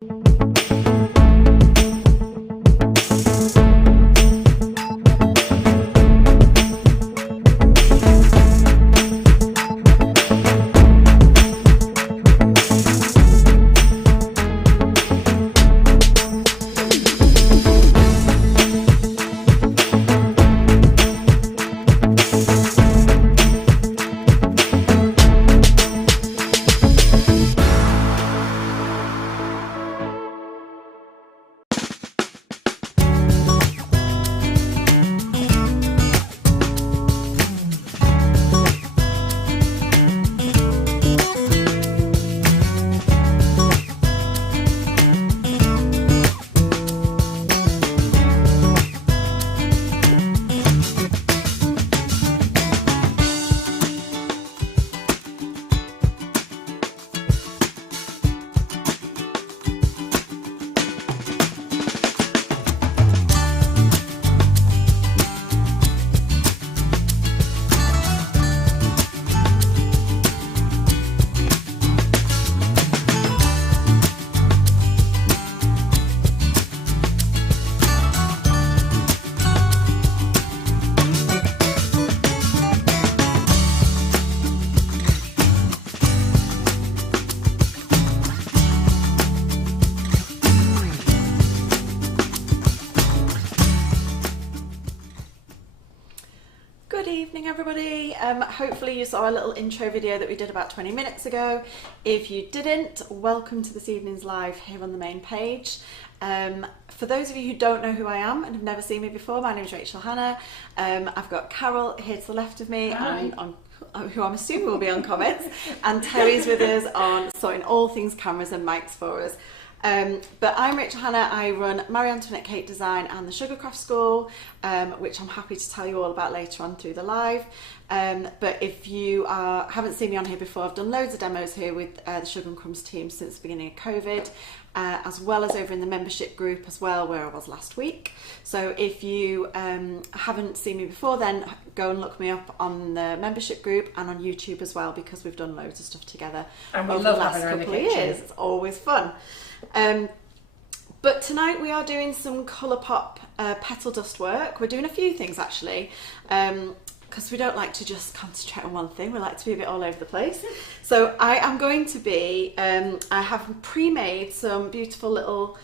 Good evening, everybody. Hopefully you saw a little intro video that we did about 20 minutes ago. If you didn't, welcome to this evening's live here on the main page. For those of you who don't know who I am and have never seen me before, my name is Rachel Hanna. I've got Carol here to the left of me, and who I'm assuming will be on comments, and Terry's with us on sorting all things cameras and mics for us. But I'm Rachel Hanna. I run Marie Antoinette Cake Design and the Sugarcraft School, which I'm happy to tell you all about later on through the live. But if you haven't seen me on here before, I've done loads of demos here with the Sugar and Crumbs team since the beginning of COVID, as well as over in the membership group as well, where I was last week. So if you haven't seen me before, then go and look me up on the membership group and on YouTube as well, because we've done loads of stuff together and we over love the last having her in the couple of kitchen. years. It's always fun. But tonight we are doing some Colourpop Petal Dust work. We're doing a few things actually, because we don't like to just concentrate on one thing. We like to be a bit all over the place. So I am going to be, I have pre-made some beautiful little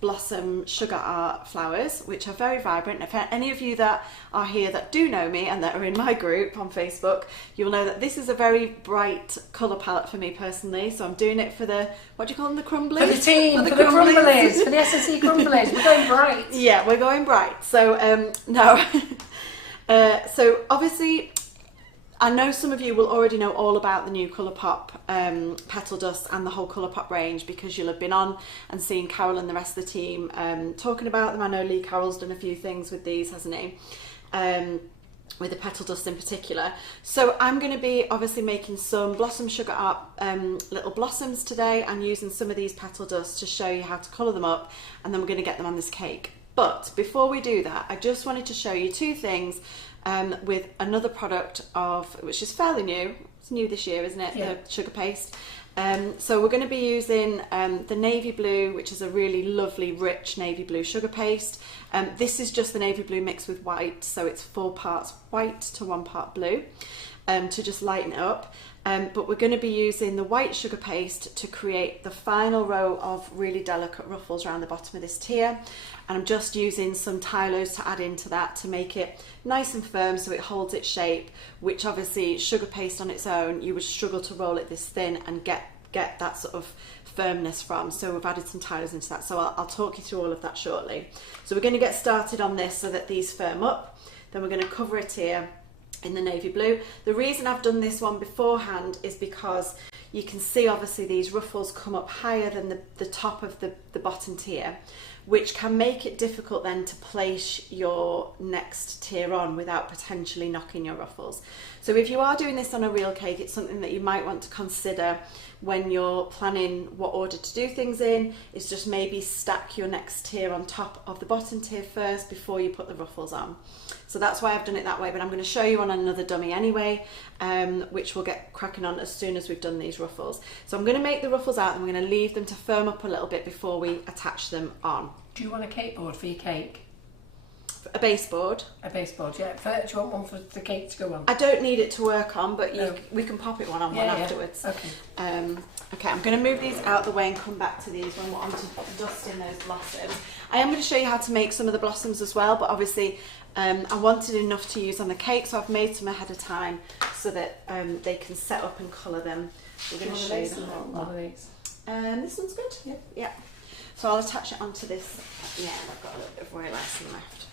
blossom sugar art flowers, which are very vibrant. If any of you that are here that do know me and that are in my group on Facebook, you'll know that this is a very bright colour palette for me personally. So I'm doing it for the, what do you call them, the crumblies? For the team, for the crumblies, for the S&C crumblies. We're going bright. Yeah, we're going bright. So no. So obviously, I know some of you will already know all about the new Colourpop Petal Dust and the whole Colourpop range, because you'll have been on and seen Carol and the rest of the team talking about them. I know Lee Carroll's done a few things with these, hasn't he? With the Petal Dust in particular. So I'm going to be obviously making some blossom sugar art little blossoms today, and using some of these Petal Dust to show you how to colour them up, and then we're going to get them on this cake. But before we do that, I just wanted to show you two things with another product which is fairly new. It's new this year, isn't it? Yeah. The sugar paste. So we're going to be using the navy blue, which is a really lovely, rich navy blue sugar paste. This is just the navy blue mixed with white, so it's 4 parts white to 1 part blue, to just lighten it up. But we're going to be using the white sugar paste to create the final row of really delicate ruffles around the bottom of this tier. And I'm just using some Tylos to add into that to make it nice and firm so it holds its shape, which obviously sugar paste on its own, you would struggle to roll it this thin and get that sort of firmness from. So we've added some Tylos into that. So I'll talk you through all of that shortly. So we're going to get started on this so that these firm up. Then we're going to cover it here in the navy blue. The reason I've done this one beforehand is because you can see obviously these ruffles come up higher than the top of the bottom tier, which can make it difficult then to place your next tier on without potentially knocking your ruffles. So if you are doing this on a real cake, it's something that you might want to consider when you're planning what order to do things in, is just maybe stack your next tier on top of the bottom tier first before you put the ruffles on. So that's why I've done it that way, but I'm going to show you on another dummy anyway, which we'll get cracking on as soon as we've done these ruffles. So I'm going to make the ruffles out and we're going to leave them to firm up a little bit before we attach them on. Do you want a cake board for your cake? A baseboard. A baseboard, yeah. Do you want one for the cake to go on? I don't need it to work on, but we can pop it one on afterwards. Okay. Okay, I'm going to move these out the way and come back to these when we're on to dusting those blossoms. I am going to show you how to make some of the blossoms as well, but obviously I wanted enough to use on the cake, so I've made some ahead of time so that they can set up and colour them. We're going to show you the whole lot. This one's good? Yeah. So I'll attach it onto this. Yeah, I've got a little bit of royal icing left.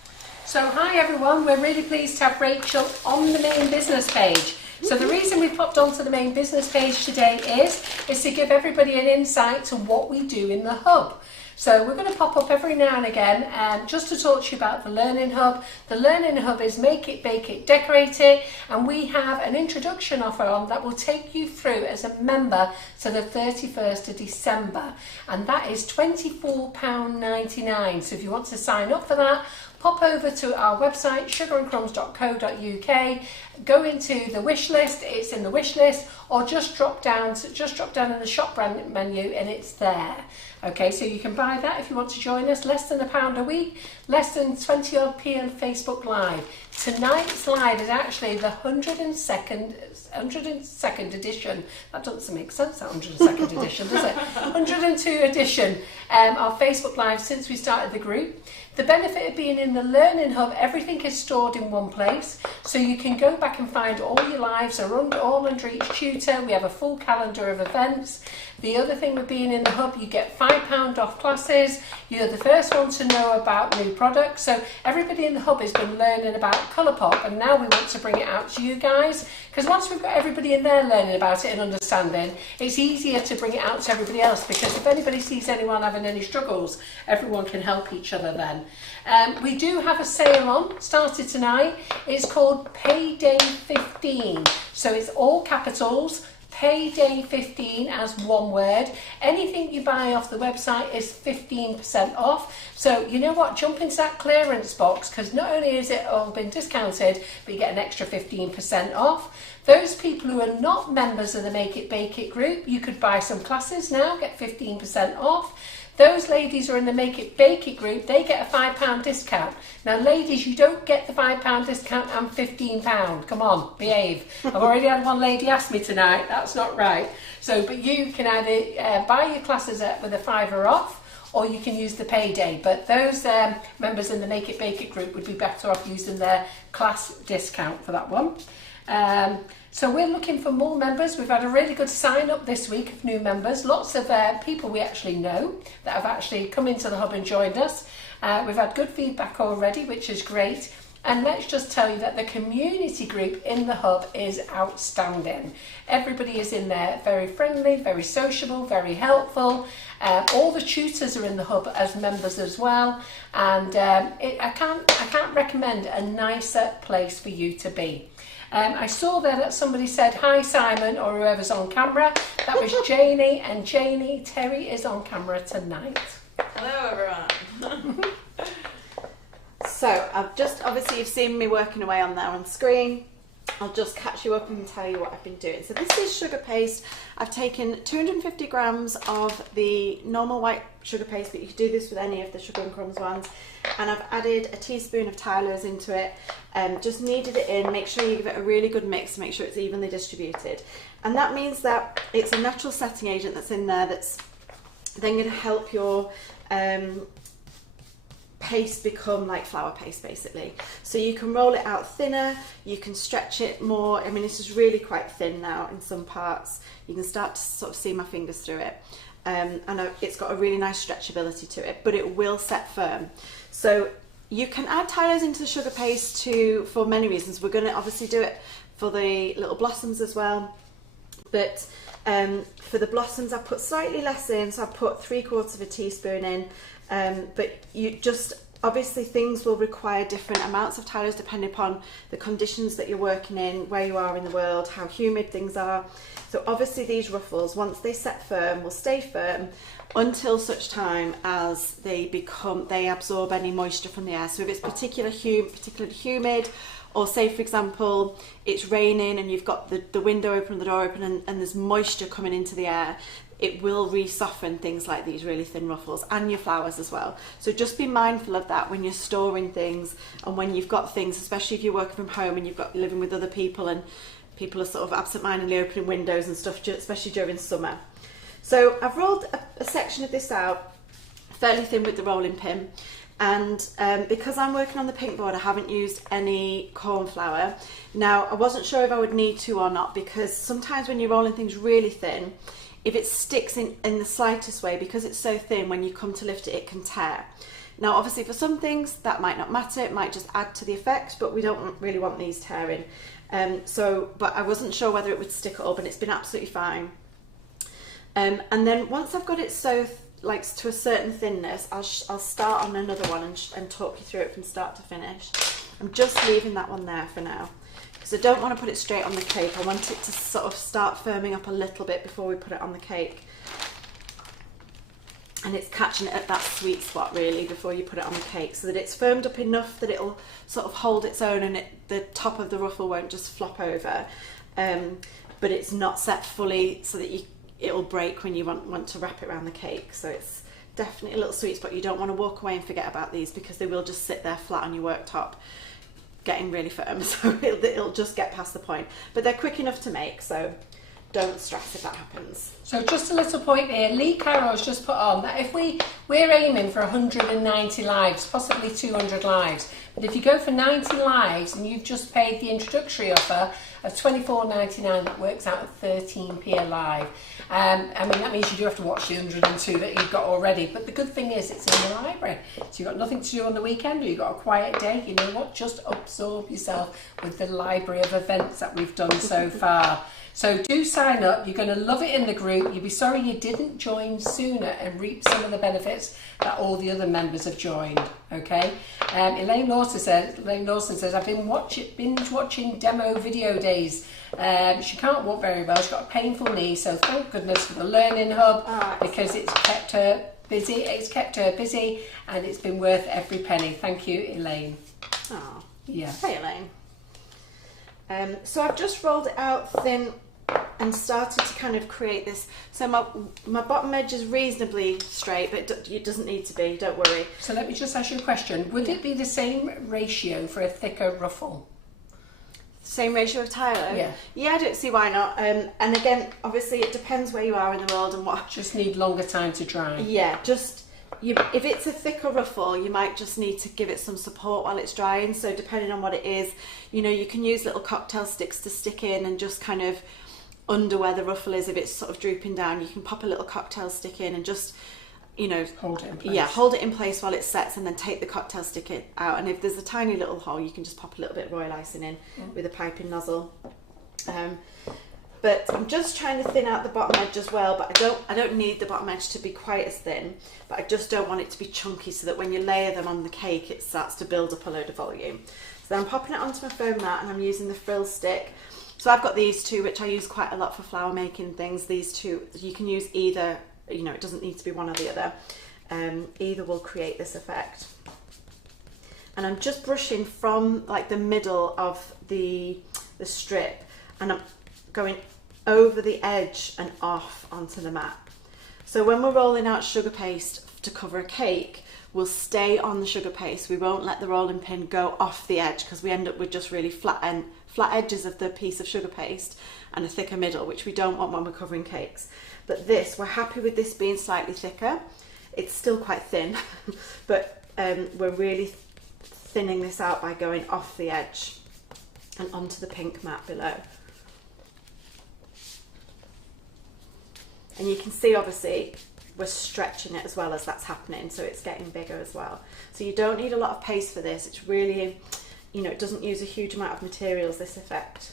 So hi everyone, we're really pleased to have Rachel on the main business page. So the reason we popped onto the main business page today is to give everybody an insight to what we do in the hub. So we're going to pop up every now and again just to talk to you about the Learning Hub. The Learning Hub is make it, bake it, decorate it, and we have an introduction offer on that will take you through as a member to the 31st of December, and that is £24.99. So if you want to sign up for that, pop over to our website sugarandcrumbs.co.uk, go into the wish list, it's in the wish list, or just drop down in the shop brand menu and it's there. Okay, so you can buy that if you want to join us. Less than £1 a week, less than 20 odd p on Facebook Live. Tonight's live is actually the 102nd edition. That doesn't make sense, that 102nd edition, does it? 102 edition of Facebook Live since we started the group. The benefit of being in the Learning Hub, everything is stored in one place, so you can go back and find all your lives are all under each tutor. We have a full calendar of events. The other thing with being in the hub, you get £5 off classes. You're the first one to know about new products. So everybody in the hub has been learning about Colourpop, and now we want to bring it out to you guys, because once we've got everybody in there learning about it and understanding, it's easier to bring it out to everybody else, because if anybody sees anyone having any struggles, everyone can help each other then. We do have a sale on, started tonight. It's called Payday 15. So it's all capitals, Payday 15 as one word. Anything you buy off the website is 15% off. So you know what, jump into that clearance box, because not only is it all been discounted, but you get an extra 15% off. Those people who are not members of the Make It Bake It group, you could buy some classes now, get 15% off. Those ladies who are in the Make It Bake It group, they get a £5 discount. Now ladies, you don't get the £5 discount and £15. Come on, behave. I've already had one lady ask me tonight, that's not right. So, but you can either buy your classes with a £5 off, or you can use the Payday. But those members in the Make It Bake It group would be better off using their class discount for that one. So we're looking for more members. We've had a really good sign up this week of new members. Lots of people we actually know that have actually come into the hub and joined us. We've had good feedback already, which is great. And let's just tell you that the community group in the hub is outstanding. Everybody is in there very friendly, very sociable, very helpful. All the tutors are in the hub as members as well. And I can't recommend a nicer place for you to be. I saw there that somebody said, hi Simon, or whoever's on camera. That was Janie, and Janie, Terry is on camera tonight. Hello everyone. So I've just, obviously you've seen me working away on there on screen. I'll just catch you up and tell you what I've been doing. So this is sugar paste. I've taken 250 grams of the normal white sugar paste, but you can do this with any of the Sugar and Crumbs ones. And I've added a teaspoon of Tyler's into it. Just kneaded it in. Make sure you give it a really good mix. Make sure it's evenly distributed. And that means that it's a natural setting agent that's in there that's then going to help your paste become like flour paste basically. So you can roll it out thinner, you can stretch it more. I mean, this is really quite thin now in some parts. You can start to sort of see my fingers through it. And it's got a really nice stretchability to it, but it will set firm. So you can add Tyler's into the sugar paste for many reasons. We're going to obviously do it for the little blossoms as well, but For the blossoms, I put slightly less in, so I put 3/4 teaspoon in. But you just, obviously things will require different amounts of tires depending upon the conditions that you're working in, where you are in the world, how humid things are. So obviously these ruffles, once they set firm, will stay firm until such time as they absorb any moisture from the air. So if it's particularly humid, or say for example it's raining and you've got the window open, the door open, and there's moisture coming into the air, it will re-soften things like these really thin ruffles, and your flowers as well. So just be mindful of that when you're storing things, and when you've got things, especially if you're working from home and you're living with other people and people are sort of absent-mindedly opening windows and stuff, especially during summer. So I've rolled a section of this out fairly thin with the rolling pin, and because I'm working on the pink board, I haven't used any corn flour. Now, I wasn't sure if I would need to or not, because sometimes when you're rolling things really thin, if it sticks in the slightest way, because it's so thin, when you come to lift it, it can tear. Now, obviously for some things that might not matter, it might just add to the effect, but we don't really want these tearing. But I wasn't sure whether it would stick at all, but it's been absolutely fine. And then once I've got it so to a certain thinness, I'll start on another one and talk you through it from start to finish. I'm just leaving that one there for now, because I don't want to put it straight on the cake. I want it to sort of start firming up a little bit before we put it on the cake. And it's catching it at that sweet spot really before you put it on the cake, so that it's firmed up enough that it'll sort of hold its own, and the top of the ruffle won't just flop over. But it's not set fully so that it'll break when you want to wrap it around the cake. So it's definitely a little sweet spot. You don't want to walk away and forget about these, because they will just sit there flat on your worktop getting really firm, so it'll just get past the point. But they're quick enough to make, so don't stress if that happens. So just a little point here, Lee Carroll's just put on that if we're aiming for 190 lives, possibly 200 lives, but if you go for 90 lives and you've just paid the introductory offer of £24.99, that works out at 13p a live. I mean, that means you do have to watch the 102 that you've got already, but the good thing is it's in the library, so you've got nothing to do on the weekend, or you've got a quiet day. You know what, just absorb yourself with the library of events that we've done so far. So do sign up, you're going to love it in the group. You'll be sorry you didn't join sooner and reap some of the benefits that all the other members have joined, okay? Elaine Lawson says, I've been binge watching demo video days. She can't walk very well, she's got a painful knee, so thank goodness for the Learning Hub, because it's kept her busy, and it's been worth every penny. Thank you, Elaine. Oh, yeah. Hey, Elaine. So I've just rolled it out thin and started to kind of create this. So my bottom edge is reasonably straight, but it doesn't need to be, don't worry. So let me just ask you a question. Would it be the same ratio for a thicker ruffle? Same ratio of tile? Yeah. Yeah, I don't see why not. And again, obviously it depends where you are in the world and what. Just need longer time to dry. Yeah, if it's a thicker ruffle, you might just need to give it some support while it's drying. So depending on what it is, you know, you can use little cocktail sticks to stick in and just kind of under where the ruffle is. If it's sort of drooping down, you can pop a little cocktail stick in and just, you know, hold it in place. Yeah, hold it in place while it sets, and then take the cocktail stick out. And if there's a tiny little hole, you can just pop a little bit of royal icing in with a piping nozzle. But I'm just trying to thin out the bottom edge as well, but I don't need the bottom edge to be quite as thin, but I just don't want it to be chunky, so that when you layer them on the cake, it starts to build up a load of volume. So I'm popping it onto my foam mat, and I'm using the frill stick. So I've got these two, which I use quite a lot for flower making things. These two, you can use either, you know, it doesn't need to be one or the other. Either will create this effect. And I'm just brushing from like the middle of the strip, and I'm going over the edge and off onto the mat. So when we're rolling out sugar paste to cover a cake, we'll stay on the sugar paste. We won't let the rolling pin go off the edge, because we end up with just really flat edges of the piece of sugar paste and a thicker middle, which we don't want when we're covering cakes. But this, we're happy with this being slightly thicker. It's still quite thin, but we're really thinning this out by going off the edge and onto the pink mat below. And you can see, obviously, we're stretching it as well as that's happening, so it's getting bigger as well. So you don't need a lot of paste for this. It's really, you know, it doesn't use a huge amount of materials, this effect.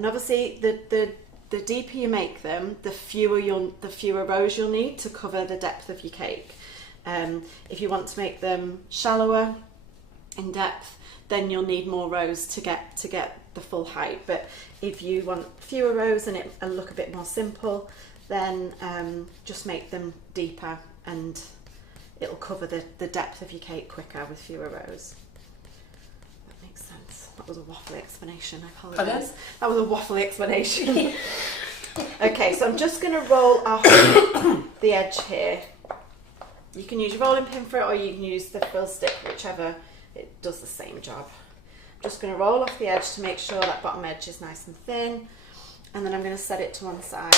And obviously the deeper you make them, the fewer rows you'll need to cover the depth of your cake. If you want to make them shallower in depth, then you'll need more rows to get the full height. But if you want fewer rows and it'll look a bit more simple, then just make them deeper and it'll cover the depth of your cake quicker with fewer rows. That makes sense. That was a waffly explanation, I apologise. That was a waffly explanation. Okay, so I'm just going to roll off the edge here. You can use your rolling pin for it, or you can use the frill stick, whichever, it does the same job. I'm just going to roll off the edge to make sure that bottom edge is nice and thin, and then I'm going to set it to one side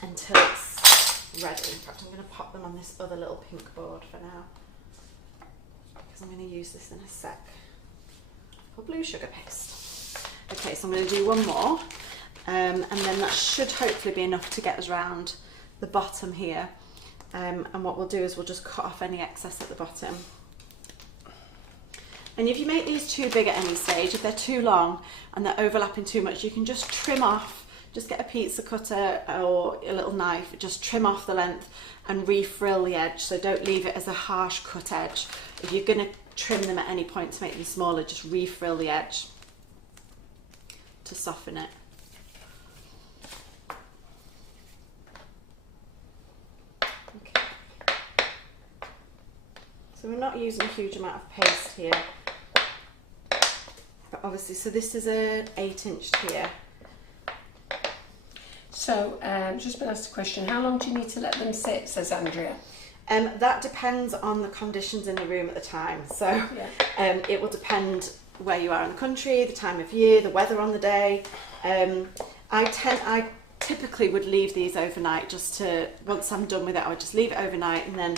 until it's ready. In fact, I'm going to pop them on this other little pink board for now, because I'm going to use this in a sec for blue sugar paste. Okay, so I'm going to do one more, and then that should hopefully be enough to get us round the bottom here. And what we'll do is we'll just cut off any excess at the bottom. And if you make these too big at any stage, if they're too long and they're overlapping too much, you can just trim off, just get a pizza cutter or a little knife, just trim off the length and refrill the edge. So don't leave it as a harsh cut edge. If you're going to trim them at any point to make them smaller, just refrill the edge to soften it. So we're not using a huge amount of paste here, but obviously, so this is an 8-inch here. So, just been asked a question, how long do you need to let them sit, says Andrea? That depends on the conditions in the room at the time. So it will depend where you are in the country, the time of year, the weather on the day. I typically would leave these overnight just to, once I'm done with it, I would just leave it overnight and then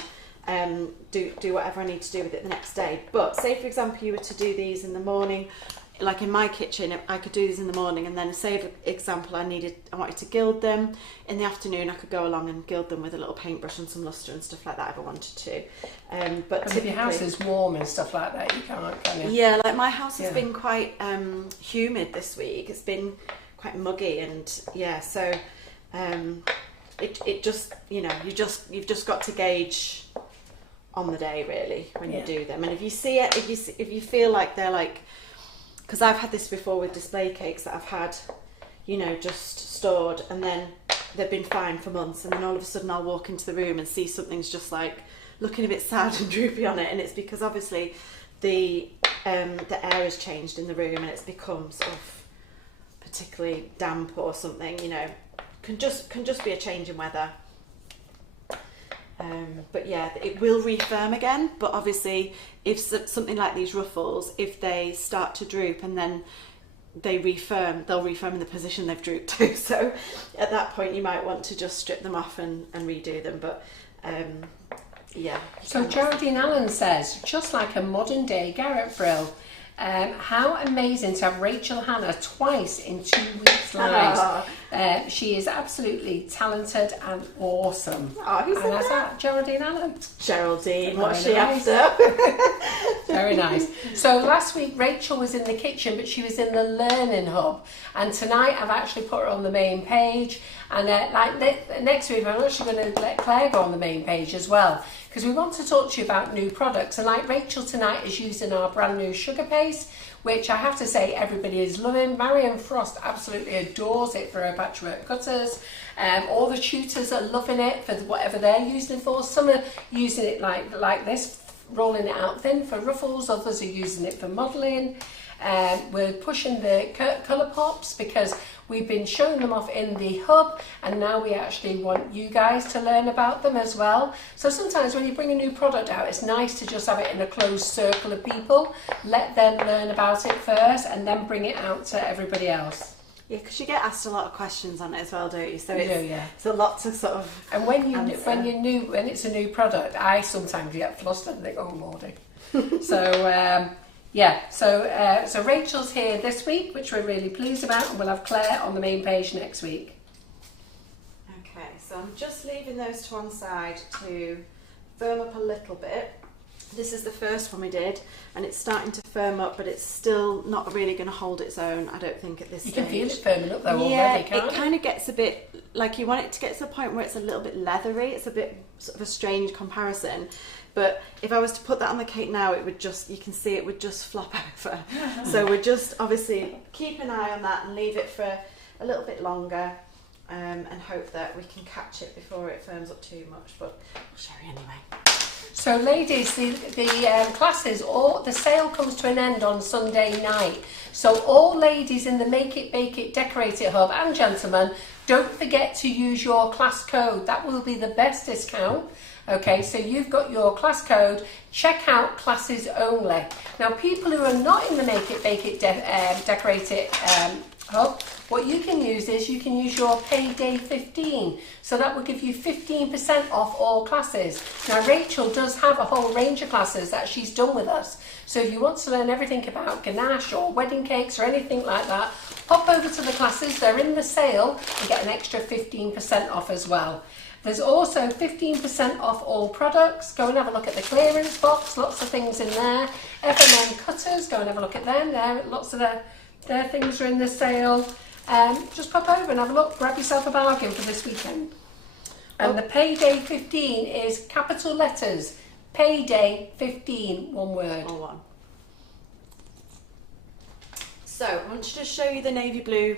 do whatever I need to do with it the next day. But say for example you were to do these in the morning, like in my kitchen, I could do these in the morning, and then say for example I wanted to gild them in the afternoon, I could go along and gild them with a little paintbrush and some luster and stuff like that if I wanted to. But if your house is warm and stuff like that, you can't, can you? Yeah, like my house has been quite humid this week. It's been quite muggy, and yeah, so it just, you know, you've just got to gauge on the day really when you do them. And if you see it, if you feel like they're like, because I've had this before with display cakes that I've had, you know, just stored, and then they've been fine for months, and then all of a sudden I'll walk into the room and see something's just like looking a bit sad and droopy on it, and it's because obviously the air has changed in the room and it's become sort of particularly damp or something, you know, can just be a change in weather. But yeah, it will refirm again, but obviously if something like these ruffles, if they start to droop and then they refirm, they'll refirm in the position they've drooped to. So at that point you might want to just strip them off and redo them. But yeah. So Geraldine Allen says, just like a modern day Garrett frill. How amazing to have Rachel Hanna twice in 2 weeks live. She is absolutely talented and awesome. Oh, who's and that's that? Geraldine Allen. Geraldine, what's she after? Very nice. So last week Rachel was in the kitchen, but she was in the Learning Hub, and tonight I've actually put her on the main page, and next week I'm actually going to let Claire go on the main page as well, because we want to talk to you about new products. And like Rachel tonight is using our brand new sugar paste, which I have to say everybody is loving. Marion Frost absolutely adores it for her patchwork cutters. All the tutors are loving it for whatever they're using it for. Some are using it like this, rolling it out thin for ruffles. Others are using it for modelling. We're pushing the Colourpops because we've been showing them off in the hub, and now we actually want you guys to learn about them as well. So sometimes when you bring a new product out, it's nice to just have it in a closed circle of people, let them learn about it first and then bring it out to everybody else. Yeah, because you get asked a lot of questions on it as well, don't you? So it's a lot to sort of And when it's a new product, I sometimes get flustered and think, oh Lordy. So Rachel's here this week, which we're really pleased about, and we'll have Claire on the main page next week. Okay, so I'm just leaving those to one side to firm up a little bit. This is the first one we did, and it's starting to firm up, but it's still not really going to hold its own, I don't think, at this stage. You can feel it firming up though Yeah, already, can't it kind of gets a bit, like you want it to get to a point where it's a little bit leathery. It's a bit sort of a strange comparison. But if I was to put that on the cake now, it would just, you can see it would just flop over. So we're just obviously keep an eye on that and leave it for a little bit longer, and hope that we can catch it before it firms up too much. But I'll show you anyway. So ladies, the classes, the sale comes to an end on Sunday night. So all ladies in the Make It, Bake It, Decorate It Hub, and gentlemen, don't forget to use your class code. That will be the best discount. Okay, so you've got your class code, check out classes only. Now people who are not in the Make It, Bake It, Decorate It Hub, what you can use is you can use your payday 15. So that will give you 15% off all classes. Now Rachel does have a whole range of classes that she's done with us. So if you want to learn everything about ganache or wedding cakes or anything like that, pop over to the classes. They're in the sale and get an extra 15% off as well. There's also 15% off all products. Go and have a look at the clearance box. Lots of things in there. FMM cutters, go and have a look at them. There, lots of their things are in the sale. Just pop over and have a look. Grab yourself a bargain for this weekend. And the payday 15 is capital letters. Payday 15, one word. All one. So I want to just show you the navy blue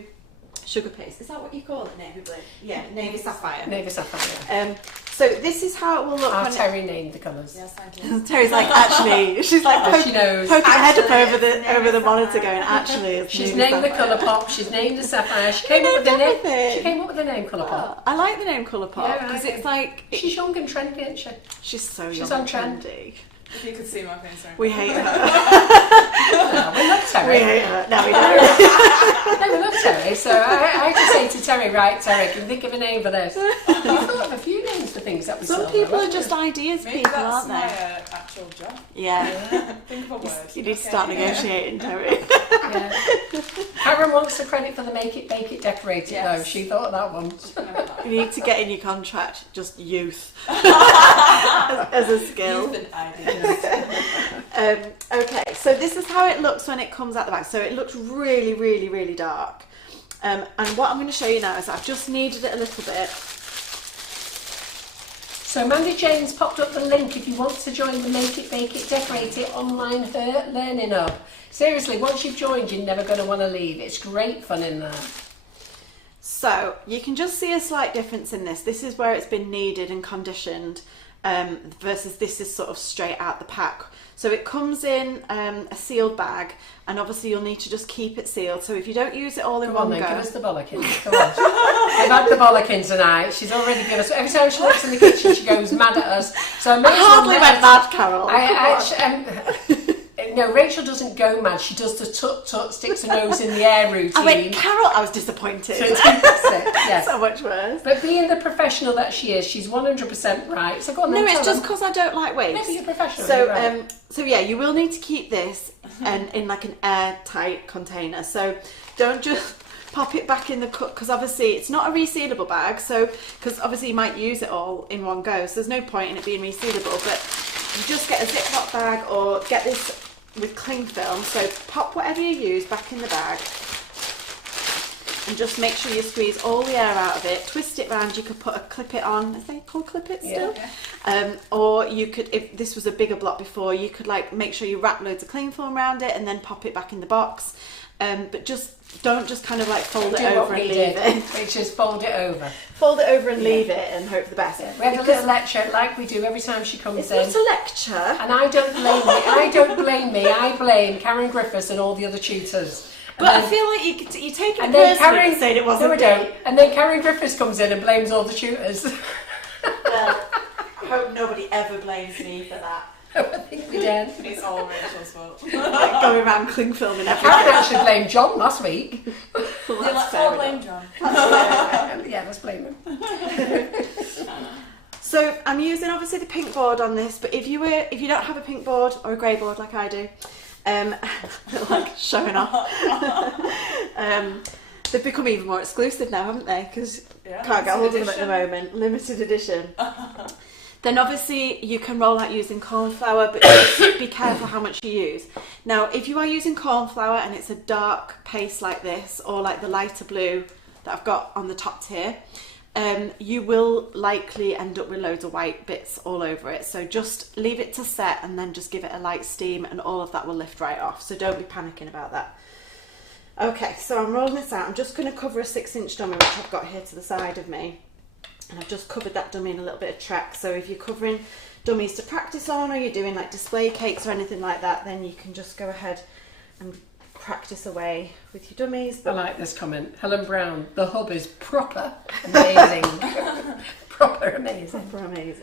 sugar paste. Is that what you call it, navy blue? Yeah, navy sapphire. Navy sapphire. So this is how it will look. Our Terry named the colours. Yes, I did. Terry's like, actually, she's like she knows. poking her head up over the monitor, going, actually, it's she's navy named sapphire. the Colourpop. She's named the sapphire. She came up with the name. She came up with the name Colourpop. Oh, I like the name Colourpop because it's like she's young and trendy, isn't she? She's so young She's on and trend. trendy. If you could see my face right We now. hate her. No, we love Terry. We hate her. No, we don't. No, we love Terry. So I just say to Terry, right, Terry, can you think of a name for this? You thought of a few names for things that we Some sell, people though, are just ideas Maybe people, that's aren't my they? actual job. Yeah. Think of a word. You need to start negotiating, Terry. Yeah. Karen wants the credit for the Make It, Bake It, Decorate It, Yes. though. She thought of that one. You need to get in your contract just youth as a skill. You've been ideas. Okay, so this is how it looks when it comes out the bag. So it looks really, really, really dark. And what I'm going to show you now is I've just kneaded it a little bit. So Mandy Jane's popped up the link if you want to join the Make It, Bake It, Decorate It online learning hub. Seriously, once you've joined, you're never going to want to leave. It's great fun in there. So you can just see a slight difference in this. This is where it's been kneaded and conditioned versus this is sort of straight out the pack. So it comes in a sealed bag, and obviously you'll need to just keep it sealed. So if you don't use it all in Come one on then, go, give us the bollocking. Come on. We've had the bollocking tonight. She's already given us. Every time she looks in the kitchen, she goes mad at us. So I hardly went mad, Carol. No, Rachel doesn't go mad. She does the tut-tut, sticks her nose in the air routine. I went, Carol, I was disappointed. So that's it, yes. So much worse. But being the professional that she is, she's 100% right. So go on then, No, it's tell just them. because I don't like waste. No, but you're professional. So, you're right. so yeah, you will need to keep this in like an airtight container. So don't just pop it back in the cook, because obviously it's not a resealable bag. So, because obviously you might use it all in one go, so there's no point in it being resealable. But you just get a Ziploc bag or get this with cling film. So pop whatever you use back in the bag. And just make sure you squeeze all the air out of it. Twist it round. You could put a clip it on. Is they called clip it still? Yeah. Or you could, if this was a bigger block before, you could like make sure you wrap loads of cling film around it and then pop it back in the box. But just don't just kind of like fold it over and leave it. Which is fold it over. Fold it over and leave it and hope for the best. We had a little lecture like we do every time she comes It's in. not a lecture. And I don't blame me. I blame Karen Griffiths and all the other tutors. But I feel like you take it and then personally Karen, and saying it wasn't no, I don't. And then Karen Griffiths comes in and blames all the tutors. Well, I hope nobody ever blames me for that. I think we did. It's all Rachel's fault. Like going around cling film and everything. Karen actually blamed John last week. Well, Yeah, that's let's fair all enough. blame John. Yeah, let's blame him. So I'm using obviously the pink board on this, but if you don't have a pink board or a grey board like I do, like showing off, they've become even more exclusive now, haven't they? Because Yeah, can't get hold of them at the edition. moment. Limited edition. Then obviously you can roll out using corn flour, but just be careful how much you use. Now, if you are using corn flour and it's a dark paste like this, or like the lighter blue that I've got on the top tier, you will likely end up with loads of white bits all over it. So just leave it to set and then just give it a light steam and all of that will lift right off. So don't be panicking about that. Okay, so I'm rolling this out. I'm just going to cover a 6-inch dummy, which I've got here to the side of me. And I've just covered that dummy in a little bit of track. So if you're covering dummies to practice on, or you're doing like display cakes or anything like that, then you can just go ahead and practice away with your dummies. I like this comment. Helen Brown, the hub is proper amazing. Proper amazing. Proper amazing.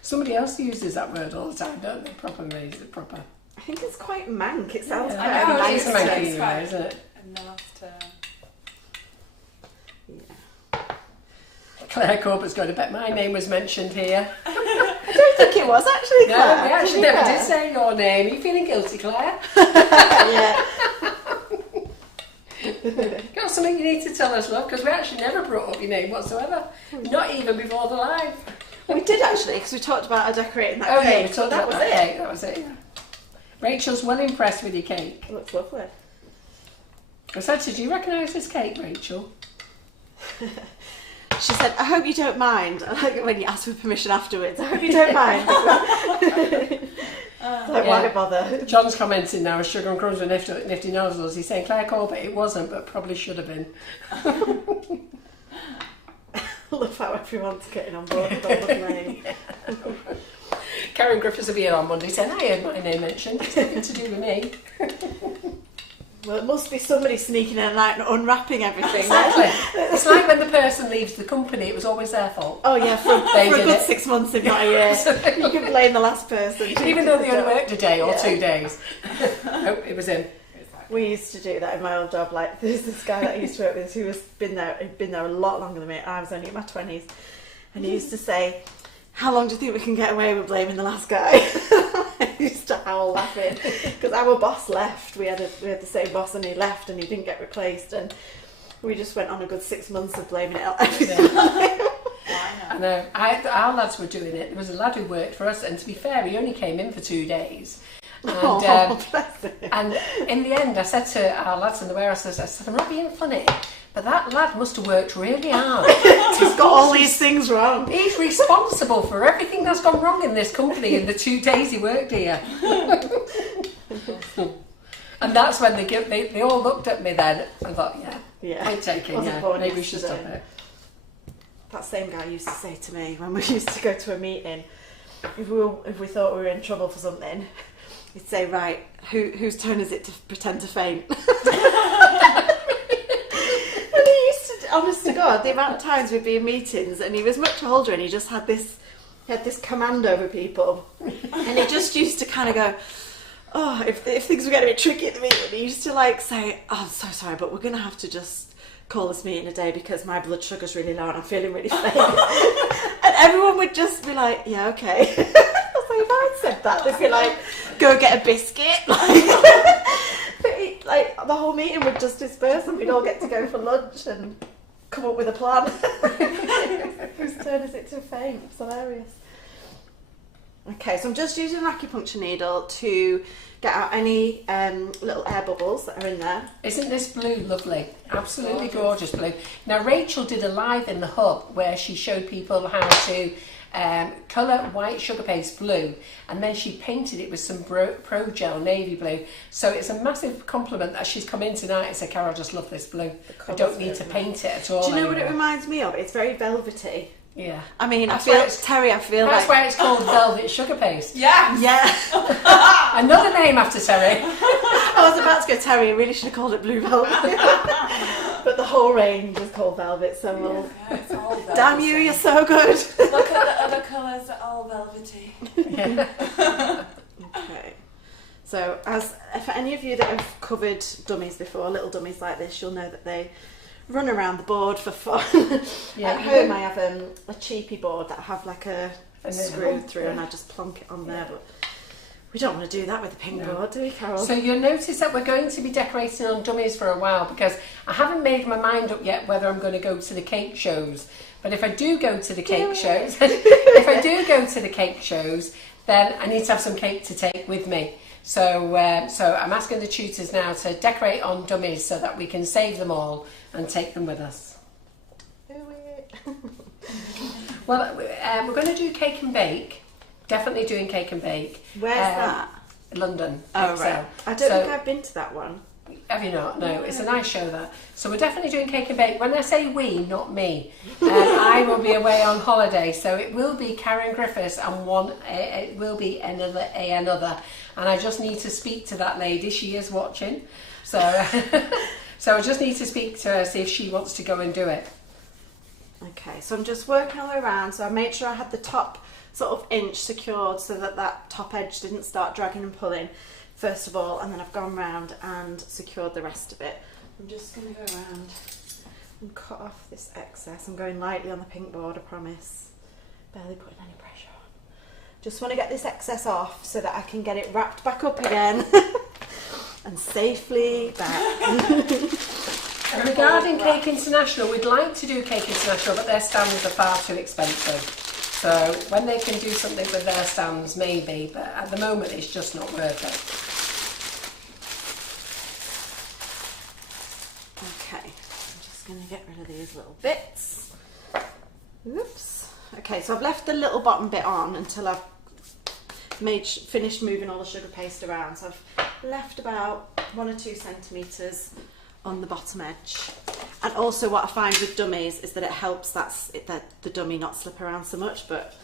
Somebody else uses that word all the time, don't they? Proper amazing, proper. I think it's quite mank. It sounds quite I know, nice. It's manky, isn't it? In the last Yeah. Claire Corbett's got to bet my name was mentioned here. I don't think it was actually, No, Claire. we actually never did say your name. Are you feeling guilty, Claire? Yeah. Got something you need to tell us, love, because we actually never brought up your name whatsoever. Not even before the live. We did actually, because we talked about our decorating that Oh, cake. yeah, we talked that about was that it. cake. That was it, yeah. Rachel's well impressed with your cake. It looks lovely. I said, did you recognise this cake, Rachel? She said, I hope you don't mind. I like it when you ask for permission afterwards. I hope you don't mind. Like, why bother? John's commenting now, Sugar and Crumbs with nifty nozzles. He's saying, Claire Corbett, it wasn't, but probably should have been. I love how everyone's getting on board with all the name. Karen Griffiths will be here on Monday saying, I heard my name mentioned. It's nothing to do with me. Well, it must be somebody sneaking in and out and unwrapping everything. Exactly. It's like when the person leaves the company, it was always their fault. Oh yeah, for They a did good it. 6 months, if not a year. You can blame the last person. Even though they only worked a day or Yeah. 2 days. Oh, it was him. We used to do that in my old job. Like, there's this guy that I used to work with who he'd been there a lot longer than me. I was only in my 20s, and he used to say, "How long do you think we can get away with blaming the last guy?" I used to howl laughing because our boss left. We had the same boss, and he left, and he didn't get replaced, and we just went on a good 6 months of blaming it on everything. I know. Our lads were doing it. There was a lad who worked for us, and to be fair, he only came in for 2 days. And, Bless him. and in the end, I said to our lads in the warehouse, I said, I'm not being funny, but that lad must have worked really hard. He's got all these things wrong. He's responsible for everything that's gone wrong in this company in the 2 days he worked here. And that's when they all looked at me then and thought, Yeah. point taken, Wasn't born maybe we should stop yesterday. it. That same guy used to say to me when we used to go to a meeting, if we thought we were in trouble for something, he'd say, right, whose turn is it to pretend to faint? And he used to, honest to God, the amount of times we'd be in meetings, and he was much older, and he just had this command over people, and he just used to kind of go, oh, if things were getting a bit tricky at the meeting, he used to like say, oh, I'm so sorry, but we're going to have to just call this meeting a day because my blood sugar's really low and I'm feeling really faint. And everyone would just be like, yeah, okay. I was like, if I'd said that, they'd be like, go get a biscuit. Like the whole meeting would just disperse and we'd all get to go for lunch and come up with a plan. Whose turn is it to faint? It's hilarious. Okay, so I'm just using an acupuncture needle to get out any little air bubbles that are in there. Isn't this blue lovely? Absolutely gorgeous blue. Now Rachel did a live in the hub where she showed people how to colour white sugar paste blue, and then she painted it with some Pro Gel navy blue. So it's a massive compliment that she's come in tonight and said, Carol, I just love this blue. I don't need to paint it at all. Do you know what it anymore." reminds me of? It's very velvety. Yeah. I mean, That's I why feel it's- Terry. I feel That's like why it's called velvet sugar paste. Yeah. yeah. Another name after Terry. I was about to go Terry. I really should have called it Blue Velvet. But the whole range is called Velvet. So we'll. Yeah, it's all velvety. Damn you! You're so good. Look at the other colours, they're all velvety. Okay. So, for any of you that have covered dummies before, little dummies like this, you'll know that they run around the board for fun. Yeah, At you home, do. I have a cheapy board that I have like a And then screw home, through, yeah. and I just plonk it on there. But We don't want to do that with the pink board, do we, Carol? So you'll notice that we're going to be decorating on dummies for a while because I haven't made my mind up yet whether I'm going to go to the cake shows. But if I do go to the cake shows, then I need to have some cake to take with me. So I'm asking the tutors now to decorate on dummies so that we can save them all and take them with us. Do it. Well, we're going to do cake and bake. Definitely doing cake and bake. Where's that? London. Oh, XL. right. I don't think I've been to that one. Have you not? No, it's a nice show that. So we're definitely doing cake and bake. When I say we, not me. I will be away on holiday, so it will be Karen Griffiths and it will be another. And I just need to speak to that lady. She is watching, so so I just need to speak to her, see if she wants to go and do it. Okay, so I'm just working all the way around. So I made sure I had the top sort of inch secured so that that top edge didn't start dragging and pulling. First of all, and then I've gone round and secured the rest of it. I'm just going to go around and cut off this excess. I'm going lightly on the pink board, I promise. Barely putting any pressure on. Just want to get this excess off so that I can get it wrapped back up again and safely back. And regarding Cake International, we'd like to do Cake International, but their stands are far too expensive. So when they can do something with their stands, maybe, but at the moment it's just not worth it. Okay, I'm just going to get rid of these little bits. Oops. Okay, so I've left the little bottom bit on until I've finished moving all the sugar paste around. So I've left about 1 or 2 centimetres on the bottom edge. And also what I find with dummies is that it helps that the dummy not slip around so much, but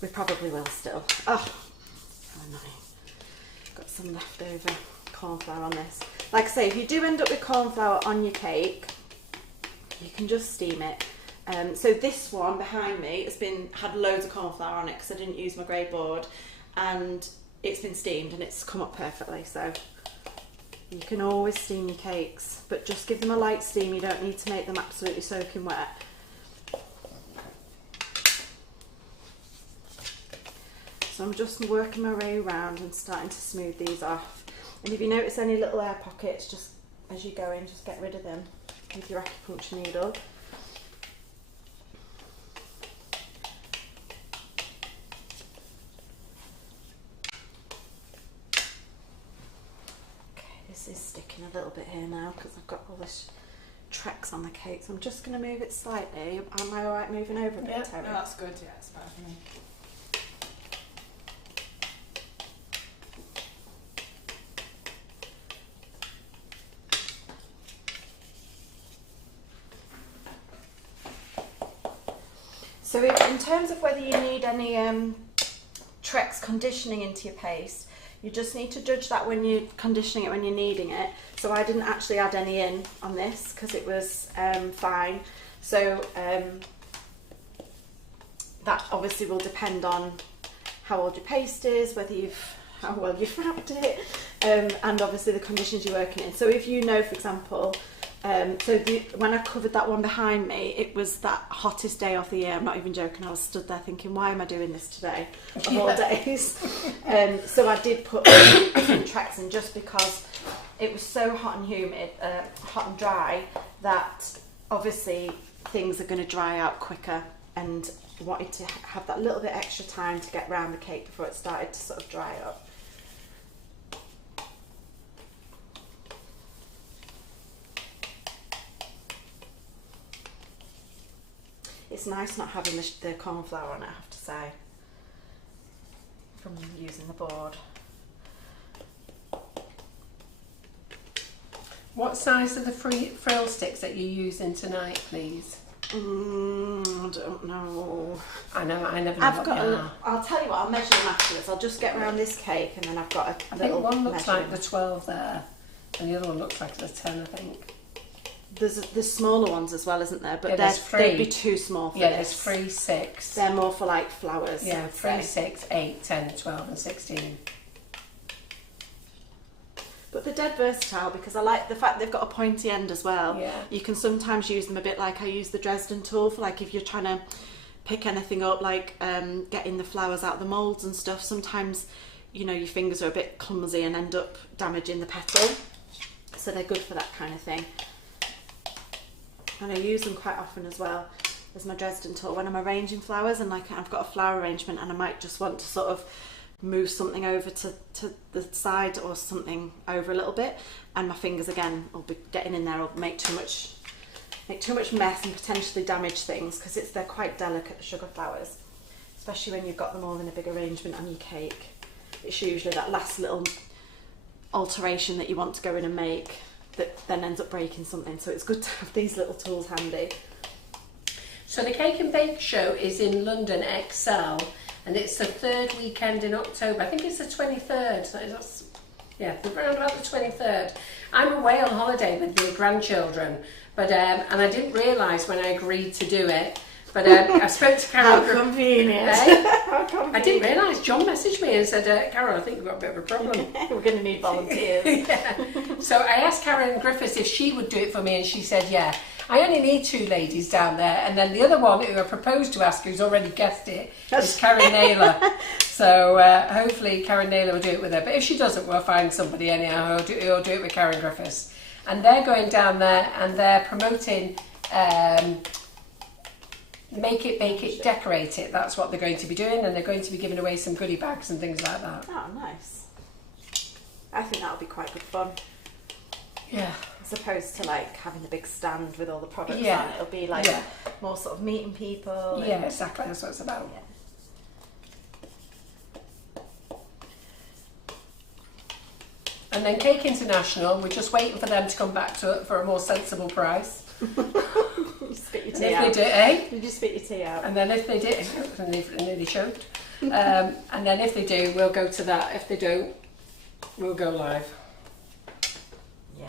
we probably will still. Oh, how annoying. Got some leftover corn flour on this. Like I say, if you do end up with corn flour on your cake, you can just steam it. So this one behind me had loads of corn flour on it because I didn't use my grey board, and it's been steamed and it's come up perfectly. So you can always steam your cakes, but just give them a light steam. You don't need to make them absolutely soaking wet. So I'm just working my way around and starting to smooth these off. And if you notice any little air pockets, just as you go in, just get rid of them with your acupuncture needle. This is sticking a little bit here now because I've got all this tracks on the cake, so I'm just going to move it slightly. Am I alright moving over a bit, Terry? No, that's good, yeah, it's better for me. So in terms of whether you need any Trex conditioning into your paste, you just need to judge that when you're conditioning it, when you're kneading it. So I didn't actually add any in on this because it was fine. So that obviously will depend on how old your paste is, how well you've wrapped it, and obviously the conditions you're working in. So if you know, for example, when I covered that one behind me, it was that hottest day of the year. I'm not even joking. I was stood there thinking, why am I doing this today of all days? So I did put some tracks in just because it was so hot and humid, hot and dry, that obviously things are going to dry out quicker, and wanted to have that little bit extra time to get round the cake before it started to sort of dry up. It's nice not having the corn flour on it, I have to say, from using the board. What size are the frill sticks that you're using tonight, please? I don't know. I know, I never know what they are. I'll tell you what, I'll measure them afterwards. I'll just get around this cake and then I've got a little I think one looks like measuring. the 12 there, and the other one looks like the 10, I think. There's smaller ones as well, isn't there? But Yeah, they'd be too small for Yeah, this. there's 3, 6. They're more for like flowers. Yeah, I'd 3, say. 6, 8, 10, 12 and 16. But they're dead versatile because I like the fact they've got a pointy end as well. Yeah. You can sometimes use them a bit like I use the Dresden tool for, like, if you're trying to pick anything up, like getting the flowers out of the moulds and stuff. Sometimes you know, your fingers are a bit clumsy and end up damaging the petal. So they're good for that kind of thing. And I use them quite often as well as my Dresden tool when I'm arranging flowers, and like I've got a flower arrangement and I might just want to sort of move something over to the side or something over a little bit, and my fingers again will be getting in there, or make too much mess and potentially damage things, because they're quite delicate, the sugar flowers, especially when you've got them all in a big arrangement on your cake. It's usually that last little alteration that you want to go in and make that then ends up breaking something, so it's good to have these little tools handy. So the Cake and Bake show is in London XL, and it's the 3rd weekend in October. I think it's the 23rd. Yeah, around about the 23rd. I'm away on holiday with the grandchildren, but and I didn't realise when I agreed to do it. But I spoke to Carol. How convenient. How convenient. I didn't realise. John messaged me and said, Carol, I think we've got a bit of a problem. We're going to need volunteers. Yeah. So I asked Karen Griffiths if she would do it for me, and she said, yeah. I only need 2 ladies down there, and then the other one who I proposed to ask, who's already guessed it, is Karen Naylor. So hopefully Karen Naylor will do it with her. But if she doesn't, we'll find somebody anyhow who'll do it with Karen Griffiths. And they're going down there and they're promoting Make It, Bake It, Decorate It. That's what they're going to be doing, and they're going to be giving away some goodie bags and things like that. Oh, nice. I think that'll be quite good fun. Yeah. As opposed to like having a big stand with all the products on, it'll be like more sort of meeting people. Yeah, exactly. That's what it's about. Yeah. And then Cake International, we're just waiting for them to come back for a more sensible price. You spit your tea out. If they do, eh? You just spit your tea out. And then if they do, and they nearly choked. And then if they do, we'll go to that. If they don't, we'll go live. Yeah.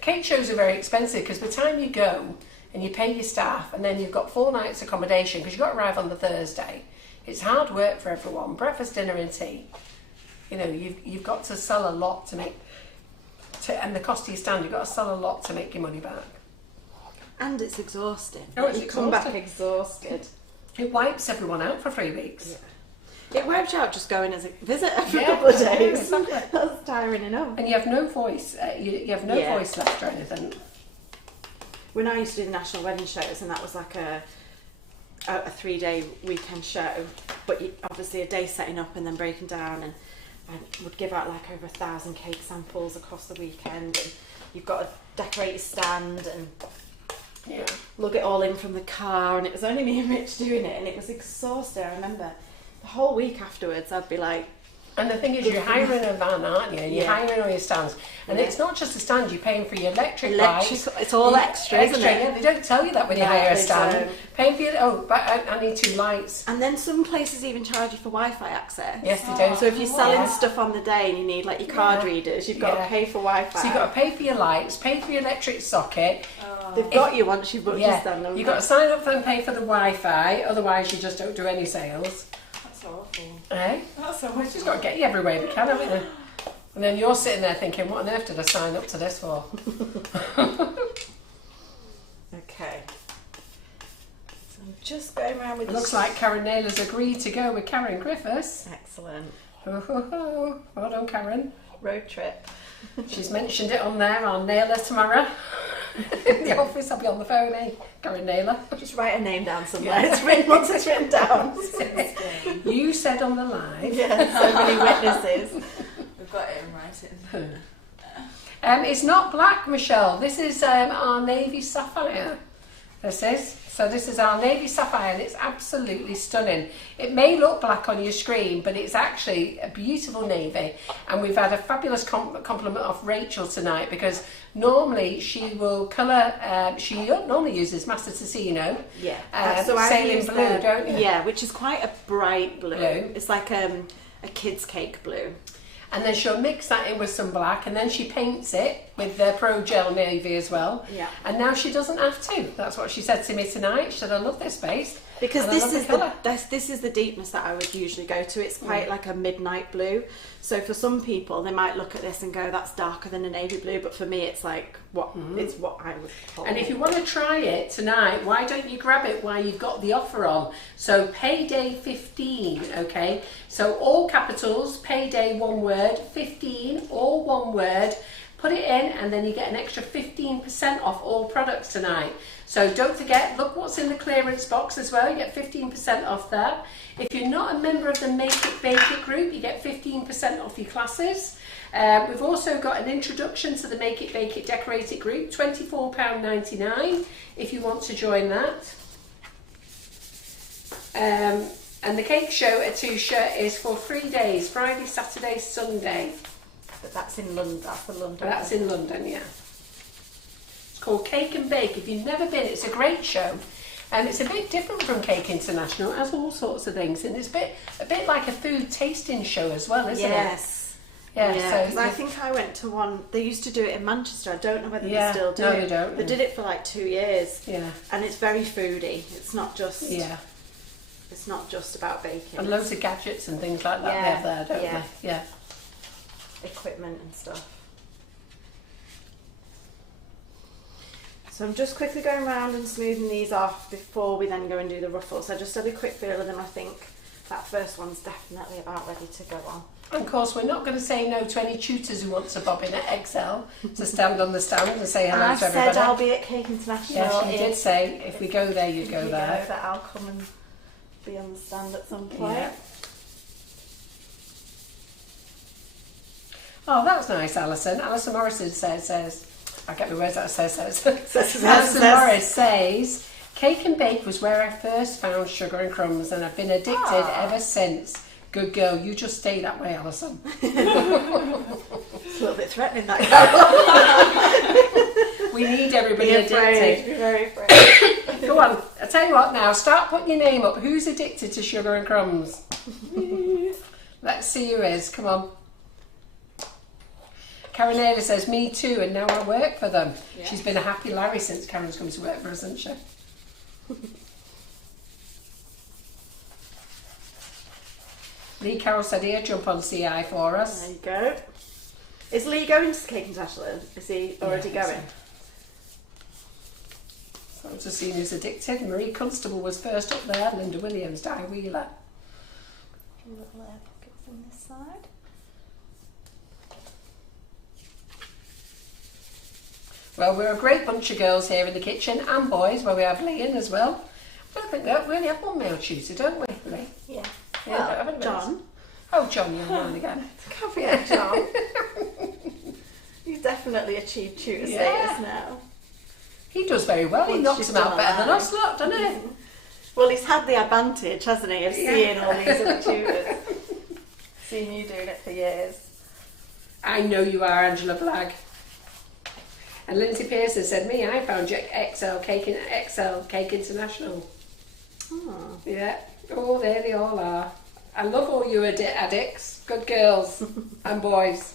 Cake shows are very expensive, because by the time you go and you pay your staff, and then you've got 4 nights accommodation, because you've got to arrive on the Thursday. It's hard work for everyone. Breakfast, dinner and tea. You know, you've got to sell a lot to make, and the cost of your stand, you've got to sell a lot to make your money back. And it's exhausting. Oh, it's you come back exhausted. It wipes everyone out for 3 weeks. Yeah. It wipes you out just going as a visitor for a couple of days. Exactly. That's tiring enough. And you have no voice. You have no voice left or anything. When I used to do the national wedding shows, and that was like a 3-day weekend show, but obviously a day setting up and then breaking down, and I would give out like over 1,000 cake samples across the weekend, and you've got to decorate your stand and lug it all in from the car, and it was only me and Rich doing it, and it was exhausting. I remember the whole week afterwards I'd be like, and the thing is, you're hiring a van, aren't you? You're hiring all your stands, and it's not just a stand. You're paying for your electric lights. It's all extra, isn't it? Yeah, they don't tell you that when you hire a stand. Paying for your but I need 2 lights. And then some places even charge you for Wi-Fi access. Yes, they do. So if you're selling stuff on the day and you need like your card readers, you've got to pay for Wi-Fi. So you've got to pay for your lights, pay for your electric socket. They've got you once you've booked your stand. You've got to sign up for and pay for the Wi-Fi. Otherwise, you just don't do any sales. That's awful. Eh? That's so We've just got to get you everywhere we can, haven't we? And then you're sitting there thinking, what on earth did I sign up to this for? Okay. So I'm just going around with It looks like Karen Naylor's agreed to go with Karen Griffiths. Excellent. Well done, Karen. Road trip. She's mentioned it on there. I'll nail her tomorrow. In the office, I'll be on the phone, eh? Karen Naylor. Just write her name down somewhere. It's written once it's written down. You said on the live. Yeah, so many witnesses. We've got it in writing. It's not black, Michelle. This is our navy sapphire. This is our navy sapphire, and it's absolutely stunning. It may look black on your screen, but it's actually a beautiful navy. And we've had a fabulous compliment off Rachel tonight, because normally she will colour, she normally uses Master Tessino. Yeah. So sailing blue, don't you? Yeah, which is quite a bright blue. It's like a kid's cake blue. and then she'll mix that in with some black, and then she paints it with the Pro Gel Navy as well. Yeah. And now she doesn't have to. That's what she said to me tonight. She said, I love this base. Because and this is the deepness that I would usually go to. It's quite like a midnight blue. So for some people, they might look at this and go, "That's darker than a navy blue." But for me, it's like it's what I would call. And if you want to try it tonight, why don't you grab it while you've got the offer on? So payday 15, okay? So all capitals, payday one word, 15, all one word. Put it in, and then you get an extra 15% off all products tonight. So don't forget, look what's in the clearance box as well. You get 15% off there. If you're not a member of the Make It Bake It group, you get 15% off your classes. We've also got an introduction to the Make It Bake It Decorate It group, £24.99 if you want to join that. And the cake show at Tusha is for 3 days, Friday, Saturday, Sunday. But that's in London. That's for London. That's in London, yeah. It's called Cake and Bake. If you've never been, it's a great show. And it's a bit different from Cake International. It has all sorts of things. And it's a bit like a food tasting show as well, isn't it? Yes. Yeah, so I think I went to one. They used to do it in Manchester. I don't know whether they still do no, it. they don't. They did it for like 2 years. Yeah. And it's very foodie. It's not just. Yeah. It's not just about baking. And loads of gadgets and things like that they have there, don't they? Yeah. Equipment and stuff. So I'm just quickly going around and smoothing these off before we then go and do the ruffles. So just had a quick feel of them. I think that first one's definitely about ready to go on. And of course, we're not going to say no to any tutors who want to bob in at Excel to stand on the stand and say hello and to everybody. I said I'll be at Cake International. Yes, you did say if we go there, you'd go there. That I'll come and be on the stand at some point. Yeah. Oh, that's nice, Alison. Alison Morrison says, I get my words out, says. Alison Morris says, Cake and Bake was where I first found Sugar and Crumbs, and I've been addicted ever since. Good girl, you just stay that way, Alison. It's a little bit threatening, that girl. We need everybody addicted. Be very afraid. Go on, I tell you what now, start putting your name up. Who's addicted to Sugar and Crumbs? Let's see who is, come on. Karen Ayler says, me too, and now I work for them. Yeah. She's been a happy Larry since Karen's come to work for us, hasn't she? Lee Carroll said, here, jump on CI for us. There you go. Is Lee going to Cake International? Is he already going? So I've just seen who's addicted. Marie Constable was first up there. Linda Williams, Di Wheeler. Little air pockets on this side. Well, we're a great bunch of girls here in the kitchen, and boys, where we have Leanne as well. I think we only have one male tutor, don't we, Lee? Yeah. Yeah, well, John. Oh, John, you're on again. Come here, John. You've definitely achieved tutor status now. He does very well. He knocks them out better than us, look, doesn't he? Well, he's had the advantage, hasn't he, of seeing all these other tutors. Seen you doing it for years. I know you are, Angela Blagg. And Lindsay Pearson said, me, I found XL Cake International. Oh. Yeah. Oh, there they all are. I love all you addicts. Good girls and boys.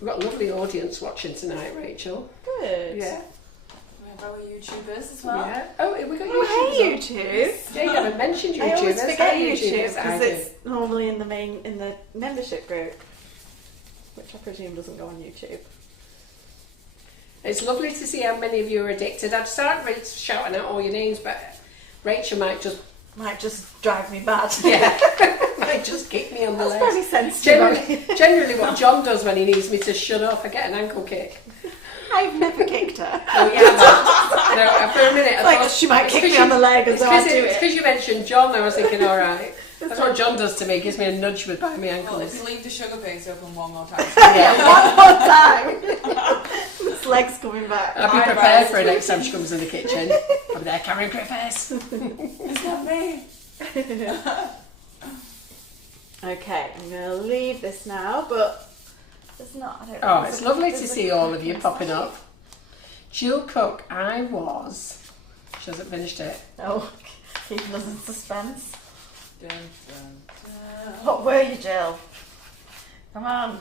We've got a lovely audience watching tonight, Rachel. Good. Yeah. We have our YouTubers as well. Yeah. Oh, we got Oh, YouTubers hey, on. YouTube. Yeah, you haven't mentioned YouTubers. I always forget Hey, YouTube because I do. it's normally in the membership group, which I presume doesn't go on YouTube. It's lovely to see how many of you are addicted. I'd start shouting out all your names, but Rachel might just drive me mad. Yeah, might just kick me on the legs. That's very sensitive. Generally what John does when he needs me to shut up, I get an ankle kick. I've never kicked her. Oh yeah, no, for a minute I thought she might kick me on the leg as well. It's because you mentioned John, I was thinking, alright. That's what John does to me, gives me a nudge by my ankles. Well, if you leave the sugar base open one more time. Yeah, one more time. This leg's coming back. I'll be prepared for it next time she comes in the kitchen. I'll be there, Karen Griffiths. It's not me. Okay, I'm going to leave this now, but it's not. I don't know. Oh, it's lovely to see all of you popping up. Jill Cook, she hasn't finished it. Oh, keeping us in suspense. Dun, dun, dun. What were you, Jill? Come on.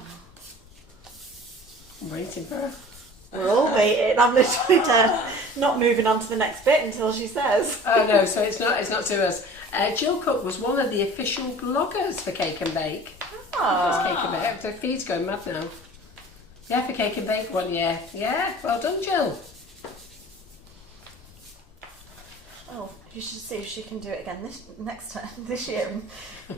I'm waiting for her. We're all waiting. I'm literally not moving on to the next bit until she says. Oh no, so it's not to us. Jill Cook was one of the official bloggers for Cake and Bake. That's Cake and Bake. The feed's going mad now. Yeah, for Cake and Bake 1 year. Yeah, well done, Jill. Oh, you should see if she can do it again this year and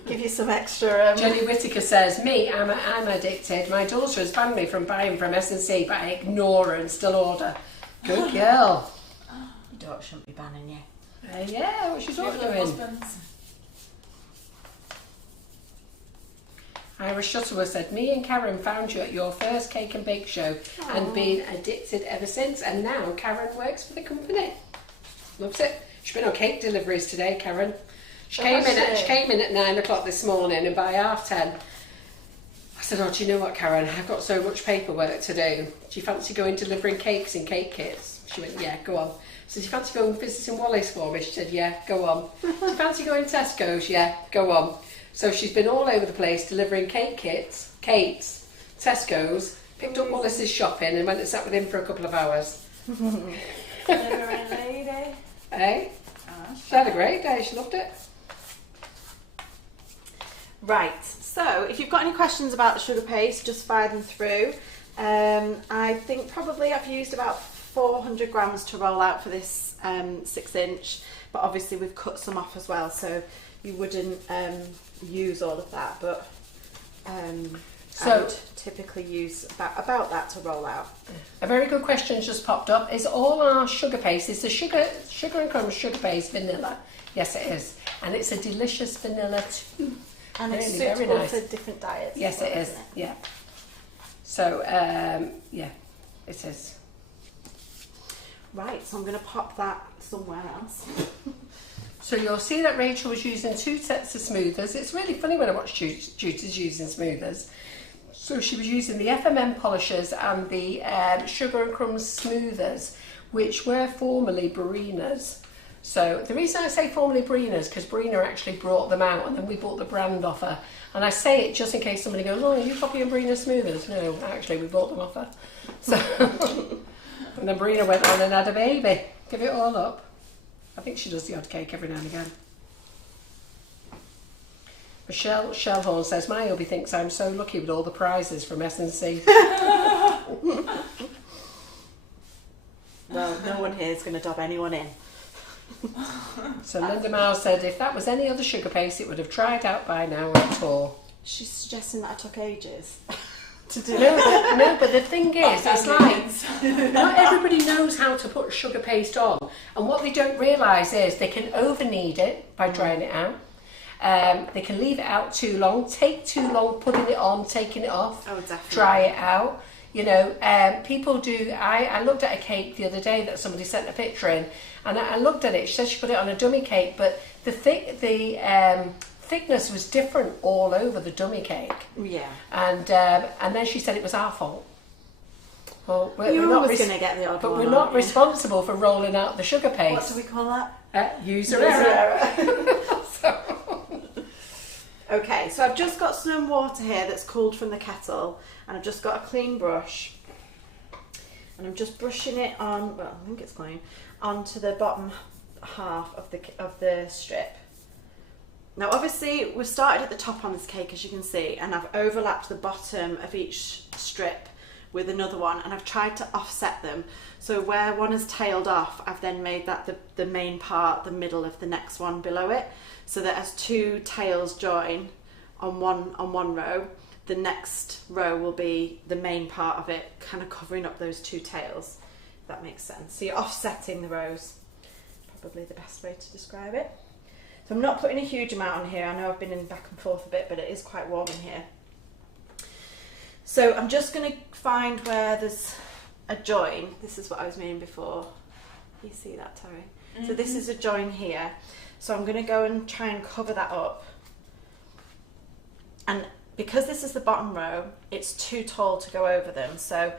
give you some extra. Jenny Whittaker says, me, I'm addicted. My daughter has banned me from buying from S&C, but I ignore her and still order. Good girl. Your daughter shouldn't be banning you. Yeah, what's your daughter doing? Husbands. Irish Shuttleworth said, me and Karen found you at your first Cake and Bake show and been addicted ever since, and now Karen works for the company. Loves it. She's been on cake deliveries today, Karen. She came in at 9 o'clock this morning, and by 10:30, I said, oh, do you know what, Karen? I've got so much paperwork to do. Do you fancy going delivering cakes in cake kits? She went, yeah, go on. I said, do you fancy going visiting Wally's for me? She said, yeah, go on. Do you fancy going to Tesco's? Yeah, go on. So she's been all over the place delivering cake kits, cakes, Tesco's, picked up Wallace's shopping and went and sat with him for a couple of hours. Delivering lady. Eh? She had a great day, she loved it. Right, so if you've got any questions about the sugar paste, just fire them through. I think probably I've used about 400 grams to roll out for this 6-inch, but obviously we've cut some off as well, so you wouldn't use all of that, but I would typically use about that to roll out. A very good question just popped up. Is all our sugar paste, is the Sugar and Crumbs sugar paste vanilla? Yes, it is. And it's a delicious vanilla too. And really, it's very suitable nice. for different diets. Yes, as well, it is. isn't it? Yeah. So, yeah, it is. Right, so I'm going to pop that somewhere else. So you'll see that Rachel was using 2 sets of smoothers. It's really funny when I watch Judy's using smoothers. So she was using the FMM polishers and the Sugar and Crumbs smoothers, which were formerly Barina's. So the reason I say formerly Barina's, because Barina actually brought them out and then we bought the brand off her. And I say it just in case somebody goes, oh, are you copying Barina smoothers? No, actually we bought them off her. So, and then Barina went on and had a baby. Give it all up. I think she does the odd cake every now and again. Michelle Shellhorn says, my hubby thinks I'm so lucky with all the prizes from S&C. Well, no one here is going to dob anyone in. So Linda Miles said, if that was any other sugar paste, it would have dried out by now at all. She's suggesting that I took ages to do No, but the thing is, it's like, not everybody knows how to put sugar paste on. And what they don't realise is they can over knead it by drying it out. They can leave it out too long, take too long putting it on, taking it off, dry it out. You know, people do, I looked at a cake the other day that somebody sent a picture in, and I looked at it, she said she put it on a dummy cake, but the thickness was different all over the dummy cake. Yeah. And then she said it was our fault. Well, You're always going to get the odd but one, we're not aren't you? responsible for rolling out the sugar paste. What do we call that? User error. Okay, so I've just got some water here that's cooled from the kettle, and I've just got a clean brush, and I'm just brushing it on, well, I think it's clean, onto the bottom half of the strip. Now obviously we've started at the top on this cake, as you can see, and I've overlapped the bottom of each strip with another one, and I've tried to offset them. So where one has tailed off, I've then made that the main part, the middle of the next one below it, so that as 2 tails join on one row, the next row will be the main part of it, kind of covering up those 2 tails, if that makes sense. So you're offsetting the rows, probably the best way to describe it. So I'm not putting a huge amount on here. I know I've been in back and forth a bit, but it is quite warm in here. So I'm just going to find where there's a join. This is what I was meaning before. You see that, Terry? Mm-hmm. So this is a join here. So I'm going to go and try and cover that up. And because this is the bottom row, it's too tall to go over them. So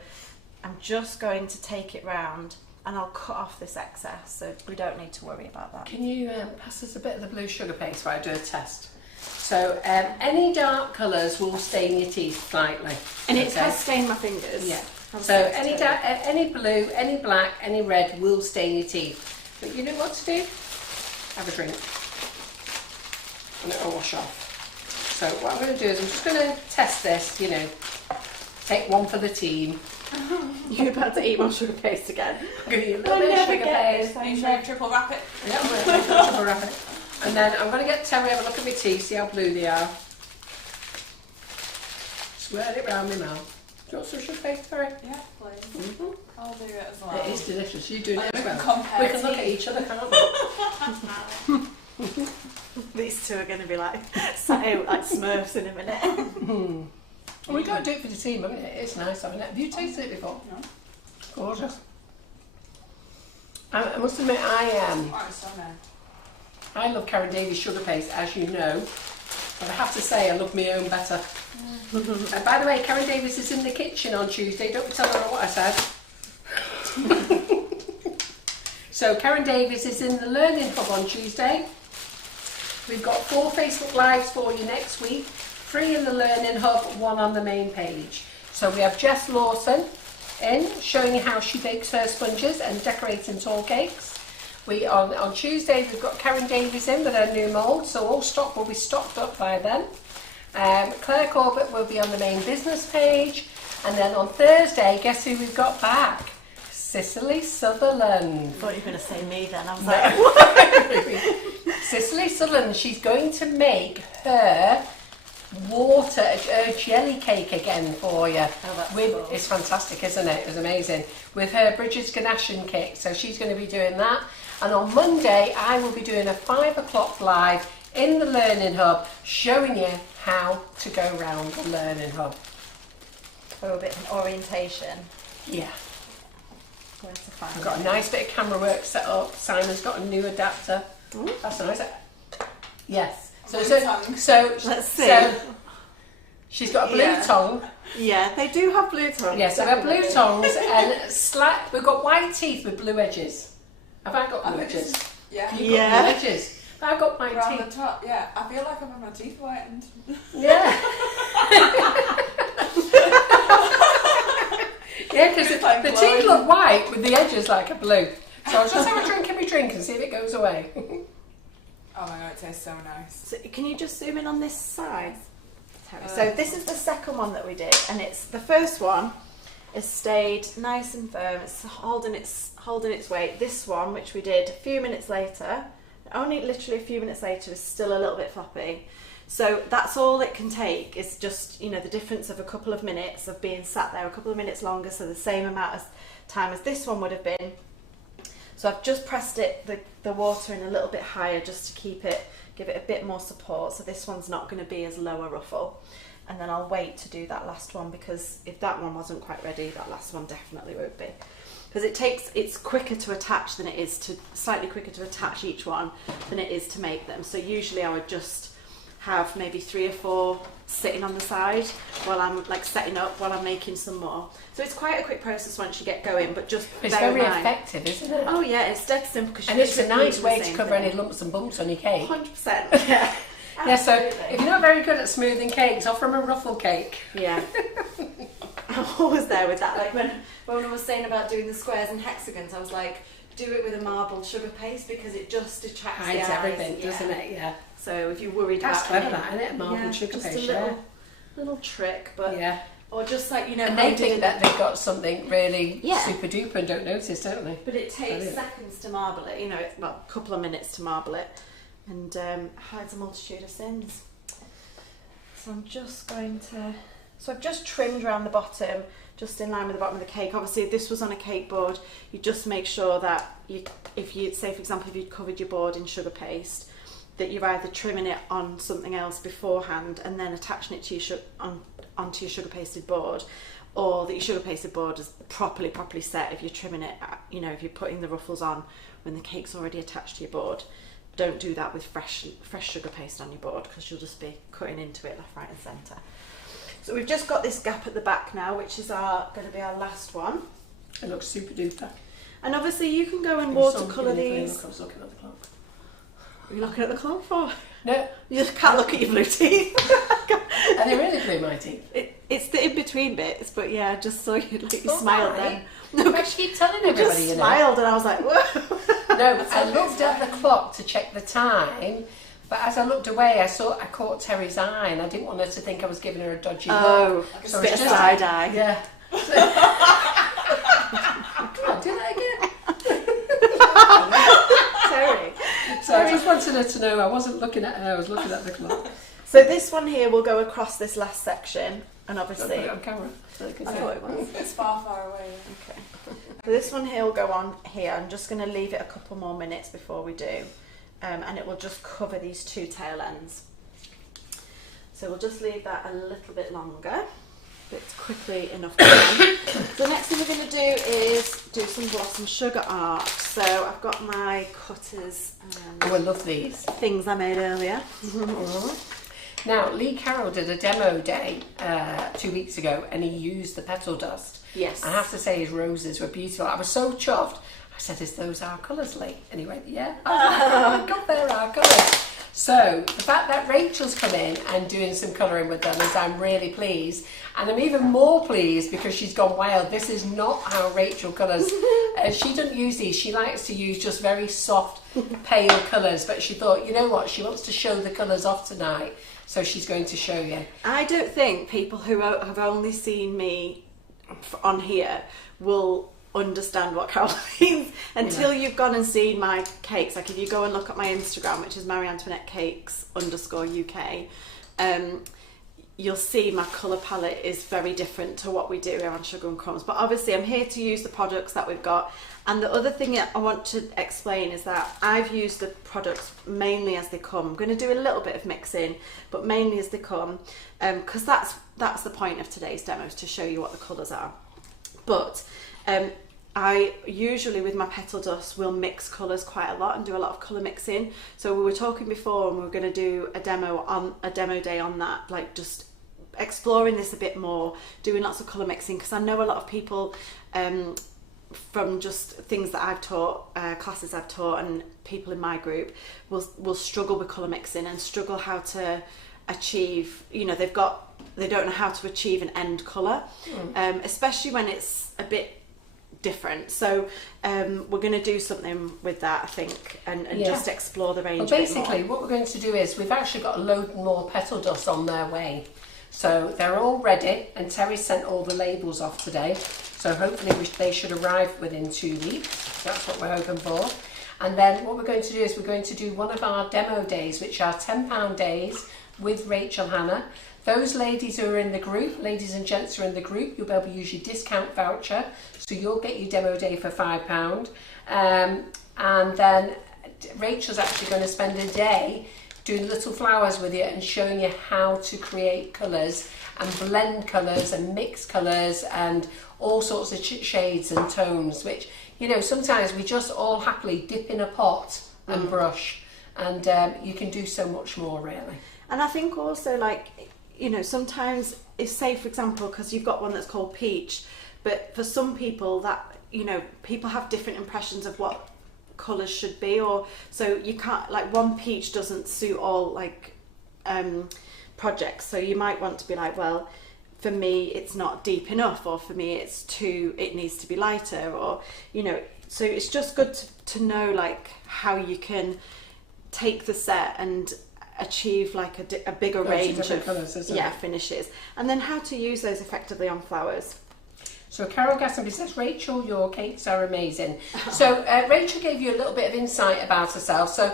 I'm just going to take it round and I'll cut off this excess, so we don't need to worry about that. Can you pass us a bit of the blue sugar paste while I do a test? So any dark colours will stain your teeth slightly. And it has stained my fingers. Yeah. So any blue, any black, any red will stain your teeth. But you know what to do? Have a drink. And it'll wash off. So what I'm going to do is I'm just going to test this, you know, take one for the team. You're about to eat more sugar paste again. I'm going to eat a little bit of sugar paste. Are you trying to triple wrap it? Yeah, I'm going to triple wrap it. And then I'm going to get Terry to have a look at my teeth, see how blue they are. Swirl it round my mouth. Do you want some sugar paste, Terry? Yeah, please. I'll do it as well. It is delicious. You do it as well. Compare We can look at each other, can't we? These two are going to be like sat out like Smurfs in a minute. We got to do it for the team, haven't it? It's nice, haven't it? Have you tasted it before? No. Gorgeous. I must admit, Oh, it's so nice. I love Karen Davies sugar paste, as you know. But I have to say, I love my own better. And by the way, Karen Davies is in the kitchen on Tuesday. Don't tell her what I said. So Karen Davies is in the Learning Hub on Tuesday. We've got 4 Facebook Lives for you next week. 3 in the Learning Hub, 1 on the main page. So we have Jess Lawson in, showing you how she bakes her sponges and decorating tall cakes. On Tuesday we've got Karen Davies in with her new mould, so all stock will be stocked up by then. Claire Corbett will be on the main business page, and then on Thursday, guess who we've got back? Cicely Sutherland. I thought you were going to say me then. I was like, what? Cicely Sutherland, she's going to make her jelly cake again for you. Cool. It's fantastic, isn't it? It's amazing. With her Bridget's ganache cake, so she's going to be doing that. And on Monday, I will be doing a 5 o'clock live in the Learning Hub, showing you how to go around the Learning Hub. Oh, a bit of an orientation. Yeah. Where to find I've got a it. nice bit of camera work set up. Simon's got a new adapter. Ooh. That's nice. Yes. Blue tongue. So Let's see. So she's got a blue Yeah. tongue. Yeah, they do have blue tongues. Yes, so we have blue tongues and we've got white teeth with blue edges. Have I got blue edges? Yeah. You've got blue edges. I've got white Around teeth. the top, yeah. I feel like I've had my teeth whitened. Yeah. Yeah, because like the glowing. teeth look white with the edges like a blue. So I'll just have a drink of my drink and see if it goes away. Oh my god, it tastes so nice. So can you just zoom in on this side? Uh, So this is the second one that we did, and it's the first one has stayed nice and firm. It's holding its weight. This one, which we did a few minutes later, only literally a few minutes later, is still a little bit floppy. So that's all it can take, is just, you know, the difference of a couple of minutes of being sat there a couple of minutes longer, so the same amount of time as this one would have been. So I've just pressed the water in a little bit higher just to give it a bit more support, so this one's not going to be as low a ruffle. And then I'll wait to do that last one, because if that one wasn't quite ready, that last one definitely won't be. Because it's quicker to attach than it is slightly quicker to attach each one than it is to make them. So usually I would just have maybe 3 or 4 sitting on the side while I'm like setting up, while I'm making some more. So it's quite a quick process once you get going, but just It's bear in very mind. effective, isn't it? Oh yeah, it's dead simple. And it's a nice way to cover any lumps and bumps on your cake. 100%. Yeah. Yeah, so Absolutely. if you're not very good at smoothing cakes, offer them a ruffle cake. Yeah. I'm always there with that. Like when I was saying about doing the squares and hexagons, I was like, do it with a marbled sugar paste, because it just attracts the Hides eyes. everything, Yeah. doesn't it? Yeah. So if you're worried That's about clever, any- that, isn't it? Marbled sugar just paste, a little trick, but Yeah. or just like, you know, And how they we think did that they've got something really Yeah. super duper and don't notice, don't they? But it takes Brilliant. seconds to marble it. You know, it's a couple of minutes to marble it, and hides a multitude of sins. So I'm just going to. So I've just trimmed around the bottom, just in line with the bottom of the cake. Obviously, if this was on a cake board, you just make sure that if you say, for example, if you'd covered your board in sugar paste, that you're either trimming it on something else beforehand and then attaching it to onto your sugar pasted board, or that your sugar pasted board is properly set if you're trimming it, you know, if you're putting the ruffles on when the cake's already attached to your board. Don't do that with fresh sugar paste on your board, because you'll just be cutting into it left, right and centre. So we've just got this gap at the back now, which is going to be our last one. It looks super duper. And obviously you can go and Give me some, watercolour give me a these. flavour, I was looking at the clock. What are you looking at the clock for? No, You just can't look at your blue teeth. and they really blew my teeth. It's the in-between bits, but yeah, I just saw you, like, you Oh, smiled right. then. I keep telling I everybody, just you know. smiled and I was like, whoa. No, I looked at the clock to check the time, but as I looked away, I caught Terry's eye, and I didn't want her to think I was giving her a dodgy look. Oh, So a bit it's of just- side eye. Yeah. Come on, do that again. Terry. So I just wanted her to know I wasn't looking at her, I was looking at the clock. So this one here will go across this last section, and Don't put obviously, it on camera. I thought it was. It's far, far away. Okay. So this one here will go on here. I'm just going to leave it a couple more minutes before we do, and it will just cover these two tail ends. So we'll just leave that a little bit longer, but it's quickly enough time. So the next thing we're going to do is do some Blossom Sugar art. So I've got my cutters Oh, I and love these. things I made earlier. Now, Lee Carroll did a demo day 2 weeks ago, and he used the Petal Dust. Yes. I have to say his roses were beautiful. I was so chuffed. I said, "Is those our colours, Lee?" And he went, "Yeah." I was like, "Oh my God, they're our colours." So the fact that Rachel's come in and doing some colouring with them is I'm really pleased. And I'm even more pleased because she's gone wild. This is not how Rachel colours. She doesn't use these. She likes to use just very soft, pale colours. But she thought, you know what? She wants to show the colours off tonight. So she's going to show you. I don't think people who have only seen me on here will understand what Carol means until you've gone and seen my cakes. Like if you go and look at my Instagram, which is Marie Antoinette Cakes _UK, you'll see my colour palette is very different to what we do here on Sugar and Crumbs. But obviously I'm here to use the products that we've got. And the other thing that I want to explain is that I've used the products mainly as they come. I'm going to do a little bit of mixing, but mainly as they come, because that's the point of today's demo, is to show you what the colours are. But I usually, with my Petal Dust, will mix colours quite a lot and do a lot of colour mixing. So we were talking before, and we were going to do a demo day on that, like just exploring this a bit more, doing lots of colour mixing, because I know a lot of people from just things that I've taught, classes I've taught, and people in my group will struggle with colour mixing and struggle how to achieve, you know, they don't know how to achieve an end colour, especially when it's a bit different. So we're going to do something with that, I think, and just explore the range. Well, basically, what we're going to do is we've actually got a load more Petal Dust on their way. So they're all ready, and Terry sent all the labels off today. So hopefully they should arrive within 2 weeks. That's what we're hoping for. And then what we're going to do is we're going to do one of our demo days, which are £10 days with Rachel Hanna. Those ladies who are in the group, ladies and gents who are in the group, you'll be able to use your discount voucher. So you'll get your demo day for £5. And then Rachel's actually going to spend a day doing little flowers with you and showing you how to create colours and blend colours and mix colours and all sorts of shades and tones, which, you know, sometimes we just all happily dip in a pot and brush, and you can do so much more, really. And I think also, like, you know, sometimes if, say for example, because you've got one that's called Peach, but for some people that, you know, people have different impressions of what colours should be, or so you can't, like, one peach doesn't suit all, like, projects. So you might want to be like, well, for me it's not deep enough, or for me it needs to be lighter, or, you know, so it's just good to know, like, how you can take the set and achieve like a bigger range of colours, finishes, and then how to use those effectively on flowers. So Carol Gastonby says, Rachel, your cakes are amazing. So Rachel gave you a little bit of insight about herself. So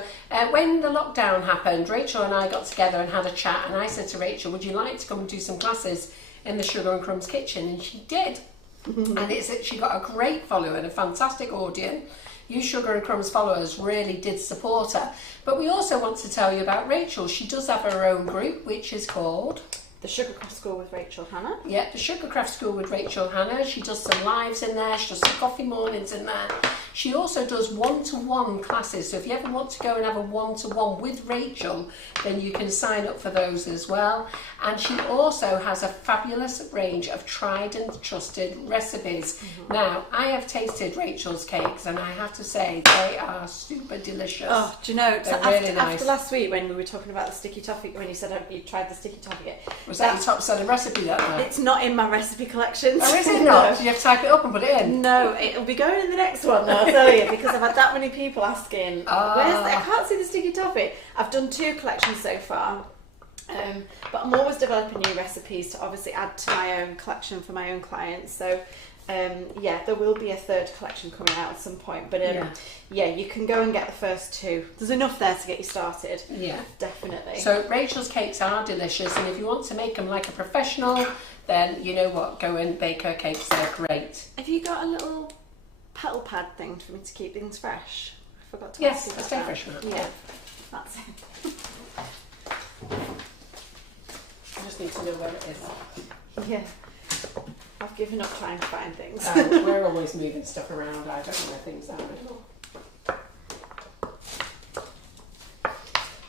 when the lockdown happened, Rachel and I got together and had a chat, and I said to Rachel, would you like to come and do some classes in the Sugar and Crumbs kitchen? And she did. And she got a great follower and a fantastic audience. You Sugar and Crumbs followers really did support her. But we also want to tell you about Rachel. She does have her own group, which is called The Sugar Craft School with Rachel Hanna. Yeah, the Sugar Craft School with Rachel Hanna. She does some lives in there. She does some coffee mornings in there. She also does one-to-one classes, so if you ever want to go and have a one-to-one with Rachel, then you can sign up for those as well. And she also has a fabulous range of tried and trusted recipes. Now, I have tasted Rachel's cakes and I have to say they are super delicious. Oh, do you know, They're after, really nice. after last week when we were talking about the sticky toffee, when you said you tried the sticky toffee, Was that your top selling recipe that night? it's not in my recipe collection. Oh, is it not? Do you have to type it up and put it in? No, it'll be going in the next one, I'll tell you, because I've had that many people asking, I can't see the sticky toffee. I've done 2 collections so far, but I'm always developing new recipes to obviously add to my own collection for my own clients. So yeah, there will be a 3rd collection coming out at some point, but yeah, you can go and get the first 2. There's enough there to get you started. Yeah, definitely. So Rachel's cakes are delicious, and if you want to make them like a professional, then you know what, go and bake her cakes. They're great. Have you got a little petal pad thing for me to keep things fresh? I forgot to Yes, ask you a about stay that. fresh one. Yeah, that's it. I just need to know where it is. Yeah, I've given up trying to find things. We're always moving stuff around. I don't know where things are anymore.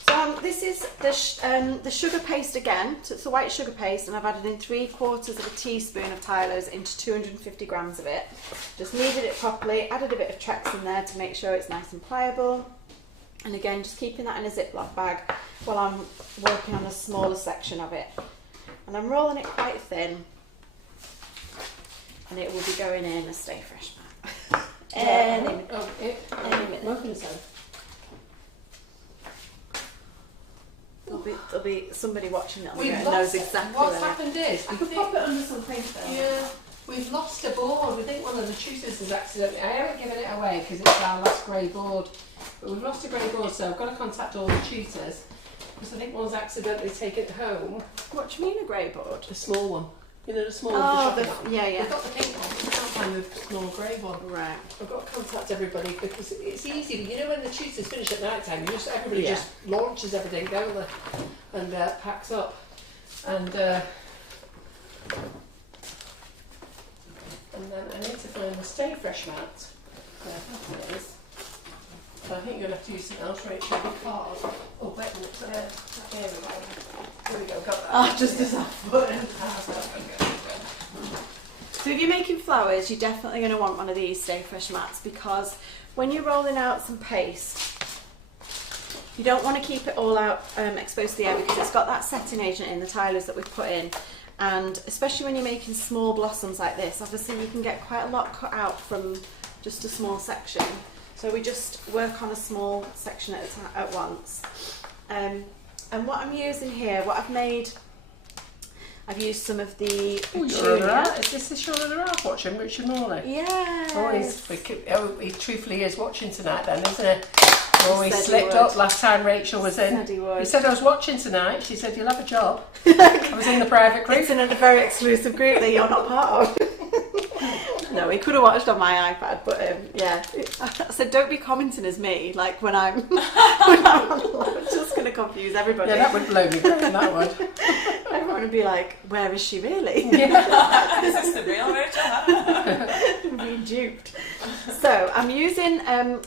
So this is the sugar paste again. So it's the white sugar paste, and I've added in 3/4 of a teaspoon of Tylo's into 250 grams of it. Just kneaded it properly, added a bit of Trex in there to make sure it's nice and pliable. And again, just keeping that in a Ziploc bag while I'm working on a smaller section of it. And I'm rolling it quite thin, and it will be going in a Stay Fresh mat. Any minute. There'll be somebody watching it on the go and knows exactly What's where. happened is I could pop it under some paper. Yeah, we've lost a board. We think one of the tutors has accidentally. I haven't given it away because it's our last grey board, but we've lost a grey board, so I've got to contact all the tutors because I think one's accidentally taken it home. What do you mean a grey board? The small one. You know, the small Oh, the shopping one. yeah. We've got the pink one. We can't find the small grey one. Right. I've got to contact everybody because it's easy. You know, when the tutors finish at night time, everybody just launches everything, don't they? And packs up. And then I need to find the Stay Fresh mat. Yeah, that is. So I think you're going to have to use something else, Rachel, because... Oh, wait a minute. Here we go. Here we go. Got that. Oh, just as I put it. So if you're making flowers, you're definitely going to want one of these Stay Fresh mats, because when you're rolling out some paste, you don't want to keep it all out exposed to the air, because it's got that setting agent in, the Tylo's that we've put in. And especially when you're making small blossoms like this, obviously you can get quite a lot cut out from just a small section. So we just work on a small section at once. And what I'm using here, what I've made, I've used some of the petunia. Is this the Sean of the Ralph watching Richard Morley? Yes. He truthfully is watching tonight then, isn't it? Oh, he Said he slipped would. up last time Rachel was in. Said he would. He said, I was watching tonight. She said, you'll have a job. I was in the private group. It's in a very exclusive group that you're not part of. No, he could have watched on my iPad, but yeah. I said, don't be commenting as me, like when I'm on, it's just going to confuse everybody. Yeah, that would blow me brain, that would. Everyone would be like, where is she really? Yeah. Is this the real Rachel? Being duped. So I'm using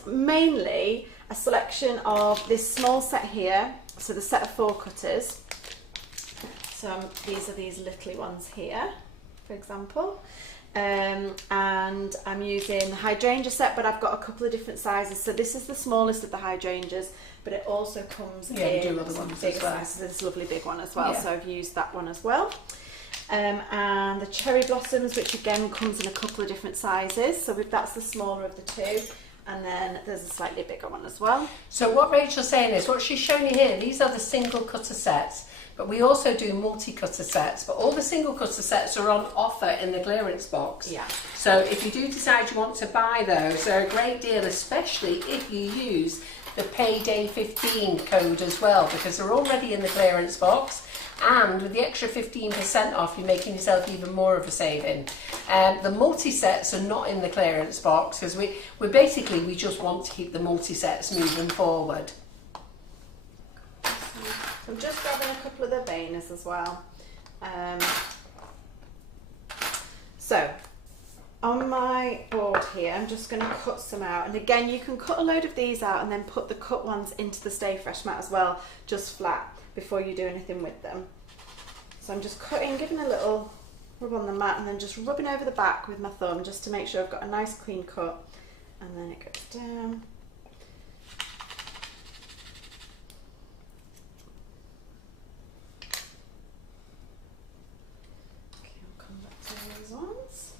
mainly a selection of this small set here, so the set of 4 cutters. So these are these little ones here, for example. And I'm using the hydrangea set, but I've got a couple of different sizes. So this is the smallest of the hydrangeas, but it also comes in you do other some ones big as well. sizes. This lovely big one as well, Yeah. so I've used that one as well. And the cherry blossoms, which again comes in a couple of different sizes. So that's the smaller of the 2. And then there's a slightly bigger one as well. So what Rachel's saying is, what she's shown you here, these are the single cutter sets. But we also do multi-cutter sets, but all the single cutter sets are on offer in the clearance box. Yeah. So if you do decide you want to buy those, they're a great deal, especially if you use the Payday 15 code as well, because they're already in the clearance box. And with the extra 15% off, you're making yourself even more of a saving. The multi-sets are not in the clearance box, because we just want to keep the multi-sets moving forward. I'm just grabbing a couple of the veiners as well. So on my board here, I'm just going to cut some out. And again, you can cut a load of these out and then put the cut ones into the Stay Fresh mat as well, just flat, before you do anything with them. So I'm just cutting, giving a little rub on the mat and then just rubbing over the back with my thumb just to make sure I've got a nice clean cut. And then it goes down. Okay, I'll come back to those ones.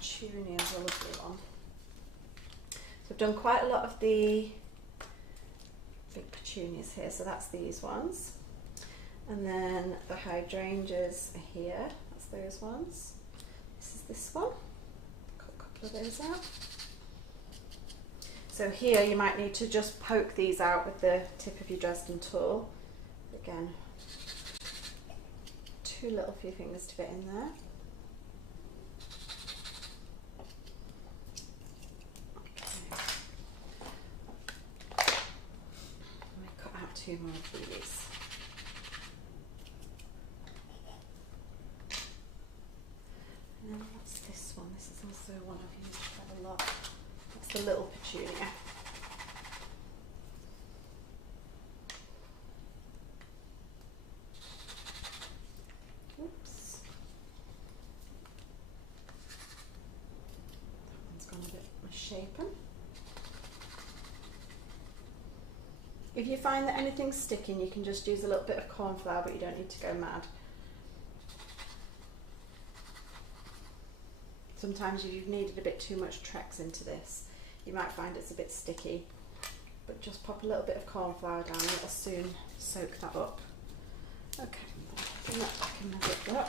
Tuning is a lovely one. So I've done quite a lot of the big petunias here, so that's these ones. And then the hydrangeas are here, that's those ones. This is this one. Cut a couple of those out. So here you might need to just poke these out with the tip of your Dresden tool. Again, too little for your fingers to fit in there. Two more of these. And then what's this one? This is also one I've used quite a lot. That's the little petunia. Oops. That one's gone a bit misshapen. If you find that anything's sticking, you can just use a little bit of corn flour, but you don't need to go mad. Sometimes if you've needed a bit too much Trex into this, you might find it's a bit sticky, but just pop a little bit of corn flour down and it'll soon soak that up. Okay, bring that back in my Ziploc.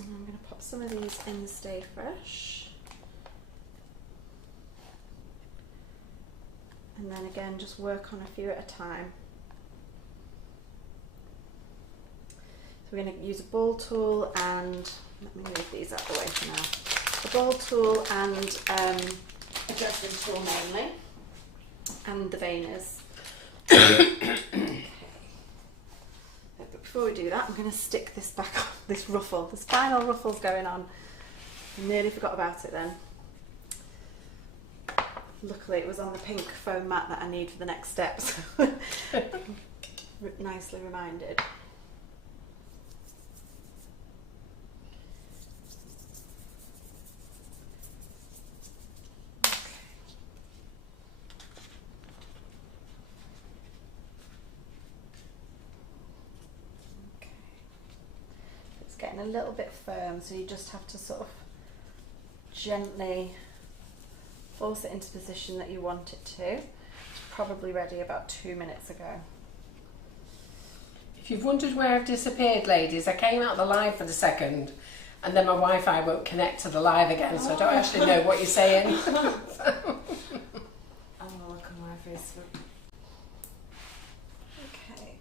And I'm going to pop some of these in the Stay Fresh. And then again, just work on a few at a time. So we're going to use a ball tool and, let me move these out of the way for now. A ball tool and a Dresden tool mainly, and the veiners. Okay. But before we do that, I'm going to stick this back on, this ruffle. This final ruffle's going on. I nearly forgot about it then. Luckily it was on the pink foam mat that I need for the next steps. Nicely reminded. Okay. Okay. It's getting a little bit firm, so you just have to sort of gently force it into the position that you want it to. It's probably ready about 2 minutes ago. If you've wondered where I've disappeared, ladies, I came out of the live for the second and then my Wi-Fi won't connect to the live again, so I don't actually know what you're saying. I'm gonna look on my Facebook. Okay.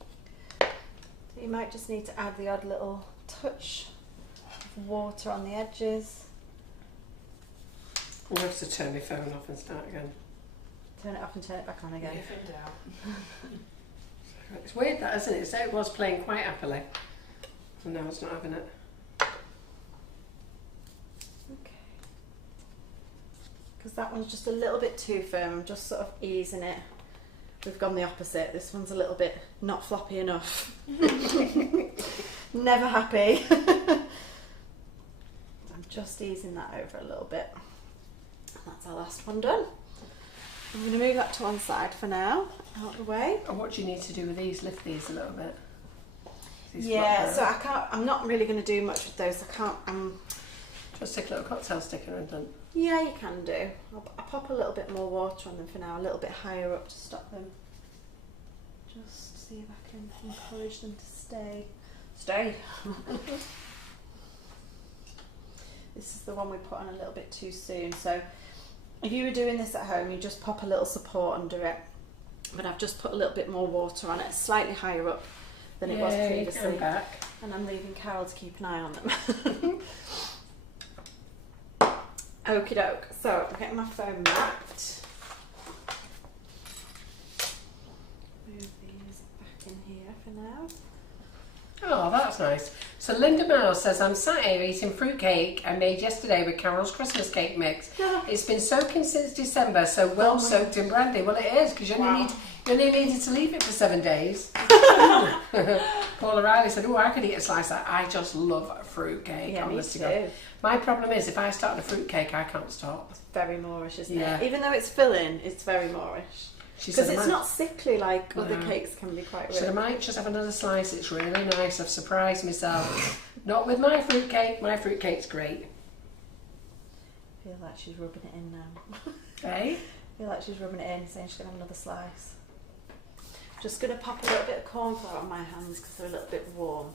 So you might just need to add the odd little touch of water on the edges. I'm going to have to turn my phone off and start again. Turn it off and turn it back on again. If in doubt. It's weird that, isn't it? So it was playing quite happily and now it's not having it. Okay. Because that one's just a little bit too firm. I'm just sort of easing it. We've gone the opposite. This one's a little bit not floppy enough. Never happy. I'm just easing that over a little bit. That's our last one done. I'm going to move that to one side for now, out of the way. And what do you need to do with these? Lift these a little bit. These Yeah, so I'm not really going to do much with those. I can't, just stick a little cocktail sticker in them. yeah, you can do. I'll pop a little bit more water on them for now, a little bit higher up to stop them. Just see if I can encourage them to stay. Stay! This is the one we put on a little bit too soon, so if you were doing this at home, you just pop a little support under it, but I've just put a little bit more water on it, slightly higher up than it was previously. I'm back. And I'm leaving Carol to keep an eye on them. Okie doke, so I'm getting my foam mat. Move these back in here for now. now. Oh, that's nice. So Linda Miles says, I'm sat here eating fruitcake I made yesterday with Carol's Christmas cake mix. It's been soaking since December, so well soaked in brandy. Well, it is, because you only needed to leave it for 7 days. Paula Riley said, oh, I could eat a slice of that. I just love fruitcake. Yeah, me honest to too. God. My problem is, if I start a fruitcake, I can't stop. It's very Moorish, isn't Yeah. it? Even though it's filling, it's very Moorish. She Because said, it's not sickly like other No. cake can be quite rich. So I might just have another slice. It's really nice. I've surprised myself. Not with my fruitcake. My fruitcake's great. I feel like she's rubbing it in now. Hey? I feel like she's rubbing it in, saying she's going to have another slice. Just going to pop a little bit of corn flour on my hands because they're a little bit warm.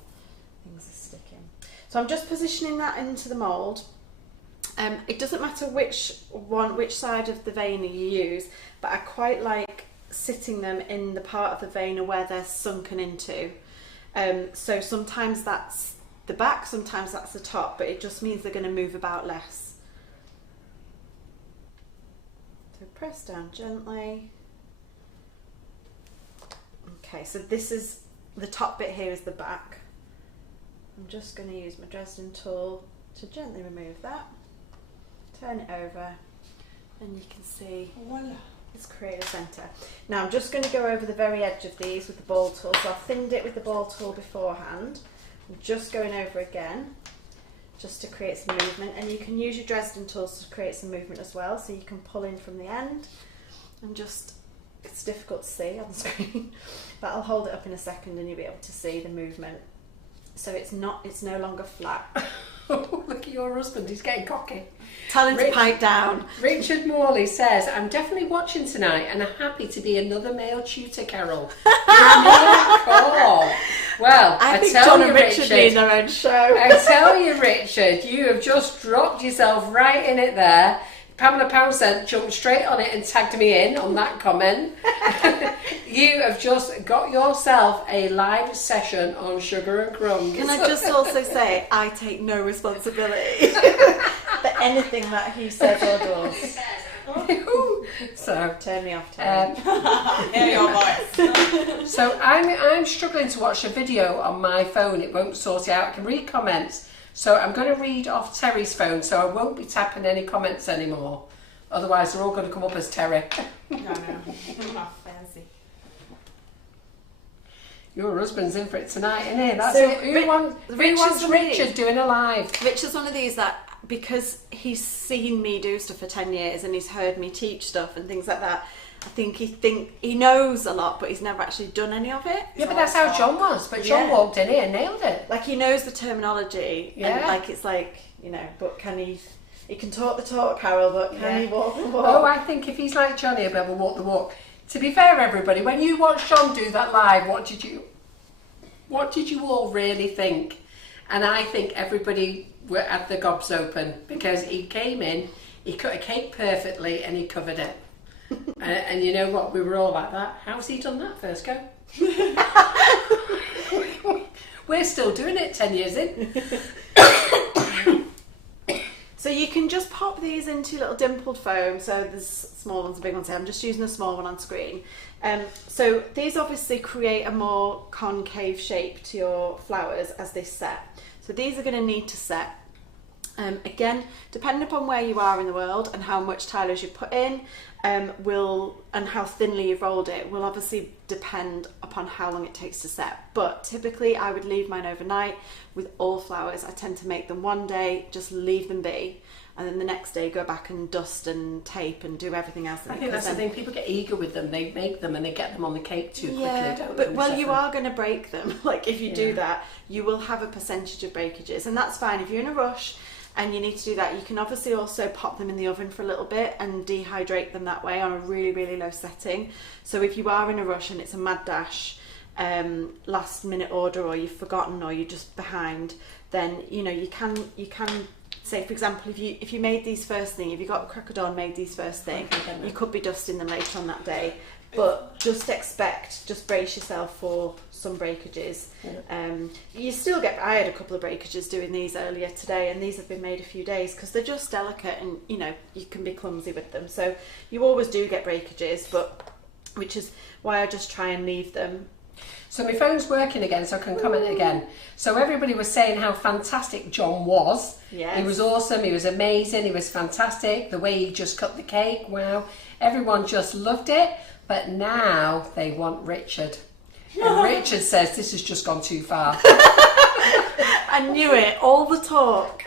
Things are sticking. So I'm just positioning that into the mould. It doesn't matter which side of the vein you use, but I quite like sitting them in the part of the vein where they're sunken into. So sometimes that's the back, sometimes that's the top, but it just means they're going to move about less. So press down gently. Okay, so this is the top bit here is the back. I'm just going to use my Dresden tool to gently remove that. Turn it over and you can see voila, it's created a centre. Now I'm just going to go over the very edge of these with the ball tool. So I've thinned it with the ball tool beforehand. I'm just going over again just to create some movement, and you can use your Dresden tools to create some movement as well, so you can pull in from the end and just, it's difficult to see on the screen but I'll hold it up in a second and you'll be able to see the movement. So it's no longer flat. Oh, look at your husband, he's getting cocky. Tell him to pipe down. Richard Morley says, I'm definitely watching tonight and I'm happy to be another male tutor, Carol. Cool. Well, I think tell John you, and Richard Richard, need their own show. I tell you, Richard, you have just dropped yourself right in it there. Pamela Pouncent jumped straight on it and tagged me in on that comment. You have just got yourself a live session on Sugar and Crumbs. Can I just also say, I take no responsibility for anything that he says or does. So Turn me off, Terry. Hear your voice. So I'm struggling to watch a video on my phone. It won't sort it out. I can read comments. So I'm going to read off Terry's phone, so I won't be tapping any comments anymore. Otherwise, they're all going to come up as Terry. No. Fancy. Your husband's in for it tonight, isn't he? That's So it. Who wants Richard doing a live? Richard's one of these that, because he's seen me do stuff for 10 years and he's heard me teach stuff and things like that, I think he knows a lot, but he's never actually done any of it. Yeah, but that's how John was. But John walked in here and nailed it. Like, he knows the terminology. Yeah. And like, it's like, you know, but can he can talk the talk, Carol, but can he walk the walk? Oh, I think if he's like Johnny, he'll be able to walk the walk. To be fair, everybody, when you watched John do that live, what did you all really think? And I think everybody were at the gobs open, because he came in, he cut a cake perfectly and he covered it. And you know what? We were all like that. How's he done that first go? We're still doing it 10 years in. So you can just pop these into little dimpled foam. So there's small ones and big ones here. I'm just using the small one on screen. So these obviously create a more concave shape to your flowers as they set. So these are going to need to set. Again, depending upon where you are in the world and how much tilers you put in, and how thinly you've rolled it, will obviously depend upon how long it takes to set. But typically I would leave mine overnight. With all flowers, I tend to make them one day, just leave them be, and then the next day go back and dust and tape and do everything else. I think that's the thing, people get eager with them, they make them and they get them on the cake too quickly, don't but they? well, you are going to break them. Like, if you do that, you will have a percentage of breakages, and that's fine. If you're in a rush and you need to do that, you can obviously also pop them in the oven for a little bit and dehydrate them that way on a really, really low setting. So if you are in a rush and it's a mad dash, last minute order, or you've forgotten, or you're just behind, then you know you can say, for example, if you made these first thing, if you got Cracker Dawn made these first thing, you could be dusting them later on that day. But just brace yourself for some breakages. You still get, I had a couple of breakages doing these earlier today, and these have been made a few days because they're just delicate, and you know, you can be clumsy with them. So you always do get breakages, but which is why I just try and leave them So my phone's working again, so I can comment again. So everybody was saying how fantastic John was. Yes. He was awesome, he was amazing, he was fantastic. The way he just cut the cake, wow. Everyone just loved it. But now they want Richard. And Richard says this has just gone too far. I knew it, all the talk.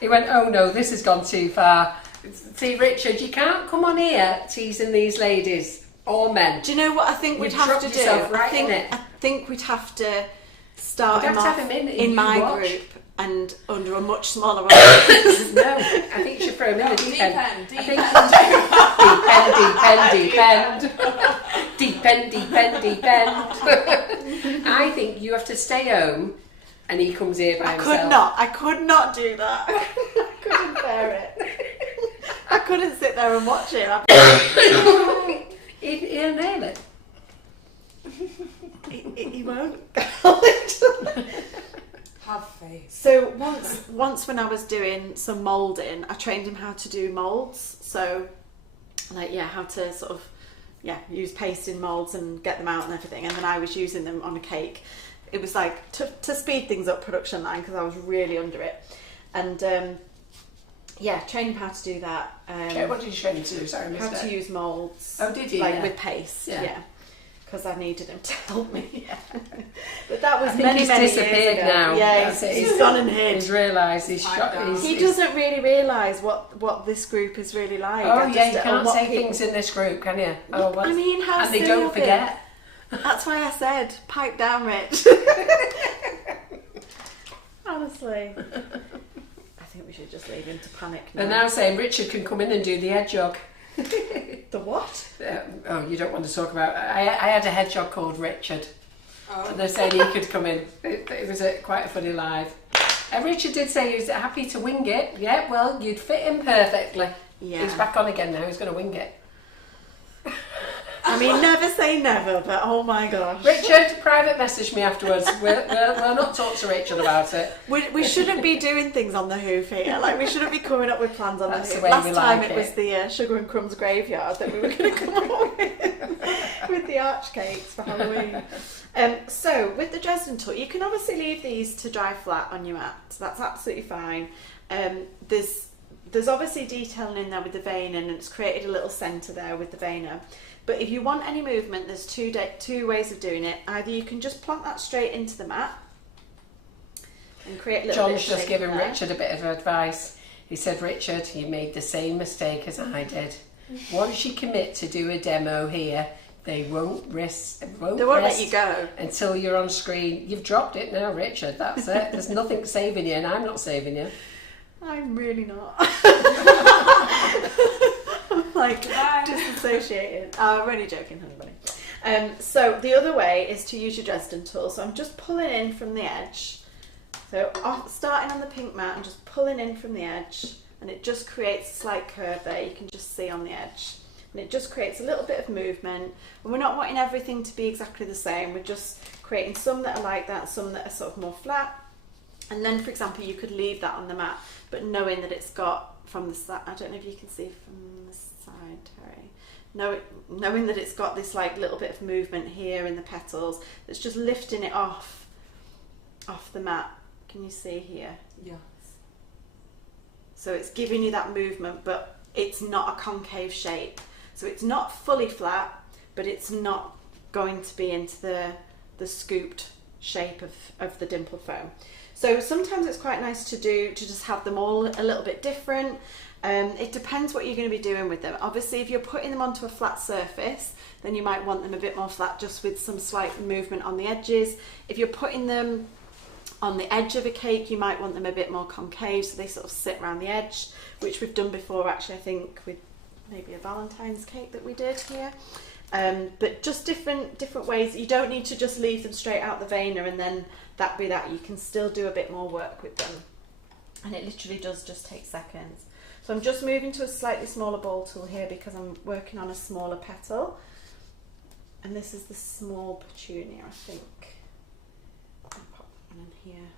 He went, oh no, this has gone too far. See, Richard, you can't come on here teasing these ladies or men. Do you know what I think we'd You've have dropped to do? yourself right in it. I think we'd have to start We'd him have to off have him in you my watch. group and under a much smaller one. No, I think you should throw him in the deep end. I think deep end. I think you have to stay home and he comes here by himself. I could not do that. I couldn't bear it. I couldn't sit there and watch it. He'll nail it. He won't. Have faith. So once when I was doing some moulding, I trained him how to do moulds. So how to sort of use paste in moulds and get them out and everything. And then I was using them on a cake. It was like to speed things up production line because I was really under it. And trained him how to do that. What did you train him to do? Sorry, I missed how to use moulds. Oh, did you? With paste. Yeah. Because I needed him to help me. But that was I think many he's years disappeared ago. now. Yeah, That's it. he's gone and hid. He's realised he's Pipe shot. down. He doesn't really realise what this group is really like. Oh yeah, you can't say things in this group, can you? Oh, I mean, how and they silly don't of him. forget. That's why I said, pipe down, Rich. Honestly. I think we should just leave him to panic now. They're now saying Richard can come in and do the hedgehog. The what? You don't want to talk about... I had a hedgehog called Richard. Oh. And they're saying he could come in. It was quite a funny live. And Richard did say he was happy to wing it. Yeah, well, you'd fit him perfectly. Yeah. He's back on again now. He's going to wing it. I mean, never say never, but oh my gosh. Richard, private message me afterwards. We'll not talk to Richard about it. We shouldn't be doing things on the hoof here. Like, we shouldn't be coming up with plans on That's the hoof. the way Last we time like it was the Sugar and Crumbs graveyard that we were going to come up with the arch cakes for Halloween. So, with the Dresden tool, you can obviously leave these to dry flat on your mat. That's absolutely fine. There's obviously detailing in there with the veining, and it's created a little centre there with the veiner. But if you want any movement, there's two ways of doing it. Either you can just plonk that straight into the mat and create a little bit of John's just shape giving there. Richard a bit of advice. He said, Richard, you made the same mistake as I did. Once you commit to do a demo here, they won't let you go until you're on screen. You've dropped it now, Richard. That's it. There's nothing saving you, and I'm not saving you. I'm really not. I'm disassociated. Oh, I'm only joking, honey bunny. So the other way is to use your Dresden tool. So I'm just pulling in from the edge. So starting on the pink mat and just pulling in from the edge, and it just creates a slight curve there. You can just see on the edge. And it just creates a little bit of movement. And we're not wanting everything to be exactly the same. We're just creating some that are like that, some that are sort of more flat. And then, for example, you could leave that on the mat, but knowing that it's got from the side, I don't know if you can see from the side, Terry, knowing that it's got this like little bit of movement here in the petals, that's just lifting it off the mat. Can you see here? Yeah. So it's giving you that movement, but it's not a concave shape. So it's not fully flat, but it's not going to be into the scooped shape of the dimple foam. So sometimes it's quite nice to just have them all a little bit different. It depends what you're going to be doing with them. Obviously, if you're putting them onto a flat surface, then you might want them a bit more flat, just with some slight movement on the edges. If you're putting them on the edge of a cake, you might want them a bit more concave, so they sort of sit around the edge, which we've done before actually, I think, with maybe a Valentine's cake that we did here. But just different ways. You don't need to just leave them straight out the veiner and then that be that. You can still do a bit more work with them, and it literally does just take seconds. So I'm just moving to a slightly smaller ball tool here because I'm working on a smaller petal, and this is the small petunia, I think. I'll pop one in here.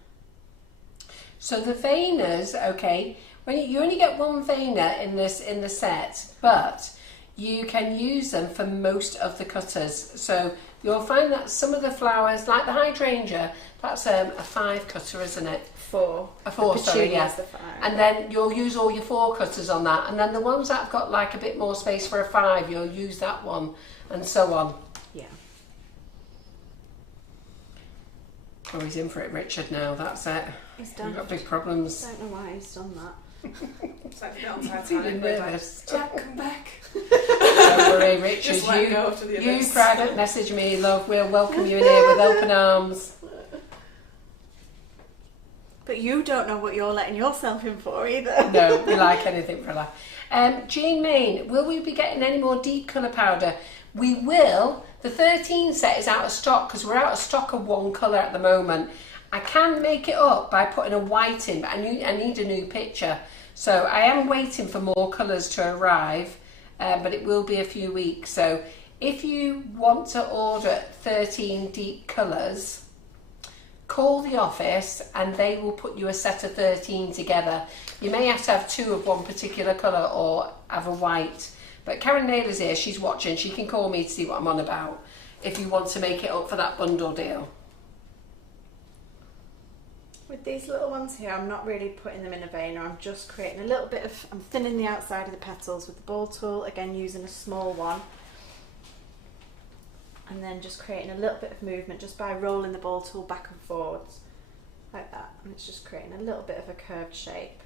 So the veiners, okay, when you only get one veiner in the set, but you can use them for most of the cutters. So you'll find that some of the flowers, like the hydrangea, that's a 5 cutter, isn't it? 4. A 4, sorry, yeah. The 5. And then you'll use all your 4 cutters on that, and then the ones that have got like a bit more space for a 5, you'll use that one, and so on. Yeah. Oh, he's in for it, Richard, now, that's it. He's done. You've got big problems. I don't know why he's done that. It's like a bit on Feeling Titanic. Like, nervous. Jack, come back. Don't worry, Richard, Just let go to the you abyss. private message me, love, we'll welcome you in here with open arms. But you don't know what you're letting yourself in for either. No, we like anything for a laugh. Jean Main, will we be getting any more deep colour powder? We will. The 13 set is out of stock because we're out of stock of one colour at the moment. I can make it up by putting a white in, but I need a new picture. So I am waiting for more colours to arrive, but it will be a few weeks. So if you want to order 13 deep colours, call the office and they will put you a set of 13 together. You may have to have 2 of one particular colour or have a white. But Karen Naylor's here, she's watching, she can call me to see what I'm on about if you want to make it up for that bundle deal. With these little ones here, I'm not really putting them in a veiner, I'm just creating a little bit of, I'm thinning the outside of the petals with the ball tool, again using a small one. And then just creating a little bit of movement just by rolling the ball tool back and forwards, like that. And it's just creating a little bit of a curved shape.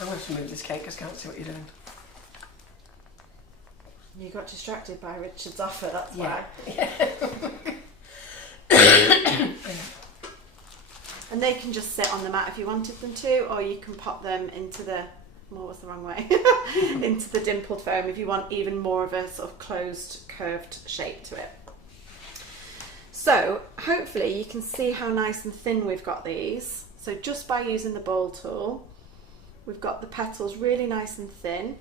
I'm going to move this cake because I can't see what you're doing. You got distracted by Richard's offer, that's Yeah. why. And they can just sit on the mat if you wanted them to, or you can pop them into the, what was the wrong way, into the dimpled foam if you want even more of a sort of closed, curved shape to it. So hopefully you can see how nice and thin we've got these. So just by using the ball tool, we've got the petals really nice and thin,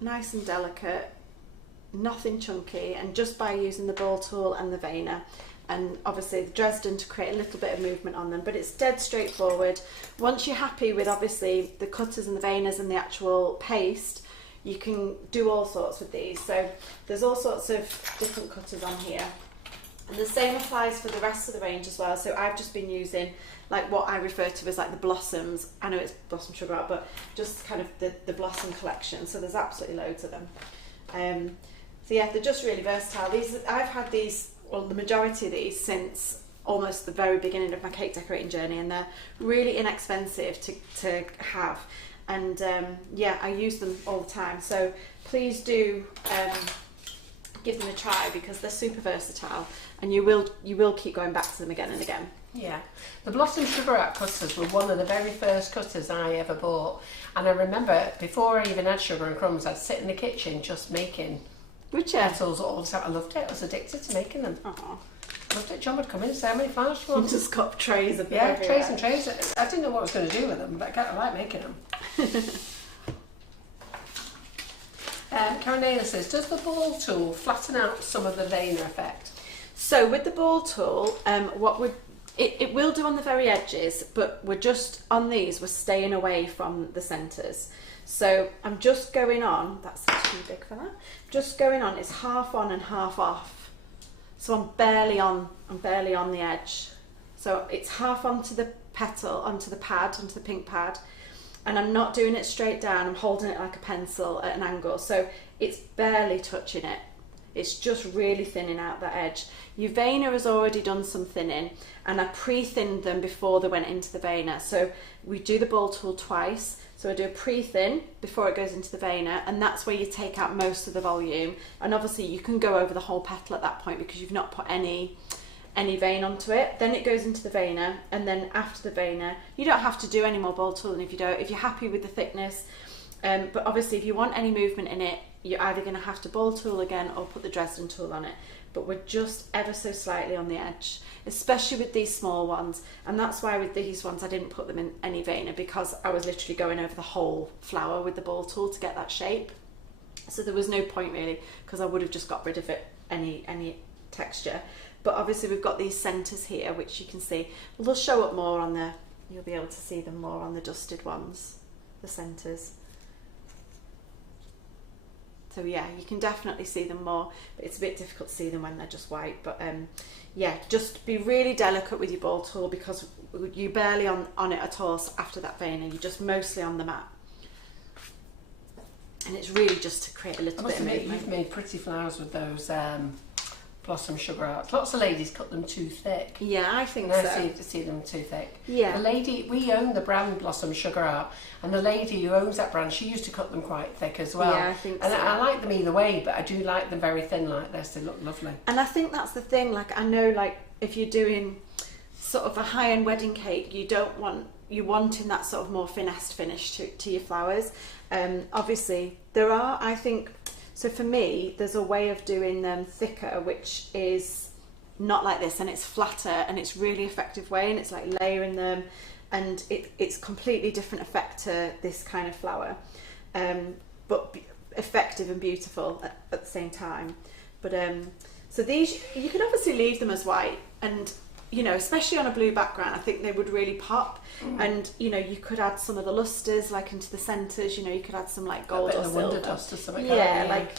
nice and delicate, nothing chunky, and just by using the ball tool and the veiner, and obviously the Dresden to create a little bit of movement on them, but it's dead straightforward. Once you're happy with obviously the cutters and the veiners and the actual paste, you can do all sorts with these. So there's all sorts of different cutters on here, and the same applies for the rest of the range as well. So I've just been using like what I refer to as like the blossoms. I know it's Blossom Sugar Art, but just kind of the blossom collection. So there's absolutely loads of them. So yeah, they're just really versatile. These, I've had these, well, the majority of these since almost the very beginning of my cake decorating journey, and they're really inexpensive to have. And yeah, I use them all the time. So please do give them a try because they're super versatile, and you will keep going back to them again and again. Yeah, the Blossom Sugar Art cutters were one of the very first cutters I ever bought, and I remember before I even had Sugar and Crumbs, I'd sit in the kitchen just making petals all the time. I loved it. I was addicted to making them. Aww. Loved it. John would come in and say, how many flowers do you You want? just got trays of them. Yeah, everywhere. trays and trays. I didn't know what I was going to do with them, but I like making them. Karen Naylor says, does the ball tool flatten out some of the veiner effect? So with the ball tool, it will do on the very edges, but we're just on these, we're staying away from the centres. So I'm just going on, that's too big for that, just going on, it's half on and half off. So I'm barely on the edge. So it's half onto the petal, onto the pad, onto the pink pad, and I'm not doing it straight down, I'm holding it like a pencil at an angle, so it's barely touching it. It's just really thinning out that edge. Your veiner has already done some thinning, and I pre-thinned them before they went into the veiner. So we do the ball tool twice. So I do a pre-thin before it goes into the veiner, and that's where you take out most of the volume. And obviously you can go over the whole petal at that point because you've not put any vein onto it. Then it goes into the veiner, and then after the veiner, you don't have to do any more ball tooling if you're happy with the thickness. But obviously if you want any movement in it, you're either going to have to ball tool again or put the Dresden tool on it. But we're just ever so slightly on the edge, especially with these small ones. And that's why with these ones I didn't put them in any veiner, because I was literally going over the whole flower with the ball tool to get that shape. So there was no point really, because I would have just got rid of it, any texture. But obviously we've got these centres here, which you can see. They'll show up more on the, you'll be able to see them more on the dusted ones, the centres. So yeah, you can definitely see them more, but it's a bit difficult to see them when they're just white. But yeah, just be really delicate with your ball tool, because you're barely on it at all after that vein, and you're just mostly on the mat. And it's really just to create a little bit of movement. You've made pretty flowers with those Blossom Sugar Arts. Lots of ladies cut them too thick. Yeah, I think I so. see them too thick. Yeah. The lady, we own the brand Blossom Sugar Art, and the lady who owns that brand, she used to cut them quite thick as well. Yeah, I think and so. I like them either way, but I do like them very thin like this. They look lovely. And I think that's the thing, like I know, like if you're doing sort of a high-end wedding cake, you're wanting that sort of more finessed finish to your flowers. Obviously there are, I think, so for me there's a way of doing them thicker, which is not like this, and it's flatter, and it's really effective way, and it's like layering them, and it's completely different effect to this kind of flower, but effective and beautiful at the same time. But so these, you can obviously leave them as white, and you know, especially on a blue background, I think they would really pop. And you know, you could add some of the lustres like into the centres. You know, you could add some like gold or silver. Wonder dust or something. Yeah, like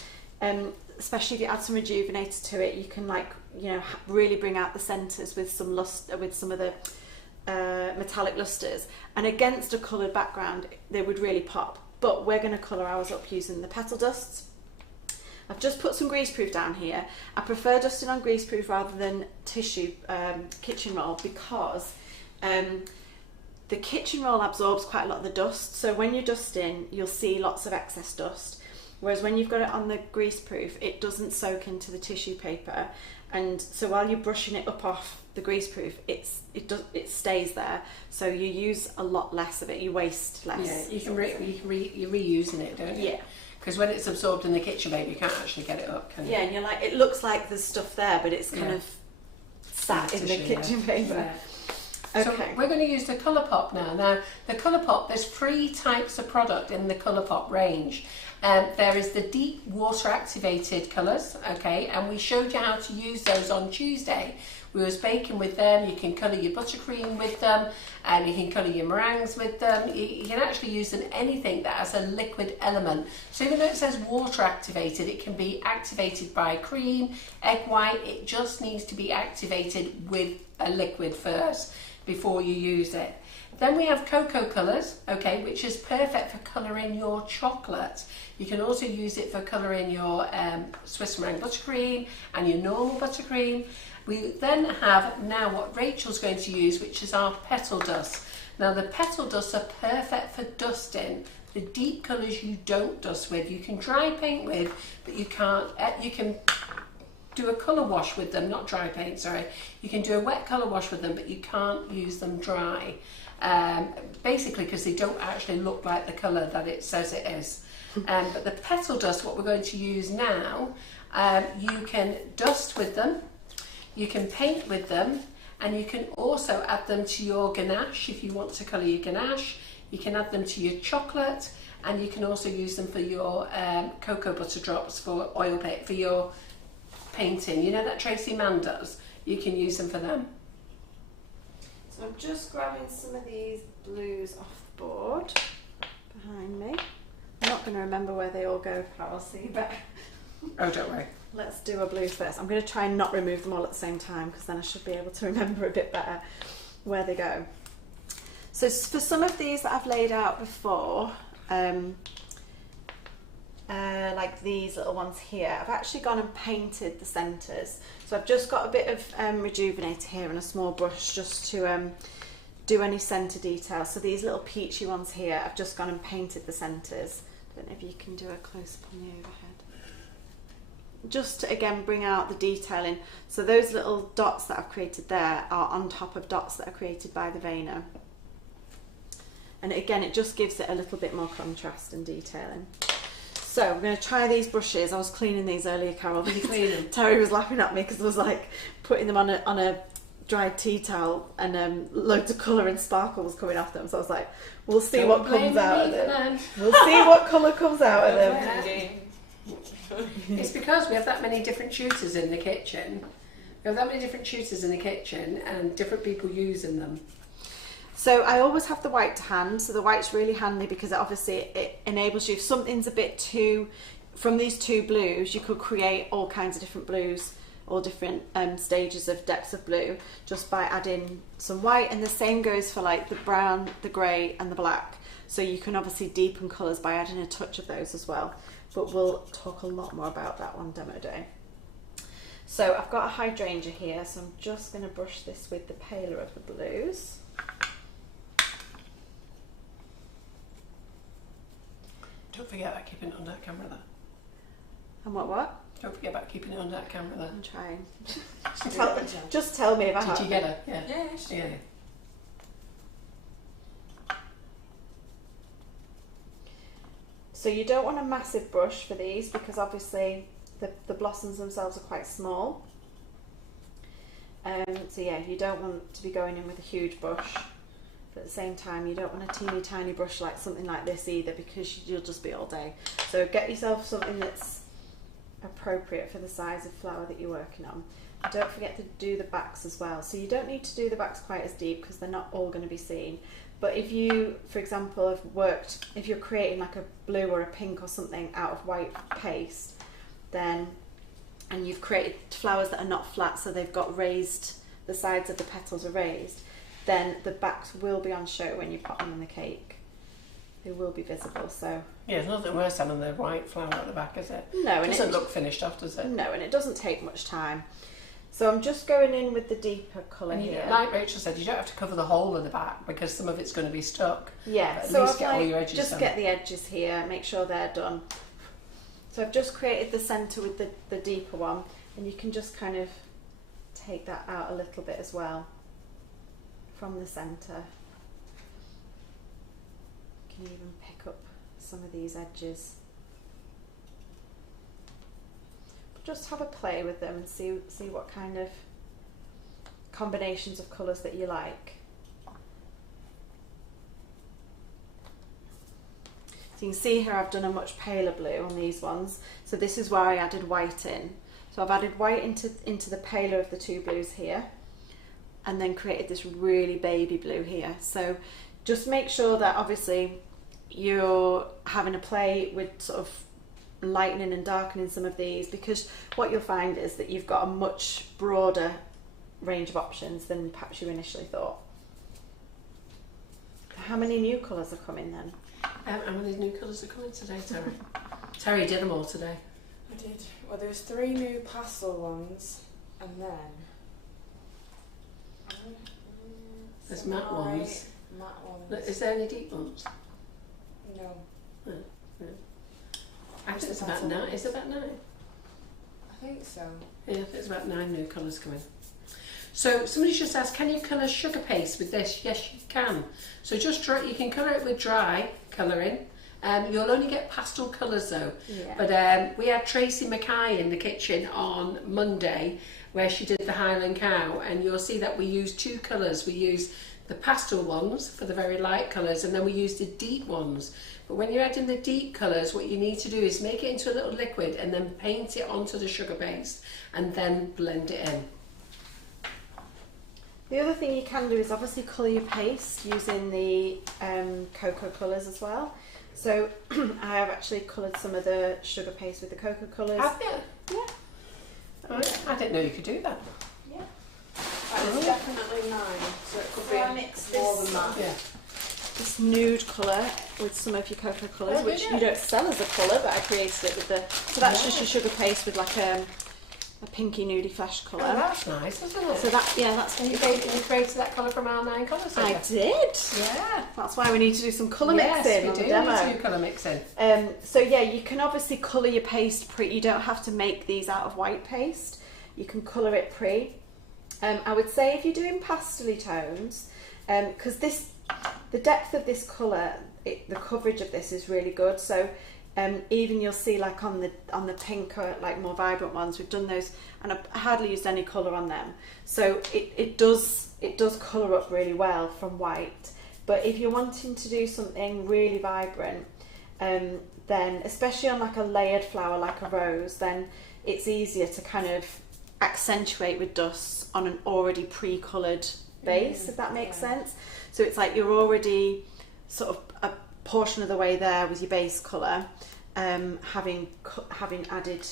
especially if you add some rejuvenator to it, you can like, you know, really bring out the centres with some with some of the metallic lustres. And against a coloured background, they would really pop. But we're going to colour ours up using the Petal Dusts. I've just put some greaseproof down here. I prefer dusting on greaseproof rather than tissue kitchen roll, because the kitchen roll absorbs quite a lot of the dust. So when you're dusting, you'll see lots of excess dust. Whereas when you've got it on the greaseproof, it doesn't soak into the tissue paper. And so while you're brushing it up off the greaseproof, it stays there. So you use a lot less of it. You waste less. Yeah, you're reusing it, don't you? Yeah. Because when it's absorbed in the kitchen paper, you can't actually get it up, can you? Yeah, and you're like, it looks like there's stuff there, but it's kind of sat in the kitchen paper. Yeah. Okay. So we're going to use the Colourpop now. Now, the Colourpop, there's 3 types of product in the Colourpop range. There is the deep water activated colours, okay, and we showed you how to use those on Tuesday. We was baking with them. You can colour your buttercream with them, and you can colour your meringues with them. You can actually use them anything that has a liquid element. So even though it says water activated, it can be activated by cream, egg white. It just needs to be activated with a liquid first before you use it. Then we have cocoa colours, okay, which is perfect for colouring your chocolate. You can also use it for colouring your Swiss meringue buttercream and your normal buttercream. We then have now what Rachel's going to use, which is our Petal Dust. Now the Petal Dusts are perfect for dusting. The deep colours you don't dust with. You can dry paint with, but you can't. You can do a colour wash with them, not dry paint, sorry. You can do a wet colour wash with them, but you can't use them dry. Basically because they don't actually look like the colour that it says it is. But the Petal Dust, what we're going to use now, you can dust with them, you can paint with them, and you can also add them to your ganache if you want to colour your ganache. You can add them to your chocolate, and you can also use them for your cocoa butter drops for oil paint, for your painting. You know that Tracy Mann does? You can use them for them. So I'm just grabbing some of these blues off the board behind me. I'm not going to remember where they all go, Carol, so you better... Oh, don't worry. Let's do a blue first. I'm going to try and not remove them all at the same time, because then I should be able to remember a bit better where they go. So for some of these that I've laid out before, like these little ones here, I've actually gone and painted the centres. So I've just got a bit of rejuvenator here and a small brush just to do any centre detail. So these little peachy ones here, I've just gone and painted the centres. I don't know if you can do a close-up on the overhead. Just to again bring out the detailing. So those little dots that I've created there are on top of dots that are created by the veiner. And again, it just gives it a little bit more contrast and detailing. So we're going to try these brushes. I was cleaning these earlier, Carol. Terry was laughing at me because I was like putting them on a dried tea towel, and loads of colour and sparkle was coming off them. So I was like, we'll see what comes out of them. We'll see what colour comes out of them. It's because we have that many different tutors in the kitchen. We have that many different tutors in the kitchen, and different people using them. So I always have the white to hand. So the white's really handy because obviously it enables you, if something's a bit too from these two blues, you could create all kinds of different blues, all different stages of depths of blue, just by adding some white. And the same goes for like the brown, the grey and the black. So you can obviously deepen colours by adding a touch of those as well. But we'll talk a lot more about that on demo day. So I've got a hydrangea here, so I'm just going to brush this with the paler of the blues. Don't forget about keeping it under that camera there. And what? Don't forget about keeping it under that camera there. I'm trying. Tell Just tell me if I Did you get it? Yeah. Yeah. So you don't want a massive brush for these because obviously the blossoms themselves are quite small. So yeah, you don't want to be going in with a huge brush, but at the same time you don't want a teeny tiny brush like something like this either, because you'll just be all day. So get yourself something that's appropriate for the size of flower that you're working on. Don't forget to do the backs as well. So you don't need to do the backs quite as deep because they're not all going to be seen. But if you, for example, have worked, if you're creating like a blue or a pink or something out of white paste, then, and you've created flowers that are not flat, so they've got raised, the sides of the petals are raised, then the backs will be on show when you put them in the cake. They will be visible. So yeah, there's nothing worse than the white flower at the back, is it? no, It doesn't look finished off, does it? No, and it doesn't take much time. So I'm just going in with the deeper colour here. Like Rachel said, you don't have to cover the whole of the back because some of it's going to be stuck. Yeah, But at so least I've get all your edges just done. get the edges here, make sure they're done. So I've just created the centre with the deeper one, and you can just kind of take that out a little bit as well from the centre. You can even pick up some of these edges. Just have a play with them and see what kind of combinations of colours that you like. So you can see here I've done a much paler blue on these ones. So this is where I added white in. So I've added white into the paler of the two blues here, and then created this really baby blue here. So just make sure that obviously you're having a play with sort of lightening and darkening some of these, because what you'll find is that you've got a much broader range of options than perhaps you initially thought. How many new colours have come in then? How many new colours are coming today, Terry? Terry did them all today. I did. Well, there was 3 new pastel ones, and then There's some matte ones. Matte ones. Is there any deep ones? No. I think it's about 9. Is it about 9? I think so. Yeah, I think it's about 9 new colours coming. So somebody just asked, can you colour sugar paste with this? Yes, you can. So just try, you can colour it with dry colouring. You'll only get pastel colours though. Yeah. But we had Tracy Mackay in the kitchen on Monday where she did the Highland Cow, and you'll see that we used 2 colours. We used the pastel ones for the very light colours, and then we used the deep ones. But when you're adding the deep colours, what you need to do is make it into a little liquid and then paint it onto the sugar paste and then blend it in. The other thing you can do is obviously colour your paste using the cocoa colours as well. So I have actually coloured some of the sugar paste with the cocoa colours. Have you? Yeah. Oh, I didn't know you could do that. Yeah. It's definitely 9, so it could So I be mixed more this- than that. Yeah. This nude colour with some of your cocoa colours, Oh, which did you you? don't sell as a colour, but I created it with the. So that's just your sugar paste with like a pinky nudie flesh colour. Oh, that's nice, isn't it? So that, yeah, that's And you fantastic. created that colour from our 9 colours, I did you? did. Yeah. That's why we need to do some colour Yes, mixing we on do the demo. need to do colour mixing. So yeah, you can obviously colour your paste pre. You don't have to make these out of white paste. You can colour it pre. I would say if you're doing pastely tones, because the depth of this colour, the coverage of this is really good. So even you'll see like on the pink or like more vibrant ones, we've done those, and I hardly used any colour on them. So it does colour up really well from white. But if you're wanting to do something really vibrant, then especially on like a layered flower like a rose, then it's easier to kind of accentuate with dust on an already pre-coloured base, if that makes sense. So it's like you're already sort of a portion of the way there with your base colour, having added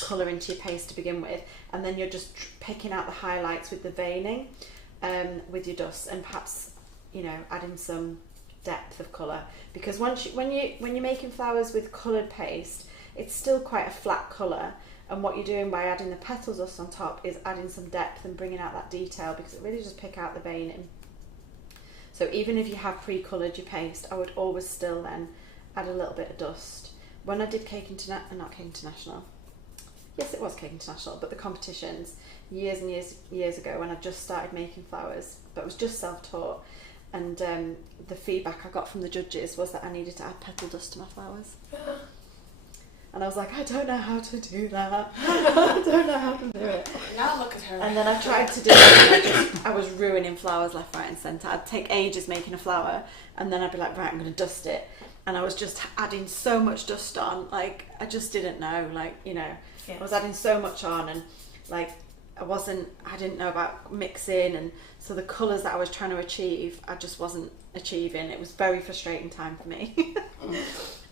colour into your paste to begin with, and then you're just picking out the highlights with the veining with your dust, and perhaps, you know, adding some depth of colour, because when you're making flowers with coloured paste, it's still quite a flat colour, and what you're doing by adding the petal dust on top is adding some depth and bringing out that detail, because it really does pick out the veining. So even if you have pre-coloured your paste, I would always still then add a little bit of dust. When I did Cake International, yes, it was Cake International, but the competitions years and years ago, when I just started making flowers, but was just self-taught, and the feedback I got from the judges was that I needed to add petal dust to my flowers. And I was like, I don't know how to do that. I don't know how to do it. Now look at her. And then I tried to do it, and I was ruining flowers left, right and centre. I'd take ages making a flower, and then I'd be like, right, I'm going to dust it. And I was just adding so much dust on, like, I just didn't know, like, you know, Yes. I was adding so much on, and like, I didn't know about mixing, and so the colours that I was trying to achieve, I just wasn't achieving. It was very frustrating time for me.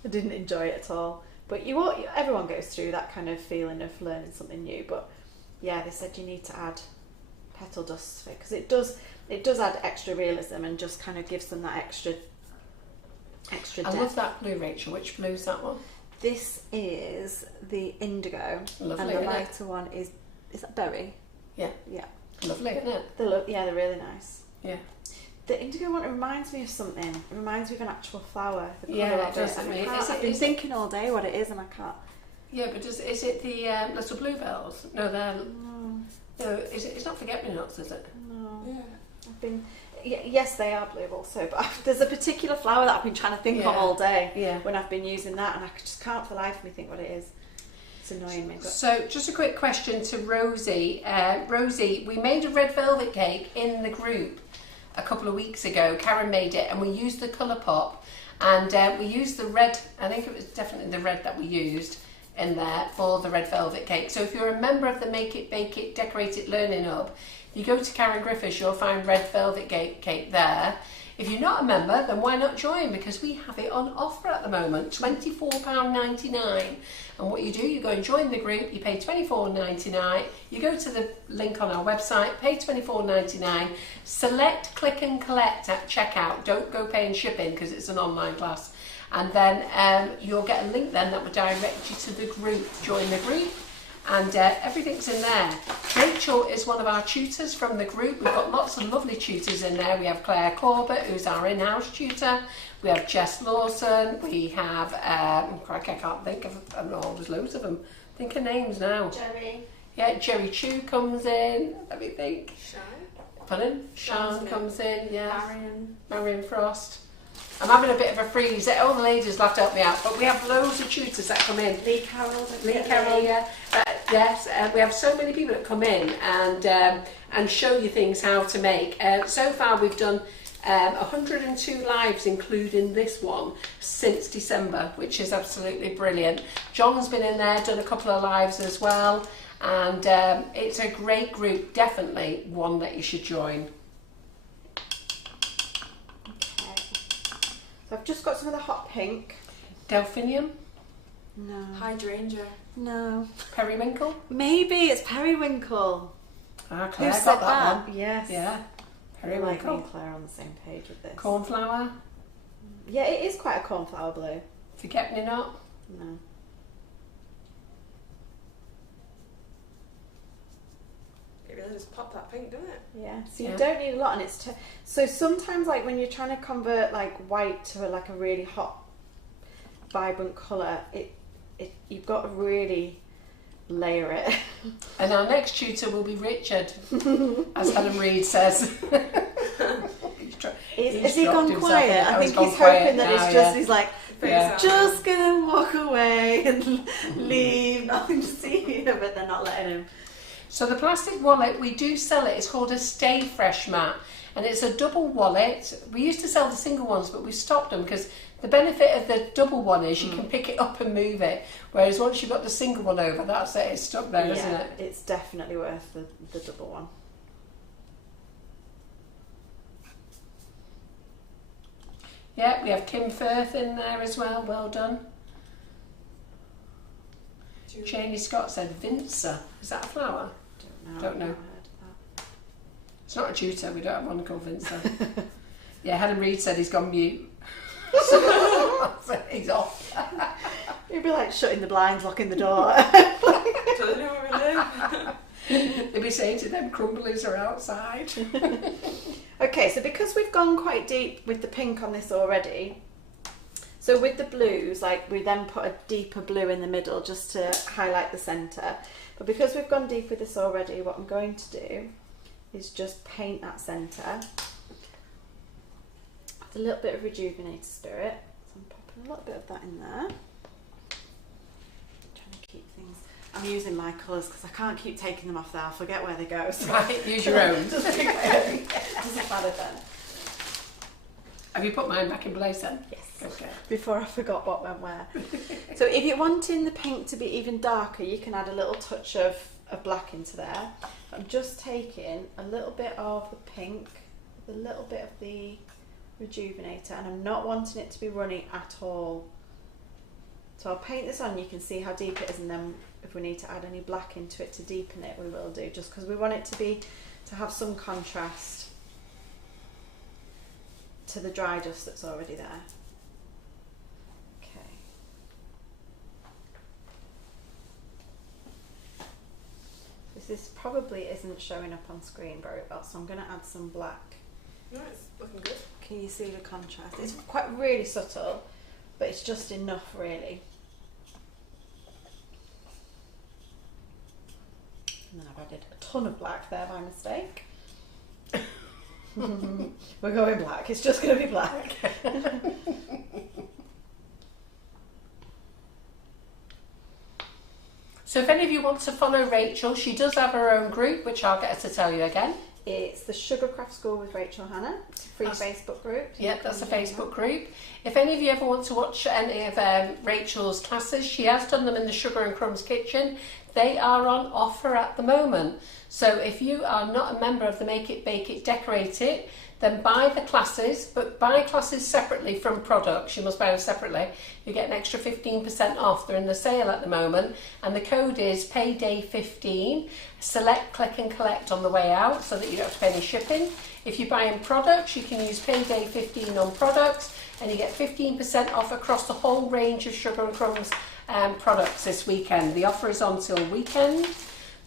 I didn't enjoy it at all. But everyone goes through that kind of feeling of learning something new. But yeah, they said you need to add petal dust, because it does add extra realism and just kind of gives them that extra depth. I love that blue, Rachel. Which blue is that one? This is the indigo, Lovely, and the isn't it? lighter one is that berry? Yeah. Yeah. Lovely, isn't it? They're really nice. Yeah. The indigo one, it reminds me of something. It reminds me of an actual flower. The Yeah, colour it of does, and doesn't it? I've been thinking all day what it is, and I can't. Yeah, but is it the little bluebells? No, they're... No, it's not forget-me-nots, is it? No. Yeah. I've been... Yes, they are blue also, but there's a particular flower that I've been trying to think of all day when I've been using that, and I just can't for the life of me think what it is. It's annoying me. But. So, just a quick question to Rosie. Rosie, we made a red velvet cake in the group a couple of weeks ago. Karen made it, and we used the Colourpop, and we used the red, I think it was definitely the red that we used in there for the red velvet cake. So if you're a member of the Make It, Bake It, Decorate It Learning Hub, if you go to Karen Griffiths, you'll find red velvet cake there. If you're not a member, then why not join? Because we have it on offer at the moment, £24.99. And what you do, you go and join the group, you pay £24.99, you go to the link on our website, pay £24.99, select click and collect at checkout, don't go paying shipping because it's an online class. And then you'll get a link then that will direct you to the group, join the group. And everything's in there. Rachel is one of our tutors from the group. We've got lots of lovely tutors in there. We have Claire Corbett, who's our in-house tutor. We have Jess Lawson. We have, I can't think of, there's loads of them. Think of names now. Jerry. Yeah, Jerry Chu comes in. Let me think. Sean. Pardon? Sean comes in, yeah. Marion Frost. I'm having a bit of a freeze. All the ladies will have to help me out, but we have loads of tutors that come in. Lee Carroll, yeah. Yes, we have so many people that come in and show you things how to make. So far we've done 102 lives, including this one, since December, which is absolutely brilliant. John's been in there, done a couple of lives as well, and it's a great group, definitely one that you should join. So I've just got some of the hot pink. Delphinium? No. Hydrangea. No. Periwinkle? Maybe it's periwinkle. Ah, Who Claire said got that one. Yes. Yeah. I like me Periwinkle. and Claire on the same page with this. Cornflower? Yeah, it is quite a cornflower blue. Forget-me-not? No. It really just pop that pink, doesn't it? Yeah. So Yeah. you don't need a lot, and it's so sometimes like when you're trying to convert like white to like a really hot, vibrant colour, you've got to really layer it. And our next tutor will be Richard, as Helen Reid says. Has he gone himself quiet? in. I Oh, think he's he's gone hoping quiet that now, it's yeah. just he's like Yeah. just gonna walk away and leave, nothing to see here, but they're not letting him. So the plastic wallet, we do sell it. It's called a Stay Fresh mat, and it's a double wallet. We used to sell the single ones, but we stopped them because the benefit of the double one is you can pick it up and move it, whereas once you've got the single one over, that's it, it's stuck there, isn't it? It's definitely worth the double one. Yeah, we have Kim Firth in there as well, well done. Cheney Scott said Vincer. Is that a flower? Don't know. It's not a tutor, we don't have one called Vincer. Yeah, Helen Reid said he's gone mute. He's off. You'd be like shutting the blinds, locking the door. Don't know what we do. They'd be saying to them, crumblies are outside. Okay, so because we've gone quite deep with the pink on this already, so with the blues, like we then put a deeper blue in the middle just to highlight the centre. But because we've gone deep with this already, what I'm going to do is just paint that centre with a little bit of Rejuvenated Spirit. So I'm popping a little bit of that in there. Trying to keep things. I'm using my colours because I can't keep taking them off there. I'll forget where they go. So. Right, use your own. Doesn't matter then. Have you put mine back in place then? Yes. Okay. Before I forgot what went where. So if you're wanting the pink to be even darker, you can add a little touch of black into there. I'm just taking a little bit of the pink, with a little bit of the Rejuvenator, and I'm not wanting it to be runny at all. So I'll paint this on, you can see how deep it is, and then if we need to add any black into it to deepen it, we will do, just because we want it to have some contrast to the dry dust that's already there. Okay. This probably isn't showing up on screen very well, so I'm going to add some black. No, it's looking good. Can you see the contrast? It's quite really subtle, but it's just enough really. And then I've added a ton of black there by mistake. We're going black, it's just going to be black. So if any of you want to follow Rachel, she does have her own group, which I'll get her to tell you again. It's the Sugar Craft School with Rachel Hanna. It's a free Facebook group. Yeah, that's a Facebook group. If any of you ever want to watch any of Rachel's classes, she has done them in the Sugar and Crumbs kitchen. They are on offer at the moment. So if you are not a member of the Make It, Bake It, Decorate It, then buy the classes, but buy classes separately from products. You must buy them separately. You get an extra 15% off. They're in the sale at the moment, and the code is payday15. Select, click and collect on the way out so that you don't have to pay any shipping. If you buy in products, you can use payday15 on products, and you get 15% off across the whole range of Sugar and Crumbs products this weekend. The offer is on till weekend.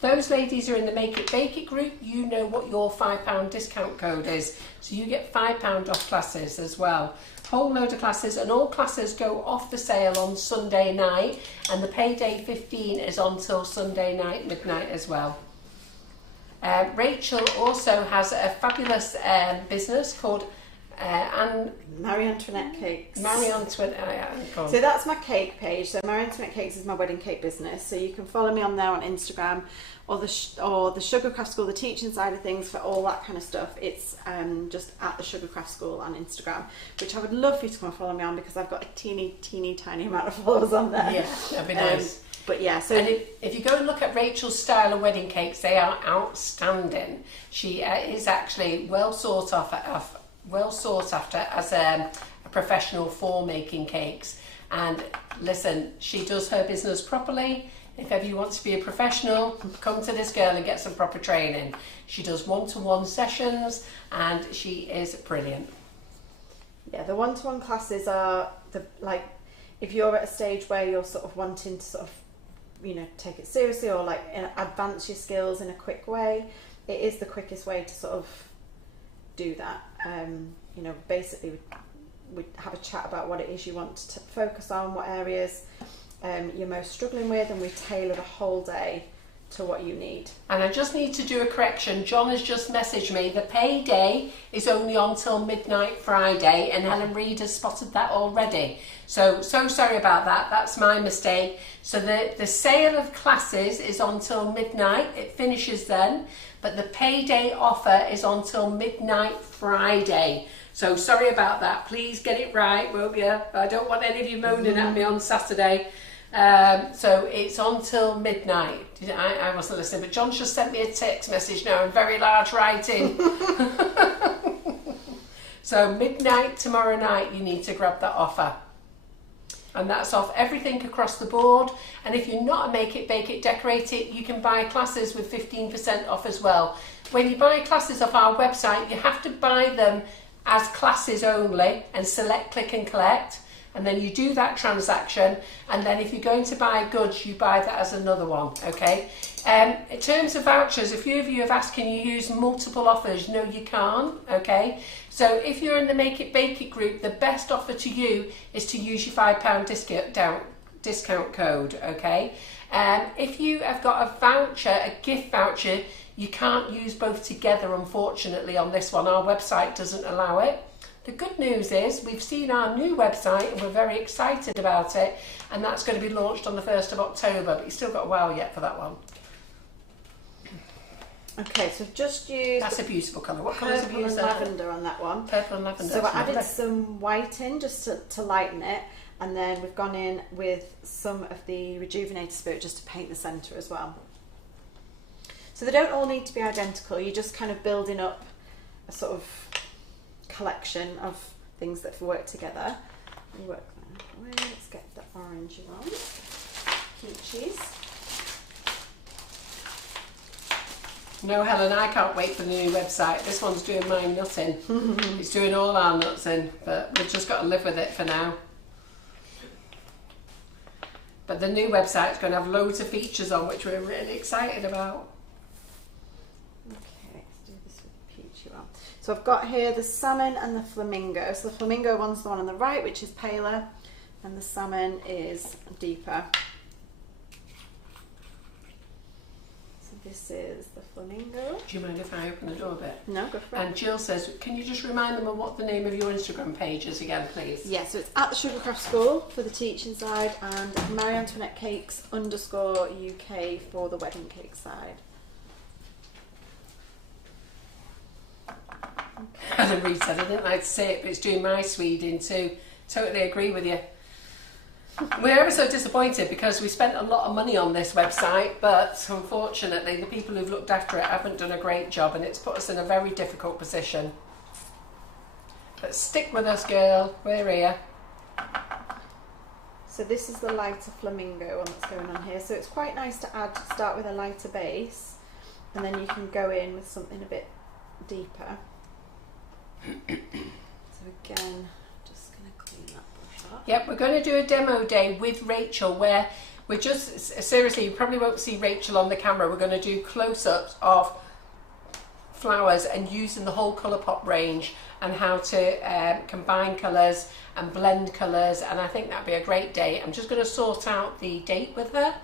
Those ladies are in the Make It Bake It group. You know what your £5 discount code is, so you get £5 off classes as well. Whole load of classes, and all classes go off the sale on Sunday night, and the payday 15 is on till Sunday night midnight as well. Rachel also has a fabulous business called Marie Antoinette Cakes. Marie Antoinette. So that's my cake page. So Marie Antoinette Cakes is my wedding cake business. So you can follow me on there on Instagram, or the Sugar Craft School, the teaching side of things for all that kind of stuff. It's just at the Sugar Craft School on Instagram, which I would love for you to come and follow me on, because I've got a teeny tiny amount of followers on there. Yeah, that'd be nice. But yeah, so and if you go and look at Rachel's style of wedding cakes, they are outstanding. She is actually well sought after as a professional for making cakes. And listen, she does her business properly. If ever you want to be a professional, come to this girl and get some proper training. She does one-to-one sessions, and she is brilliant. Yeah, the one-to-one classes are if you're at a stage where you're sort of wanting to sort of, take it seriously, or like advance your skills in a quick way, it is the quickest way to sort of do that. Basically we have a chat about what it is you want to focus on, what areas you're most struggling with, and we tailor the whole day to what you need. And I just need to do a correction. John has just messaged me. The payday is only on till midnight Friday, and Helen Reid has spotted that already. So sorry about that. That's my mistake. So the sale of classes is on till midnight. It finishes then. But the payday offer is on till midnight Friday. So sorry about that. Please get it right, won't you? I don't want any of you moaning at me on Saturday. So it's on till midnight. I wasn't listening, but John's just sent me a text message now in very large writing. So midnight tomorrow night, you need to grab that offer. And that's off everything across the board. And if you're not a Make It, Bake It, Decorate It, you can buy classes with 15% off as well. When you buy classes off our website, you have to buy them as classes only and select click and collect. And then you do that transaction, and then if you're going to buy goods, you buy that as another one, okay? In terms of vouchers, a few of you have asked, can you use multiple offers? No, you can't, okay? So if you're in the Make It Bake It group, the best offer to you is to use your £5 discount code, okay? If you have got a voucher, a gift voucher, you can't use both together, unfortunately, on this one. Our website doesn't allow it. The good news is we've seen our new website and we're very excited about it, and that's going to be launched on the 1st of October, but you've still got a while yet for that one. Okay, so I've just used... That's a beautiful colour. What colours have you used there? Purple and lavender on that one. Purple and lavender. So I added some white in just to lighten it, and then we've gone in with some of the Rejuvenator Spirit just to paint the centre as well. So they don't all need to be identical, you're just kind of building up a sort of collection of things that work together. We work that away. Let's get the orange one. Peaches. No, Helen, I can't wait for the new website. This one's doing my nuts in. It's doing all our nuts in, but we've just got to live with it for now. But the new website's going to have loads of features on, which we're really excited about. So I've got here the salmon and the flamingo. So the flamingo one's the one on the right, which is paler, and the salmon is deeper. So this is the flamingo. Do you mind if I open the door a bit? No, go for it. And Jill says, can you just remind them of what the name of your Instagram page is again, please? Yeah, so it's at the Sugar Craft School for the teaching side, and Marie Antoinette Cakes _UK for the wedding cake side. Helen Reed said, I didn't like to say it, but it's doing my Sweden too. Totally agree with you. We're ever so disappointed because we spent a lot of money on this website, but unfortunately the people who've looked after it haven't done a great job, and it's put us in a very difficult position. But stick with us, girl. We're here. So this is the lighter flamingo one that's going on here. So it's quite nice to start with a lighter base, and then you can go in with something a bit deeper. So again, just going to clean that brush up. Yep, we're going to do a demo day with Rachel where we're just, seriously, you probably won't see Rachel on the camera. We're going to do close-ups of flowers and using the whole Colourpop range and how to combine colours and blend colours, and I think that'd be a great day. I'm just going to sort out the date with her,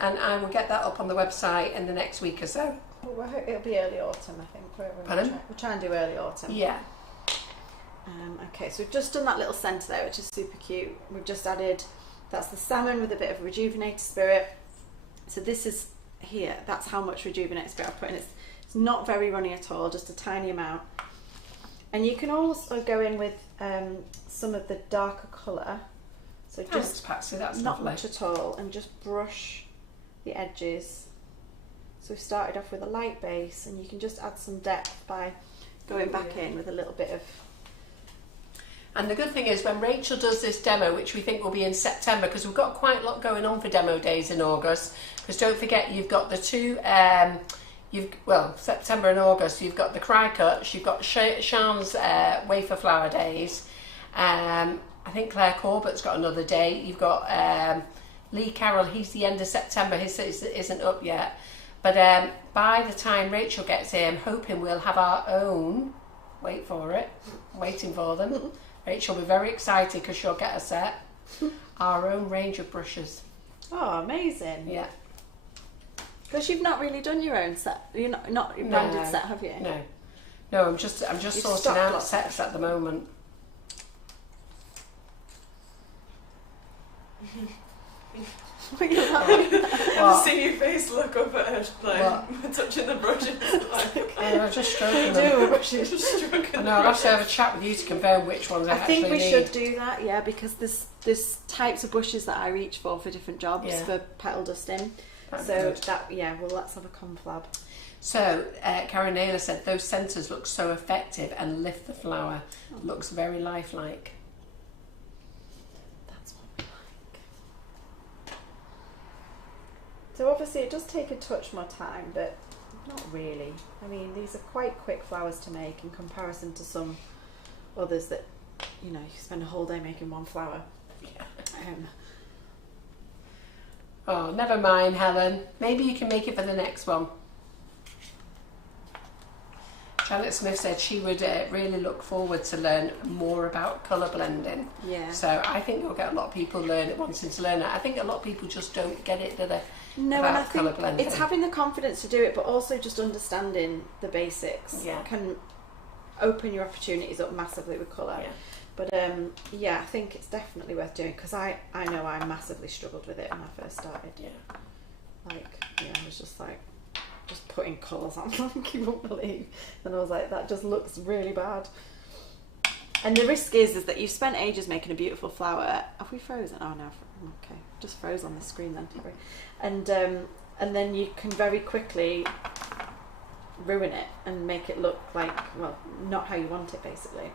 and I will get that up on the website in the next week or so. Well, it'll be early autumn, I think. We'll try and do early autumn. Yeah. Okay, so we've just done that little centre there, which is super cute. We've just added, that's the salmon with a bit of Rejuvenator Spirit. So this is here, that's how much Rejuvenator Spirit I've put in. It's not very runny at all, just a tiny amount. And you can also go in with some of the darker colour. So just Patsy, that's not lovely. much at all, and just brush the edges. So we've started off with a light base, and you can just add some depth by going back in with a little bit of... And the good thing is when Rachel does this demo, which we think will be in September, because we've got quite a lot going on for demo days in August, because don't forget you've got the two, September and August, you've got the Cry Cuts, you've got Sean's Wafer Flower Days, I think Claire Corbett's got another day, you've got Lee Carroll, he's the end of September, his isn't up yet, but by the time Rachel gets here, I'm hoping we'll have our own, wait for it, waiting for them, Rachel will be very excited because she'll get a set, our own range of brushes. Oh, amazing. Yeah. Because you've not really done your own set, you're not your branded set, have you? No, I'm just sorting out sets at the moment. What are you laughing at? I've seen your face look up at her, like, touching the brushes. Like, I'm just stroking them. I know, I'll have to have a chat with you to confirm which ones I actually need. I think we should do that, yeah, because there's types of brushes that I reach for different jobs, for petal dusting. That's so good. Let's have a conflab. So, Karen Naylor said, those centres look so effective and lift the flower. Looks very lifelike. That's what we like. So obviously it does take a touch more time, but not really. I mean, these are quite quick flowers to make in comparison to some others that, you know, you spend a whole day making one flower. Yeah. Oh, never mind, Helen. Maybe you can make it for the next one. Janet Smith said she would really look forward to learn more about colour blending. Yeah. So I think you'll get a lot of people wanting to learn it. I think a lot of people just don't get it, do they? No, about and I colour think blending. it's having the confidence to do it, but also just understanding the basics can open your opportunities up massively with colour. Yeah. But yeah, I think it's definitely worth doing, because I know I massively struggled with it when I first started. Yeah. Like, yeah, I was just like, just putting colours on like you won't believe. And I was like, that just looks really bad. And the risk is that you've spent ages making a beautiful flower. Have we frozen? Oh no, okay. Just froze on the screen then, sorry. And then you can very quickly ruin it and make it look like, well, not how you want it basically.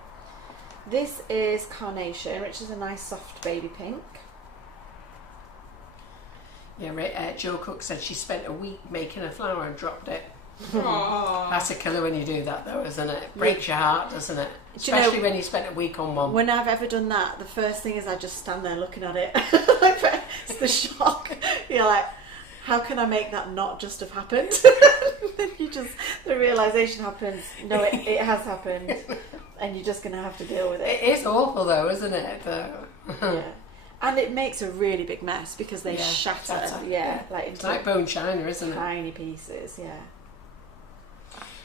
This is Carnation, which is a nice soft baby pink. Yeah, Jill Cook said she spent a week making a flower and dropped it. Aww. That's a killer when you do that though, isn't it? Breaks your heart, doesn't it? Do you know, Especially when you spent a week on one. when I've ever done that, the first thing is I just stand there looking at it. It's the shock. You're like, how can I make that not just have happened? Then the realisation happens, no, it has happened, and you're just going to have to deal with it. It is awful though, isn't it? Yeah. And it makes a really big mess because they Yeah, shatter. shatter. Yeah, It's like bone china, isn't it? tiny pieces, yeah.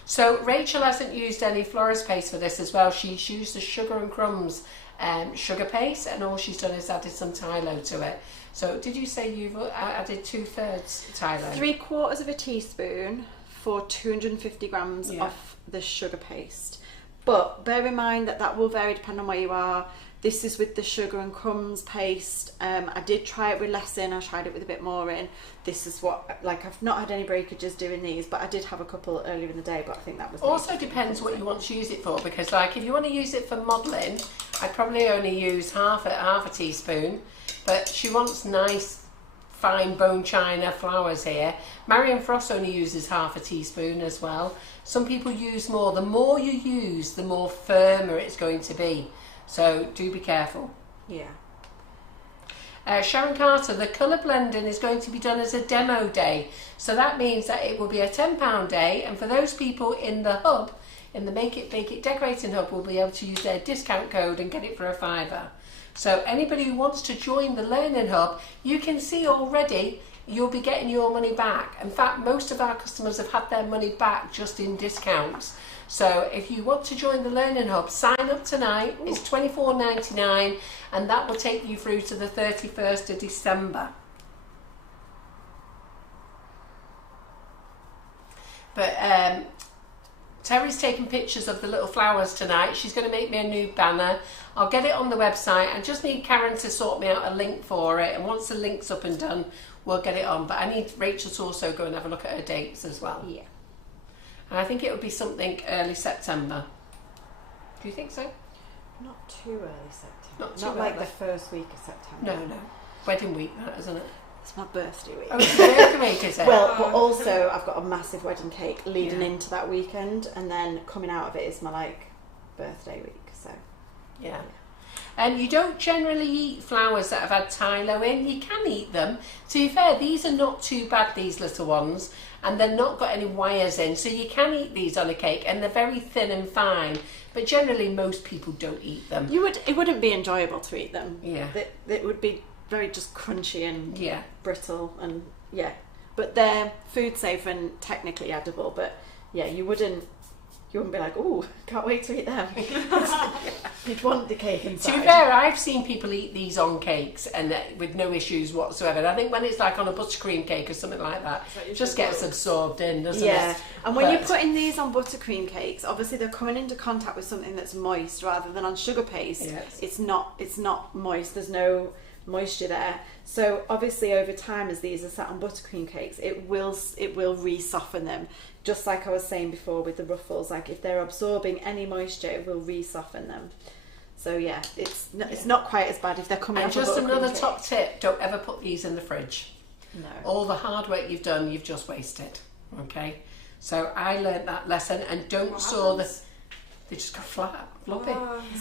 So Rachel hasn't used any florist paste for this as well. She's used the Sugar and Crumbs sugar paste, and all she's done is added some Tylo to it. So did you say you've added 2/3 Tylo? 3/4 teaspoon for 250 grams Yeah. of the sugar paste. But bear in mind that will vary depending on where you are. This is with the Sugar and Crumbs paste. I did try it with less in, I tried it with a bit more in. This is what, like, I've not had any breakages doing these, but I did have a couple earlier in the day, but I think that was... Also depends what you want to use it for, because like if you want to use it for modelling, I'd probably only use half a teaspoon, but she wants nice fine bone china flowers here. Marion Frost only uses half a teaspoon as well. Some people use more. The more you use, the more firmer it's going to be. So do be careful. Yeah. Sharon Carter, the colour blending is going to be done as a demo day. So that means that it will be a £10 day, and for those people in the hub, in the Make It Bake It Decorating Hub, will be able to use their discount code and get it for a £5. So anybody who wants to join the Learning Hub, you can see already you'll be getting your money back. In fact, most of our customers have had their money back just in discounts. So if you want to join the Learning Hub, sign up tonight. It's $24.99, and that will take you through to the 31st of December. But Terry's taking pictures of the little flowers tonight. She's going to make me a new banner. I'll get it on the website. I just need Karen to sort me out a link for it, and once the link's up and done, we'll get it on. But I need Rachel to also go and have a look at her dates as well. Yeah. And I think it would be something early September. Do you think so? Not too early September. Not too Not like early. the first week of September. No. Wedding week, that, isn't it? It's my birthday week. Oh, it's your birthday week, is it? Well, but also I've got a massive wedding cake leading Yeah. into that weekend, and then coming out of it is my birthday week. So Yeah. And you don't generally eat flowers that have had Tylo in. You can eat them. To be fair, these are not too bad, these little ones, and they're not got any wires in, so you can eat these on a cake, and they're very thin and fine. But generally, most people don't eat them. it wouldn't be enjoyable to eat them. Yeah. It would be very just crunchy and Yeah. brittle, and yeah. But they're food safe and technically edible. But yeah, you wouldn't be like, oh, can't wait to eat them. You'd want the cake inside. To be fair, I've seen people eat these on cakes and with no issues whatsoever. And I think when it's like on a buttercream cake or something like that, it just gets absorbed in, doesn't it? Yeah, and when But- you're putting these on buttercream cakes, obviously they're coming into contact with something that's moist rather than on sugar paste. Yes. It's not moist. There's no moisture there. So obviously over time, as these are sat on buttercream cakes, it will re-soften them. Just like I was saying before with the ruffles, like if they're absorbing any moisture, it will re-soften them. So yeah, it's not quite as bad if they're coming And off a just buttercream another cake. top tip, don't ever put these in the fridge. No. All the hard work you've done, you've just wasted. Okay, so I learned that lesson. And don't What store the. happens? They just go flat, floppy.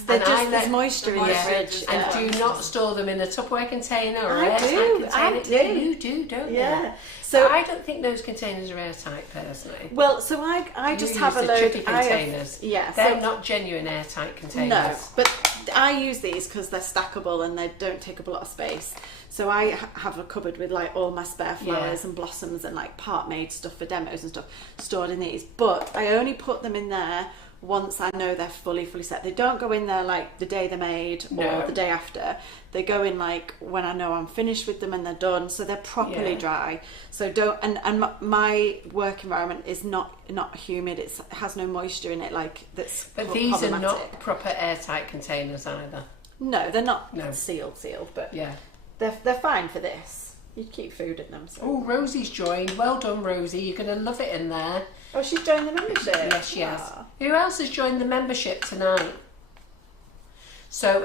They're And just, there's moisture in the yeah, fridge. and do not store them in a Tupperware container or I airtight do, container. I do. Yeah, you do, don't you? Yeah. So So I don't think those containers are airtight, personally. well, so I just You have a use the load. chippy I have, containers. yeah. They're So, not genuine airtight containers. no, but I use these because they're stackable and they don't take up a lot of space. So I have a cupboard with like all my spare flowers and blossoms and like part made stuff for demos and stuff stored in these. But I only put them in there once I know they're fully set. They don't go in there like the day they're made or No. the day after. They go in like when I know I'm finished with them and they're done, so they're properly Yeah. dry. So don't and my work environment is not humid. It has no moisture in it like that's But these are problematic. not proper airtight containers either. No, they're not No. sealed, but Yeah. they're fine for this. You keep food in them. So. Oh, Rosie's joined. Well done, Rosie. You're going to love it in there. Oh, she's joined the membership. Yes, she has. Ah. Who else has joined the membership tonight? So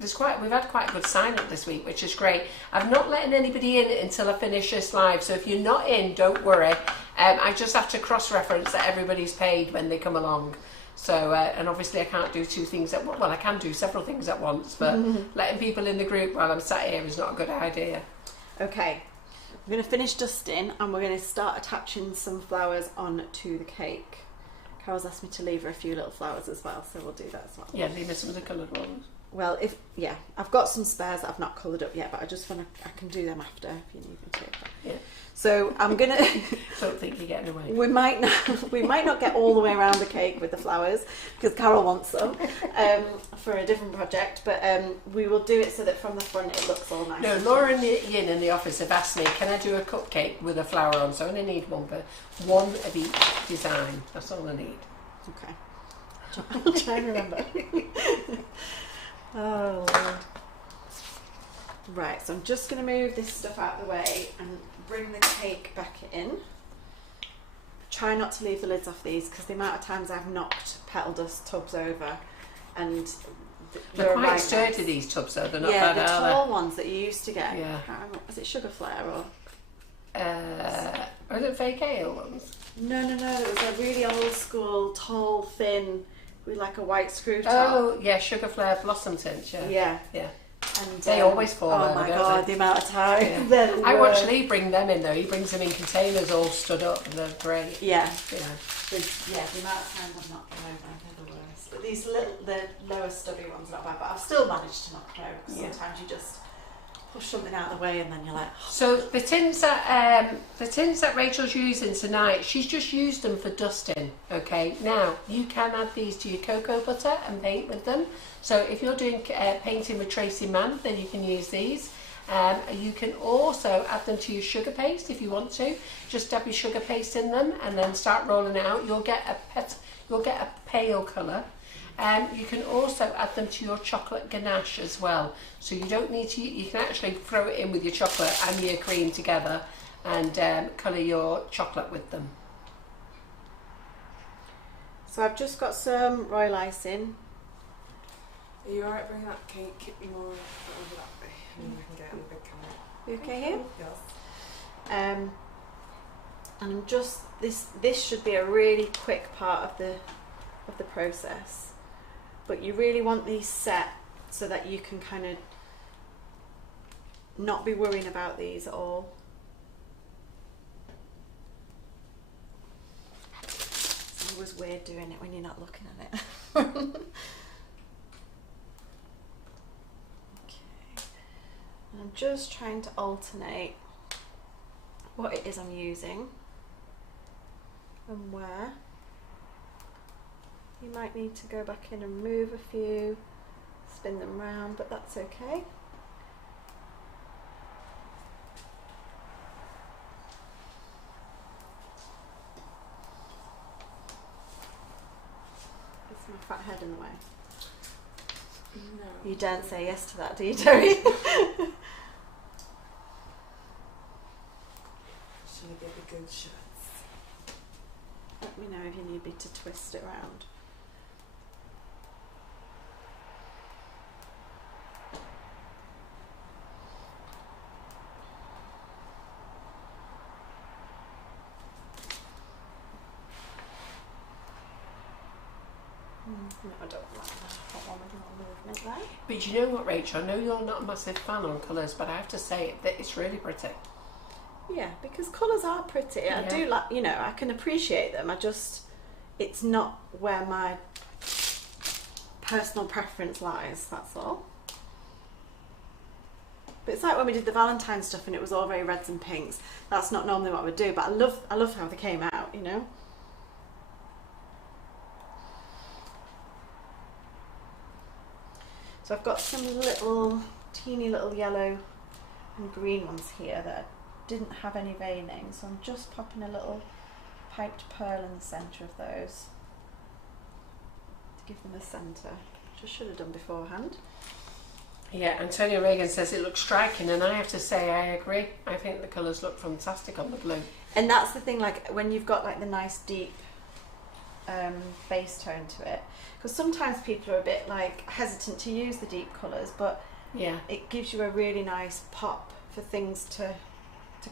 we've had quite a good sign up this week, which is great. I've not letting anybody in until I finish this live, so if you're not in, don't worry. I just have to cross-reference that everybody's paid when they come along. So and obviously I can't do two things at once. Well, I can do several things at once, but letting people in the group while I'm sat here is not a good idea. Okay, we're going to finish dusting and we're going to start attaching some flowers onto the cake. Carol's asked me to leave her a few little flowers as well, so we'll do that as well. Yeah, leave me some of the coloured ones. Well, I've got some spares that I've not coloured up yet, but I can do them after if you need me to. Yeah. So I'm gonna. Don't think you're getting away. we might not get all the way around the cake with the flowers because Carol wants some for a different project, but we will do it so that from the front it looks all nice. No, Laura and Yin in the office have asked me, can I do a cupcake with a flower on? So I only need one of each design. That's all I need. Okay. I'll try and remember. Oh Lord. Right, so I'm just going to move this stuff out of the way and bring the cake back in. Try not to leave the lids off these because the amount of times I've knocked Petal Dust tubs over and They're quite right sturdy, nice. these tubs, though. They're not Yeah, bad, the are tall ones that you used to get. Yeah. I can't remember, was it Sugar Flare or? Are it fake ale ones? No, it was a really old school, tall, thin, with like a white screw top. Oh, yeah, Sugar Flare Blossom Tint, yeah. Yeah. And They always fall oh over, my don't god, they? the amount of time. Yeah. They're the I watch worst. Lee bring them in, though. He brings them in containers all stood up, and they're great. Yeah. Yeah. The amount of times I've knocked them over, they're the worst. But these the lower stubby ones are not bad, but I've still managed to knock them over because Yeah. sometimes you just push something out of the way and then you're like, oh. So the tins that Rachel's using tonight, she's just used them for dusting. Okay, now you can add these to your cocoa butter and paint with them. So if you're doing painting with Tracy Mann, then you can use these. You can also add them to your sugar paste if you want to. Just dab your sugar paste in them and then start rolling it out. You'll get a pale colour. You can also add them to your chocolate ganache as well. So you don't need to. You can actually throw it in with your chocolate and your cream together, and colour your chocolate with them. So I've just got some royal icing. Are you alright bringing that cake more over that way? And then I can get it on the big camera. You okay here? Yes. And I'm just this should be a really quick part of the process, but you really want these set so that you can kind of not be worrying about these at all. It's always weird doing it when you're not looking at it. Okay, and I'm just trying to alternate what it is I'm using and where. You might need to go back in and move a few, spin them round, but that's okay. Is my fat head in the way? No. You don't say yes to that, do you, Terry? Shall I give a good shot? Let me know if you need me to twist it round. No, I don't like that hot one with more movement there. But you know what, Rachel? I know you're not a massive fan on colours, but I have to say that it's really pretty. Yeah, because colours are pretty. Yeah. I do like, you know, I can appreciate them. It's not where my personal preference lies, that's all. But it's like when we did the Valentine stuff and it was all very reds and pinks. That's not normally what I would do, but I love how they came out, you know. So I've got some teeny little yellow and green ones here that didn't have any veining, so I'm just popping a little piped pearl in the centre of those to give them a centre, which I should have done beforehand. Yeah, Antonio Reagan says it looks striking, and I have to say I agree. I think the colours look fantastic on the blue. And that's the thing, like when you've got like the nice deep base tone to it, because sometimes people are a bit like hesitant to use the deep colours, but yeah, it gives you a really nice pop for things to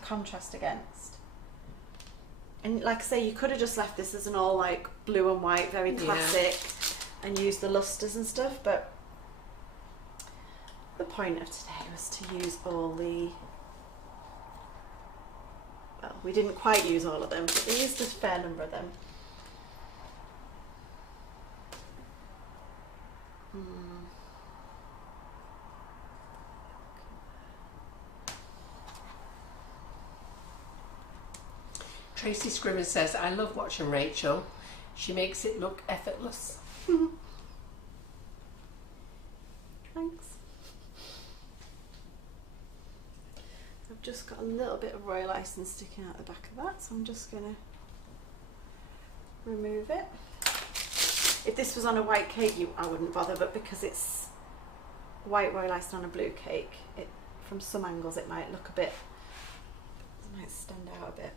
contrast against. And like I say, you could have just left this as an all like blue and white, very classic, and used the lustres and stuff, but the point of today was to use all the, well, we didn't quite use all of them, but we used a fair number of them. Tracy Scriven says, I love watching Rachel. She makes it look effortless. Thanks. I've just got a little bit of royal icing sticking out the back of that, so I'm just going to remove it. If this was on a white cake, I wouldn't bother, but because it's white royal icing on a blue cake, from some angles it might look it might stand out a bit.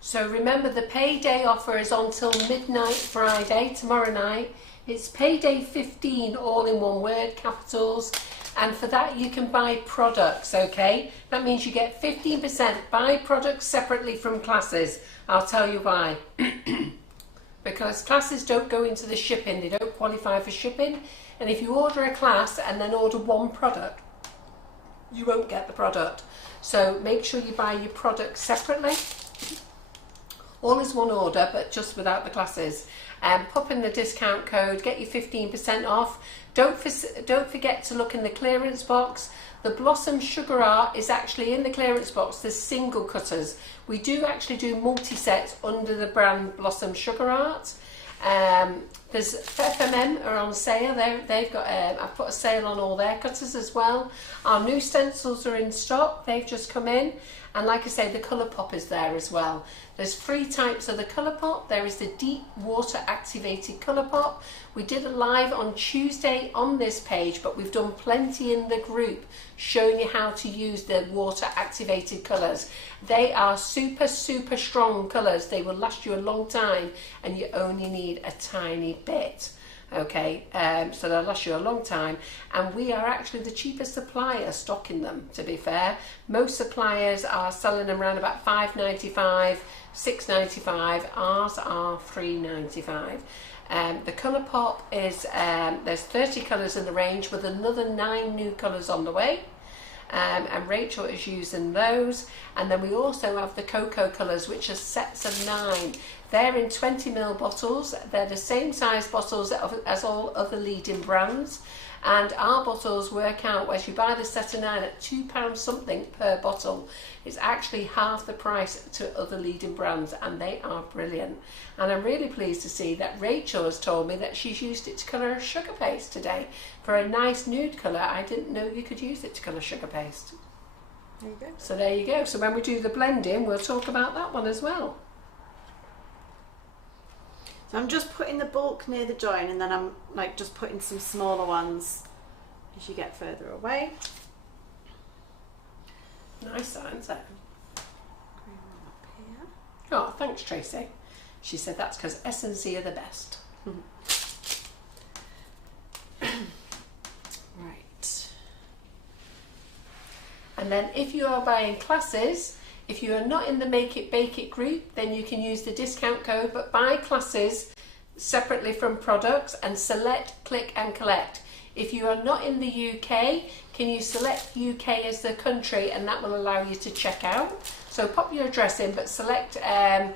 So remember, the payday offer is on till midnight Friday, tomorrow night. It's payday 15, all in one word, capitals. And for that you can buy products, okay? That means you get 15%. Buy products separately from classes. I'll tell you why. Because classes don't go into the shipping. They don't qualify for shipping. And if you order a class and then order one product, you won't get the product. So make sure you buy your products separately. All is one order, but just without the classes. Pop in the discount code, get your 15% off. Don't forget to look in the clearance box. The Blossom Sugar Art is actually in the clearance box. There's single cutters. We do actually do multi-sets under the brand Blossom Sugar Art. There's FMM are on sale. They've got I've put a sale on all their cutters as well. Our new stencils are in stock. They've just come in. And like I say, the Colourpop is there as well. There's 3 types of the Colourpop. There is the deep water activated Colourpop. We did a live on Tuesday on this page, but we've done plenty in the group showing you how to use the water activated colours. They are super strong colours. They will last you a long time and you only need a tiny bit. Okay, so they'll last you a long time, and we are actually the cheapest supplier stocking them, to be fair. Most suppliers are selling them around about $5.95, $6.95. Ours are $3.95. The Colourpop is, there's 30 colours in the range with another 9 new colours on the way. And Rachel is using those. And then we also have the Cocoa colours, which are sets of 9. They're in 20ml bottles. They're the same size bottles as all other leading brands. And our bottles work out, as you buy the set of 9 at £2 something per bottle. It's actually half the price to other leading brands, and they are brilliant. And I'm really pleased to see that Rachel has told me that she's used it to colour her sugar paste today. For a nice nude colour, I didn't know you could use it to colour sugar paste. There you go. So there you go. So when we do the blending, we'll talk about that one as well. So I'm just putting the bulk near the join, and then I'm like just putting some smaller ones as you get further away. Nice that, isn't it? Green one up here. Oh, thanks, Tracy. She said that's because S&C are the best. Right. And then if you are buying classes, if you are not in the Make It Bake It group, then you can use the discount code, but buy classes separately from products and select click and collect. If you are not in the UK, can you select UK as the country, and that will allow you to check out. So pop your address in, but select UK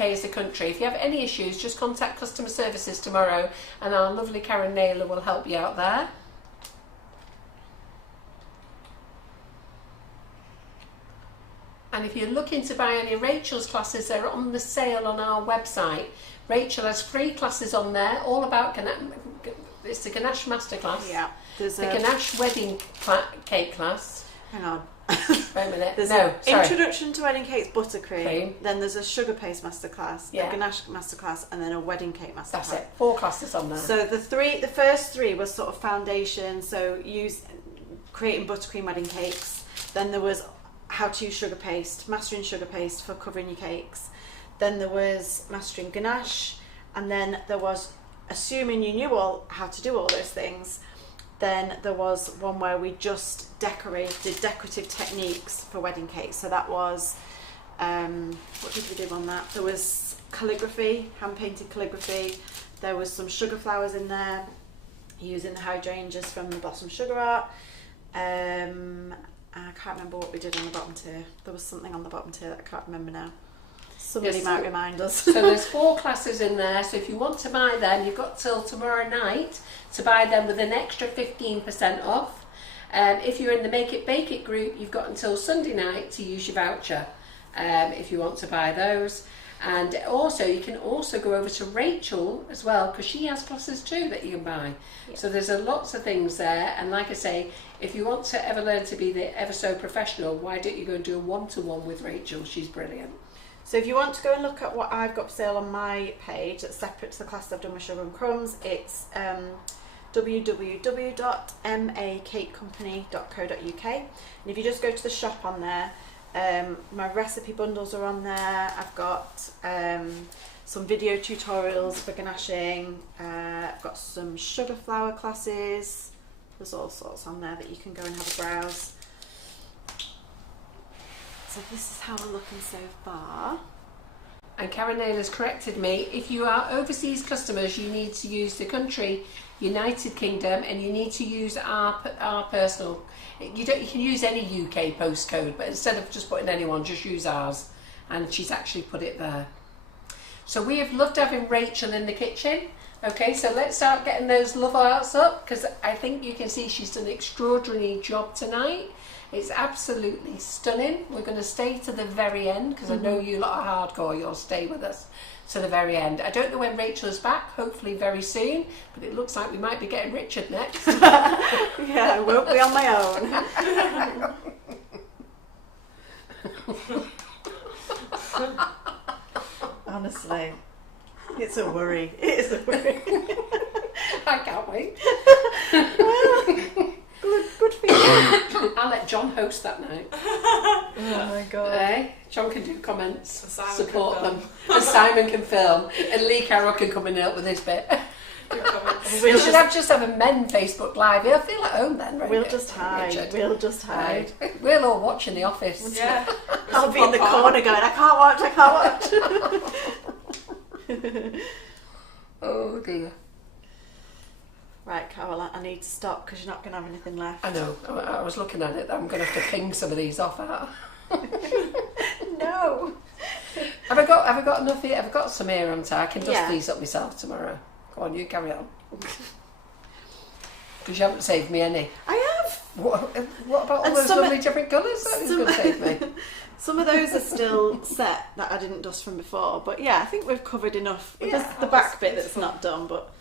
as the country. If you have any issues, just contact customer services tomorrow and our lovely Karen Naylor will help you out there. And if you're looking to buy any Rachel's classes, they're on the sale on our website. Rachel has free classes on there, all about it's the ganache masterclass. Yeah. There's the ganache wedding cake class. Hang on. Wait a minute. There's no, an sorry. introduction to wedding cakes buttercream. Cream. Then there's a sugar paste masterclass, Yeah. a ganache masterclass, and then a wedding cake masterclass. That's it. 4 classes on there. So the first 3 was sort of foundation. So creating buttercream wedding cakes. Then there was how to use sugar paste, mastering sugar paste for covering your cakes. Then there was mastering ganache, and then there was assuming you knew how to do all those things. Then there was one where we just did decorative techniques for wedding cakes. So that was, what did we do on that? There was calligraphy, hand-painted calligraphy. There was some sugar flowers in there, using the hydrangeas from the Blossom Sugar Art. I can't remember what we did on the bottom tier. There was something on the bottom tier that I can't remember now. Somebody might remind us. So there's 4 classes in there, so if you want to buy them, you've got till tomorrow night to buy them with an extra 15% off. If you're in the Make It Bake It group, you've got until Sunday night to use your voucher if you want to buy those. And also, you can also go over to Rachel as well, because she has classes too that you can buy. Yeah. So there's lots of things there, and like I say, if you want to ever learn to be the ever so professional, why don't you go and do a one-to-one with Rachel? She's brilliant. So if you want to go and look at what I've got for sale on my page that's separate to the class I've done with Sugar and Crumbs, it's www.macakecompany.co.uk, and if you just go to the shop on there, my recipe bundles are on there. I've got some video tutorials for ganaching, I've got some sugar flower classes. There's all sorts on there that you can go and have a browse. So this is how we're looking so far. And Karen Naylor's corrected me. If you are overseas customers, you need to use the country United Kingdom, and you need to use our personal. You can use any UK postcode, but instead of just putting anyone, just use ours. And she's actually put it there. So we have loved having Rachel in the kitchen. Okay, so let's start getting those love hearts up, because I think you can see she's done an extraordinary job tonight. It's absolutely stunning. We're going to stay to the very end, because I know you lot are hardcore. You'll stay with us to the very end. I don't know when Rachel is back, hopefully very soon, but it looks like we might be getting Richard next. Yeah, I won't be on my own. Honestly, it's a worry. It is a worry. I can't wait. Well, good for you. I'll let John host that night. Oh my god. John can do comments, Support them, and Simon can film, and Lee Carroll can come in and help with his bit. We should just have a men Facebook Live. He'll feel at home then, right? We'll just hide. Richard. We'll just hide. We'll all watch in the office. Yeah. I'll be in the corner going, I can't watch. Oh dear. Right, Carol, I need to stop because you're not going to have anything left. I know. I was looking at it. I'm going to have to ping some of these off out. No. Have I got enough here? Have I got some here, haven't I? I can dust these up myself tomorrow. Go on, you carry on. Because you haven't saved me any. I have. What about all those lovely different colours? That is going to save me. Some of those are still set that I didn't dust from before, but yeah, I think we've covered enough. Yeah, There's the back bit that's not done, but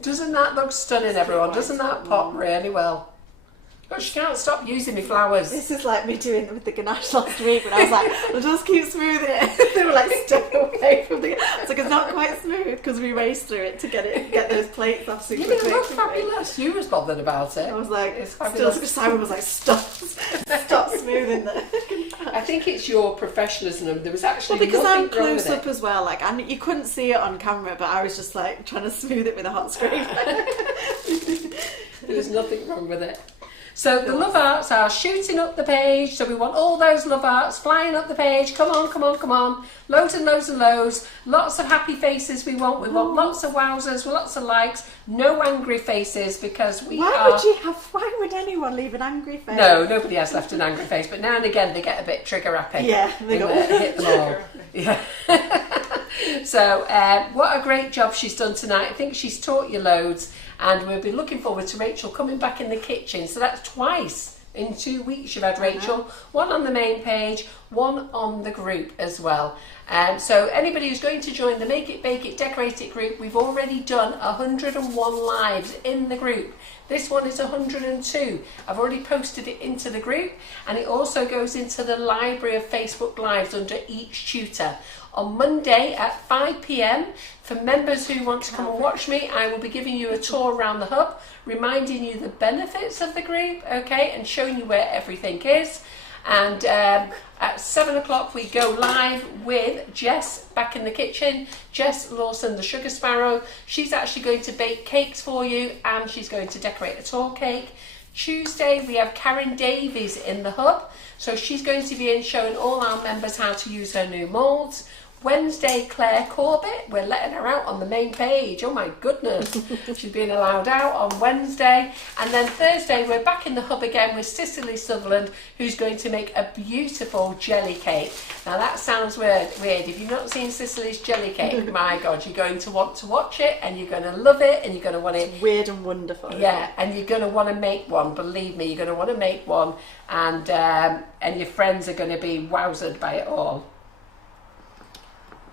doesn't that look stunning, everyone? Doesn't that pop really well? Oh, she can't stop using me flowers. This is like me doing it with the ganache last week when I was like, I'll just keep smoothing it. They were like, step away from the... It's like, it's not quite smooth because we raced through it to get those plates off super quick. You look fabulous. You was bothered about it. I was like, It's fabulous. Simon was like, stop smoothing the... I think it's your professionalism. There was actually Well, because I'm nothing wrong with close up it. as well, like, and you couldn't see it on camera, but I was just like trying to smooth it with a hot scraper. There was nothing wrong with it. So the love arts are shooting up the page. So we want all those love arts flying up the page. Come on, come on, come on. Loads and loads and loads. Lots of happy faces we want. We want lots of wowzers, lots of likes. No angry faces because Why would anyone leave an angry face? No, nobody has left an angry face. But now and again they get a bit trigger happy. Yeah, they go, hit them all. Yeah. So what a great job she's done tonight. I think she's taught you loads. And we'll be looking forward to Rachel coming back in the kitchen. So that's twice in 2 weeks you've had Rachel. One on the main page, one on the group as well. So anybody who's going to join the Make It, Bake It, Decorate It group, we've already done 101 lives in the group. This one is 102. I've already posted it into the group, and it also goes into the library of Facebook Lives under each tutor. On Monday at 5 p.m, for members who want to come and watch me, I will be giving you a tour around the hub, reminding you the benefits of the group, okay, and showing you where everything is. And at 7 o'clock we go live with Jess back in the kitchen. Jess Lawson, the Sugar Sparrow. She's actually going to bake cakes for you, and she's going to decorate a tall cake. Tuesday we have Karen Davies in the hub, so she's going to be in showing all our members how to use her new moulds. Wednesday, Claire Corbett, we're letting her out on the main page. Oh my goodness, she's being allowed out on Wednesday. And then Thursday, we're back in the hub again with Cicely Sutherland, who's going to make a beautiful jelly cake. Now that sounds weird. If you've not seen Cicely's jelly cake, my God, you're going to want to watch it, and you're going to love it, and you're going to want it. It's weird and wonderful. Yeah, and you're going to want to make one. Believe me, you're going to want to make one, and your friends are going to be wowzed by it all.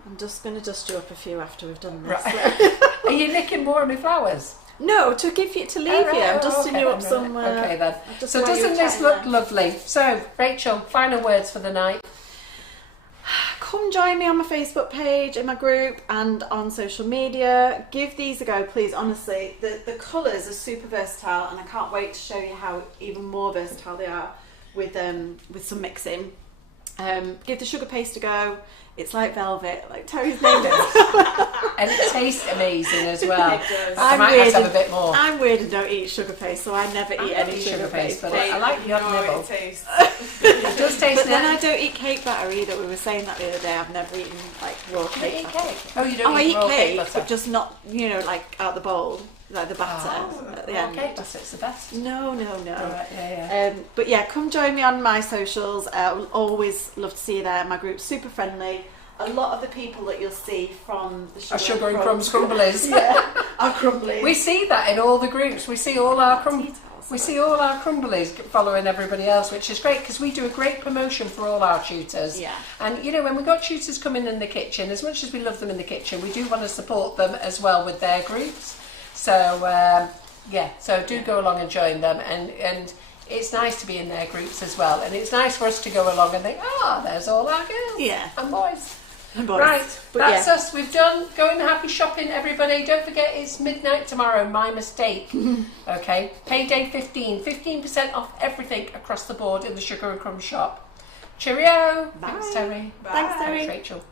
I'm just going to dust you up a few after we've done this. Right. Are you nicking more of my flowers? No, to leave you. I'm dusting you up somewhere. Okay then. So doesn't this look lovely? So Rachel, final words for the night. Come join me on my Facebook page, in my group, and on social media. Give these a go, please. Honestly, the colours are super versatile, and I can't wait to show you how even more versatile they are with some mixing. Give the sugar paste a go. It's like velvet, like Terry's named it. And it tastes amazing as well. It does. I might have to have a bit more. I'm weird and don't eat sugar paste, so I never eat any sugar paste. But I like the odd nibble. It tastes. It does taste But then I nice. don't eat cake batter either. We were saying that the other day. I've never eaten like raw You cake eat batter. cake? Oh, you don't I eat eat raw cake, butter? but just not, like out the bowl, like the batter at the Raw end. cake butter, it's the best. No. Right, yeah. But yeah, come join me on my socials. We'll always love to see you there. My group's super friendly. A lot of the people that you'll see from the Our Sugar and Crumbs crumblies. are crumblies. We see that in all the groups. We see all our crumblies following everybody else, which is great because we do a great promotion for all our tutors. Yeah. And when we've got tutors coming in the kitchen, as much as we love them in the kitchen, we do want to support them as well with their groups. So so do go along and join them, and it's nice to be in their groups as well, and it's nice for us to go along and think, there's all our girls and boys. Right, that's us. We've done. Go and happy shopping, everybody. Don't forget, it's midnight tomorrow. My mistake. Okay, payday 15% off everything across the board in the Sugar and Crumbs shop. Cheerio. Bye. Thanks, Terry. Bye. Thanks, Terry. Thanks, Rachel.